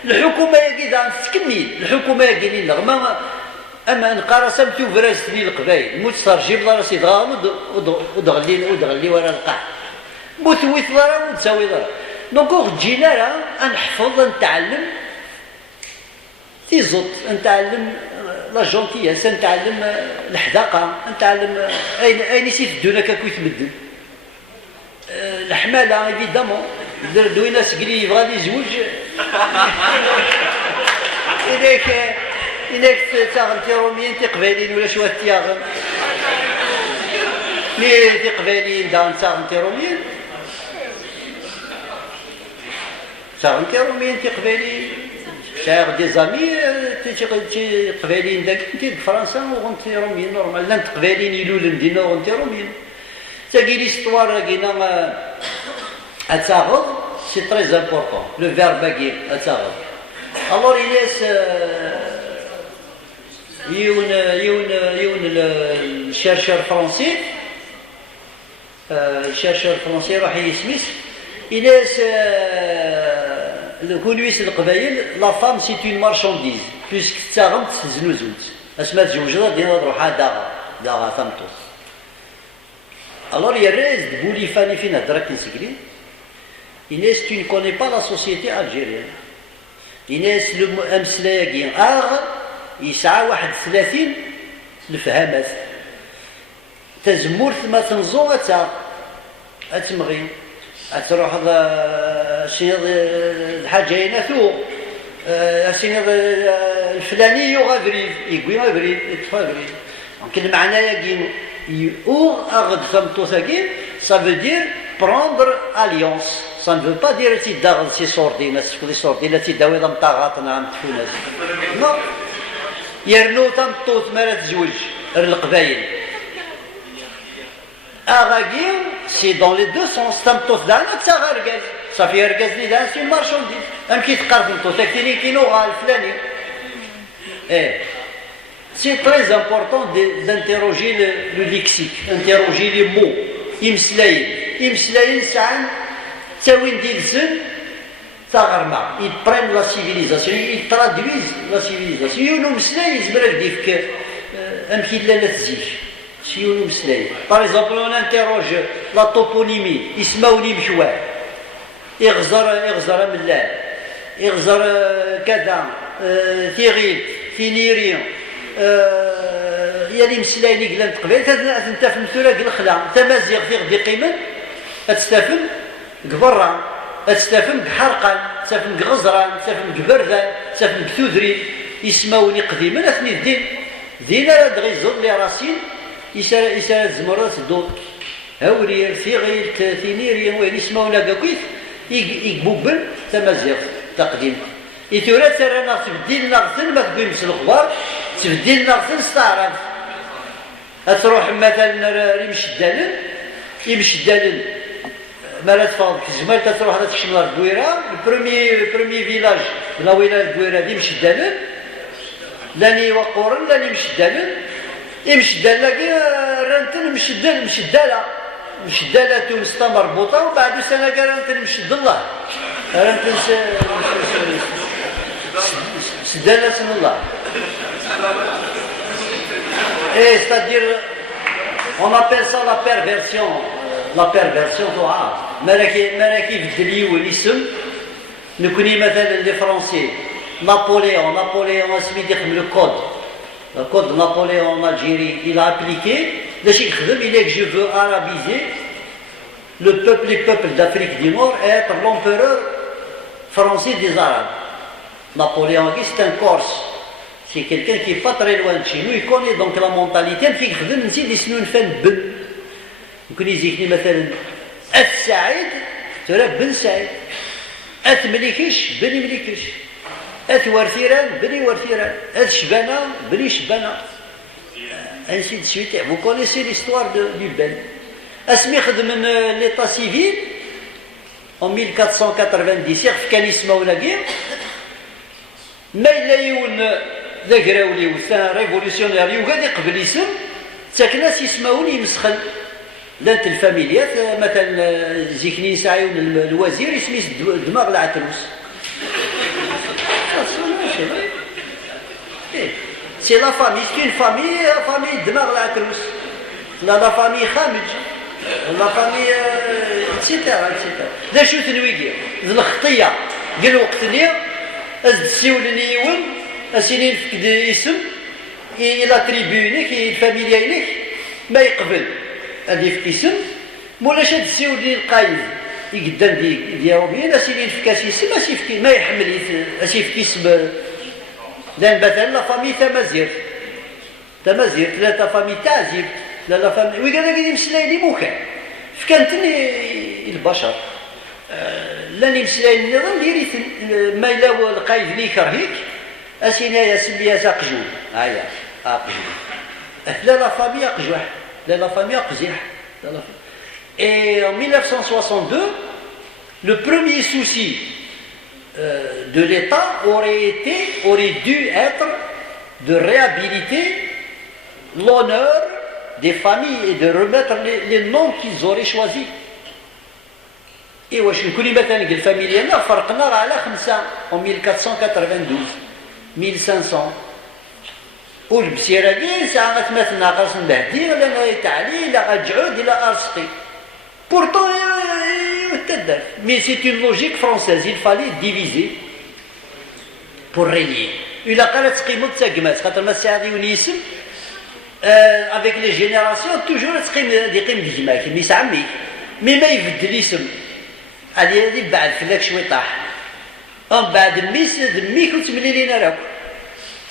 الحكومه يقيدا تسكني الحكومه يقيني نغما اما نقرا سمتو فرازتني القبايل موت صار جيب راسي ضامد ودغلي ورا القاع موتويت ضرا وتساوي ضرا دونك جينا راه نحفظ نتعلم تيزط نتعلم لا جونتياس نتعلم الحذاقه نتعلم اين نسيت الدنيا كاكوي تمدن الحماله ايفيدامون دوينا سكري يبغى يزوج إنك تاغن روميين تقبالين ولا شويه تياغن مي تقبالين دان تاغن روميين تقبالين شاير دي زامي تقبالين داك انتي فرنسا وغنتي روميين نورمال لا تقبالين يلولن دينا وغنتي روميين تاكي ليستوار كينا اتاغض سي تري امبورطون لو فيرب كي اتاغض الور يلاس يون الشيرشور فرونسي chercheur français راح يسميس يناس كونويس القبايل لا فام سي اون مارشانديز بيسك تاغم تزنوزوت اسما تزوجها دينا روحها داغا ثمطوس alors il reste بولي فاني فين هضرك نسكري يناس tu ne connais pas la société algérienne يناس امسلاياكي يسعى 31 الفهامات تزمورت ما تنزو أتمغي أتروح الشيض الحاجة ينثو الشيض الفلاني يغفريد يقوي غفريد يتفغريد كل معنى يقين يؤغ أغد ثمتوثاكين ça veut dire prendre alliance ça ne veut pas dire si داغد سي صوردي ناس كل صوردي لا تداوي ضم طاغاتنا عم تفوناس لا يرنو ثمتوث ما تزوج القبايل Aragim, c'est dans les deux sens. Tamtos d'ana, ça argaz. Ça fait argaz ni dans c'est une marchandise. Un petit carton, c'est qui n'aura le flâner. C'est très important d'interroger le lexique, interroger les mots. Imslaïn, ça, Tawin Dilsen, Tagarma. Ils prennent la civilisation, ils traduisent la civilisation. Ils nous imslaïn, ils me disent que un petit lalatzik. Par exemple, on interroge la toponymie, Ismaouni Mchouar, Irzara Millan, Irzara Kadam, Thierry, Finiri, يلي مسلايني قلنا تقبل انت في مثلا قل خلا تمازيغ في غدي قيمن تستفهم قبران تستفهم قحرقان تستفهم قغزران تستفهم قبردان تستفهم قثوذرين يسماوني قديما اثني الدين دينا لا دغي الزود لي راسين يسال الزمرات الدور هاورير ثيغيل ثينيريا وين يسماونا كاكويت يقبوبل تمازيغ تقديم يتورا سرانا تبديل نغسل ما تقول مثل الخبار تبديل نغسل ستعرف تروح مثلا يمشي دالن مالا تفاضل في الجمال تروح هذا تشمل الدويره البروميي فيلاج لا ويلا الدويره دي يمشي دالن لاني وقورن لاني يمشي دالن يمشي دالا رانتن مشي دالا تونس مربوطه وبعد سنه رانتن مشي الله رانتن سدالا سن الله c'est-à-dire on appelle ça la perversion دعاء مالكي يبدل يول اسم نكوني مثلا لي فرونسي نابوليون اسمي يخدم لو كود le code de Napoléon en Algérie, il a appliqué, il a dit je veux arabiser les peuples d'Afrique du Nord et être l'empereur français des Arabes. Napoléon, c'est un Corse, c'est quelqu'un qui n'est pas très loin de chez nous, il connaît donc la mentalité, il dit que nous faisons Ben. Donc il dit مثلا السعيد ترى بن سعيد أتملكش بني ملكش أثورثيران بني ورثيران أشبانا بني شبانا ainsi de suite. Vous connaissez l'histoire du Ben. أسمي خدم l'état civil en 1490 كان يسمعوا لاقي ما إلا يون ذاكراولي وثان ريفوليسيونير يوغادي قبل اسم تاكناس يسمعوني يمسخن لانت الفاميليات مثلا زيكني ساعيون الوزير يسمي دماغ العتروس c'est la famille, c'est une famille دماغ العتروس la famille خامج la famille etc. ذا شو تنويقي ذا الخطية قال وقتني أزد سيولني يون أسينين فكد اسم إلى تريبيونيك الفاميليا ما يقبل هذه في اسم مولاش هاد السيولني القايد يقدم ديالو بين أسينين في كاس اسم أسيفكي ما يحمل أسيفكي اسم لأن مثلا لا فامي تمازير لا فامي تعزيب لا فامي وقال لك يمسلاي لي موكا فكانتني البشر لاني مسلاي النظام ديري ما الا هو القايد لي كرهيك اسينايا سميها زاقجون هيا اقجون لا فامي اقجوح لا فامي اقزيح et en 1962 le premier souci de l'État aurait dû être de réhabiliter l'honneur des familles et de remettre les noms qu'ils auraient choisis. Et واش نكون مثلا قال فاميلينا فرقنا على 5 en 1492 1500 والبسيره كاين ساعه غتمثلنا قاص مهدي ولا تعلي لا غتجعود الى ارسطي. Pourtant تدار. Mais c'est une logique française, il fallait diviser pour régner. إلا قالت تقيموا تساقمات خاطر ما الساعدي يسم avec les générations toujours تقيم ديجماك ميس عمي مي ما يبدل يسم هذه بعد فلاك شوي طاح من بعد ميس دميك وتمليلين راك.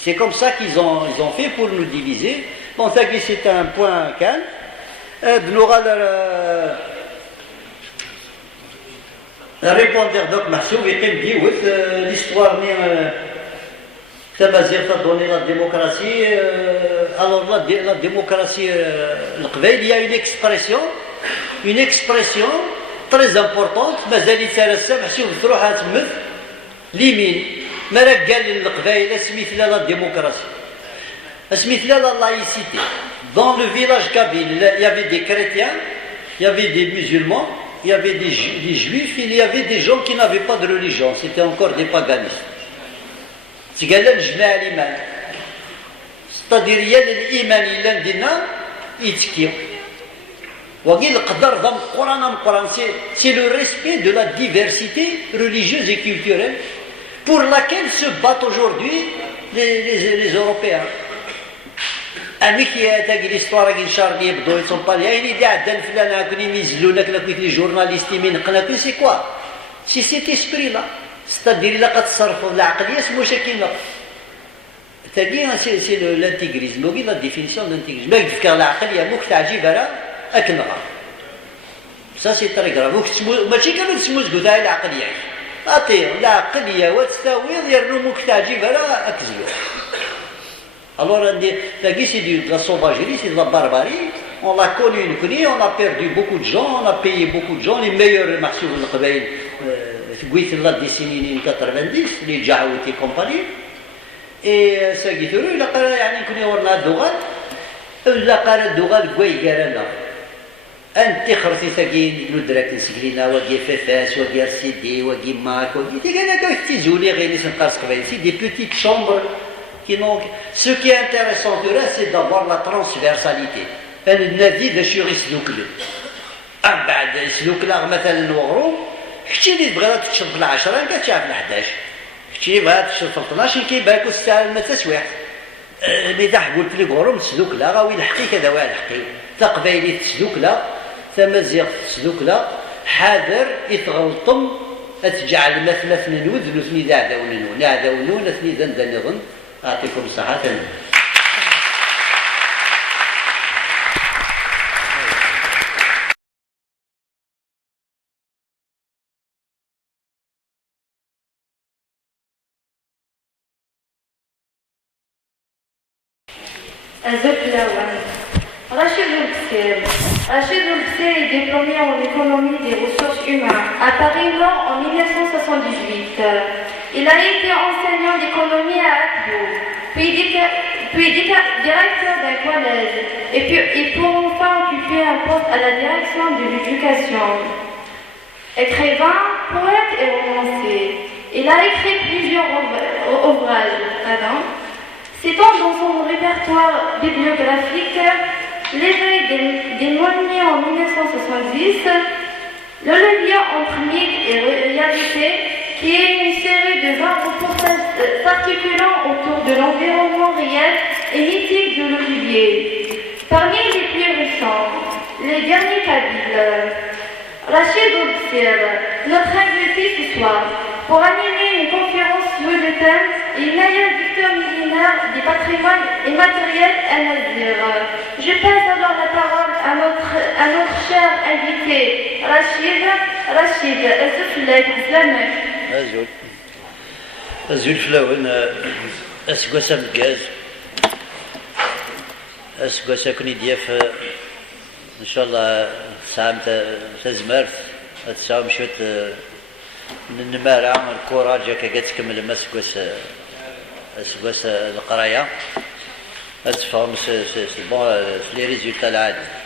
C'est comme ça qu'ils ont fait pour nous diviser. Bon, ça c'est un point calme. Répondre donc Mahsoub يقيم ديوث l'histoire تمازيغ donné la démocratie. Alors la démocratie القبائل, il y a une expression très importante مازال يترسم محسوب تروح تمث ليمين ما راك قال القبائل سميت لا démocratie سميت لا laïcité. Dans le village kabyle, il y avait des chrétiens, il y avait des musulmans, il y avait des juifs, il y avait des gens qui n'avaient pas de religion, c'était encore des paganistes. C'est-à-dire il y a l'iman il a يتكيو وقيل القدر ضم القرآن c'est le respect de la diversité religieuse et culturelle pour laquelle se battent aujourd'hui les Européens. أميكي تاقي l'histoire كي شارني يبدو يتصم بالي إني داع دان فلان هاكوني ميزلونا كلا كويت لي جورناليستي من قناكي سي كوا سي سيت اسبري لا ستادير إلا قد تصرفوا العقلية سمو شاكين لا تاقي سي لانتيغريزم وقيل لا ديفينيسيون لانتيغريزم ما تفكر العقلية موك تعجيب راه أكنغا سا سي تري كراف ماشي كامل تسمو زكوتا العقلية أطير العقلية وتستاوي يرنو موك تعجيب راه أكزيو. Alors, c'est de la sauvagerie, c'est de la barbarie. On l'a connu, on a perdu beaucoup de gens, on a payé beaucoup de gens. Les meilleurs marchés de l'Aqbaïl, c'est la décennie 90, les Djahout et compagnie. Et ça, il a connu on a Dougal, il a Dougal, Gouïgarana. أنت خرتي ثقين ندرك نسقلينا وقي فافاس وقي سيدي وقي ماك وقي تيجينا كاع تيزولي غير نسن قاس قبيل سي دي بيتيت شامبر. Donc, ce qui est intéressant de là, c'est d'avoir la transversalité. النادي ذا شو يسلوك له. بعد يسلوك له مثلا الوغرو، كشي اللي تبغي تشرب في 10 كتشاف في 11. كشي بغا تشرب في 12 كيبان لك الساعة ما تسواح. مي إذا قلت لك غرو تسلوك له غاوي الحقي كذا واه الحقي. تقبايلي تسلوك له، تمازيغ تسلوك له، حاذر يتغلطم تجعل مثلا نود نثني ذا ونون، ذا ونون نثني ذا نظن. أعطيكم الصحة. Rachid Boulbsé est diplômé en économie des ressources humaines à Paris Nord en 1978. Il a été enseignant d'économie à Akbou, puis directeur d'un collège, et pour enfin occuper un poste à la direction de l'éducation. Écrivain, poète et romancier, il a écrit plusieurs ouvrages. Citant dans son répertoire bibliographique L'éveil des Monniers en 1970, le lien entre mythe et réalité, qui est une série de 20 reportages s'articulant autour de l'environnement réel et mythique de l'Olivier. Parmi les plus récents, les derniers Kabyles, Rachid Boulbsé, notre invité ce soir, pour animer une conférence sur le thème Inaya Victor millénaire du patrimoine immatériel à Nazir. Je passe alors la parole à notre cher invité, Rachid, Azuflek, Islamek. Azuflawen, Asgwasa Mgaz, Asgwasa Kunidief, Inch'Allah, Sam Tazmerth, Sam Shut. نمارا الكوراج هكا كتكمل ما سكواس القرايه تفهم سي بون لي ريزولتا العالي.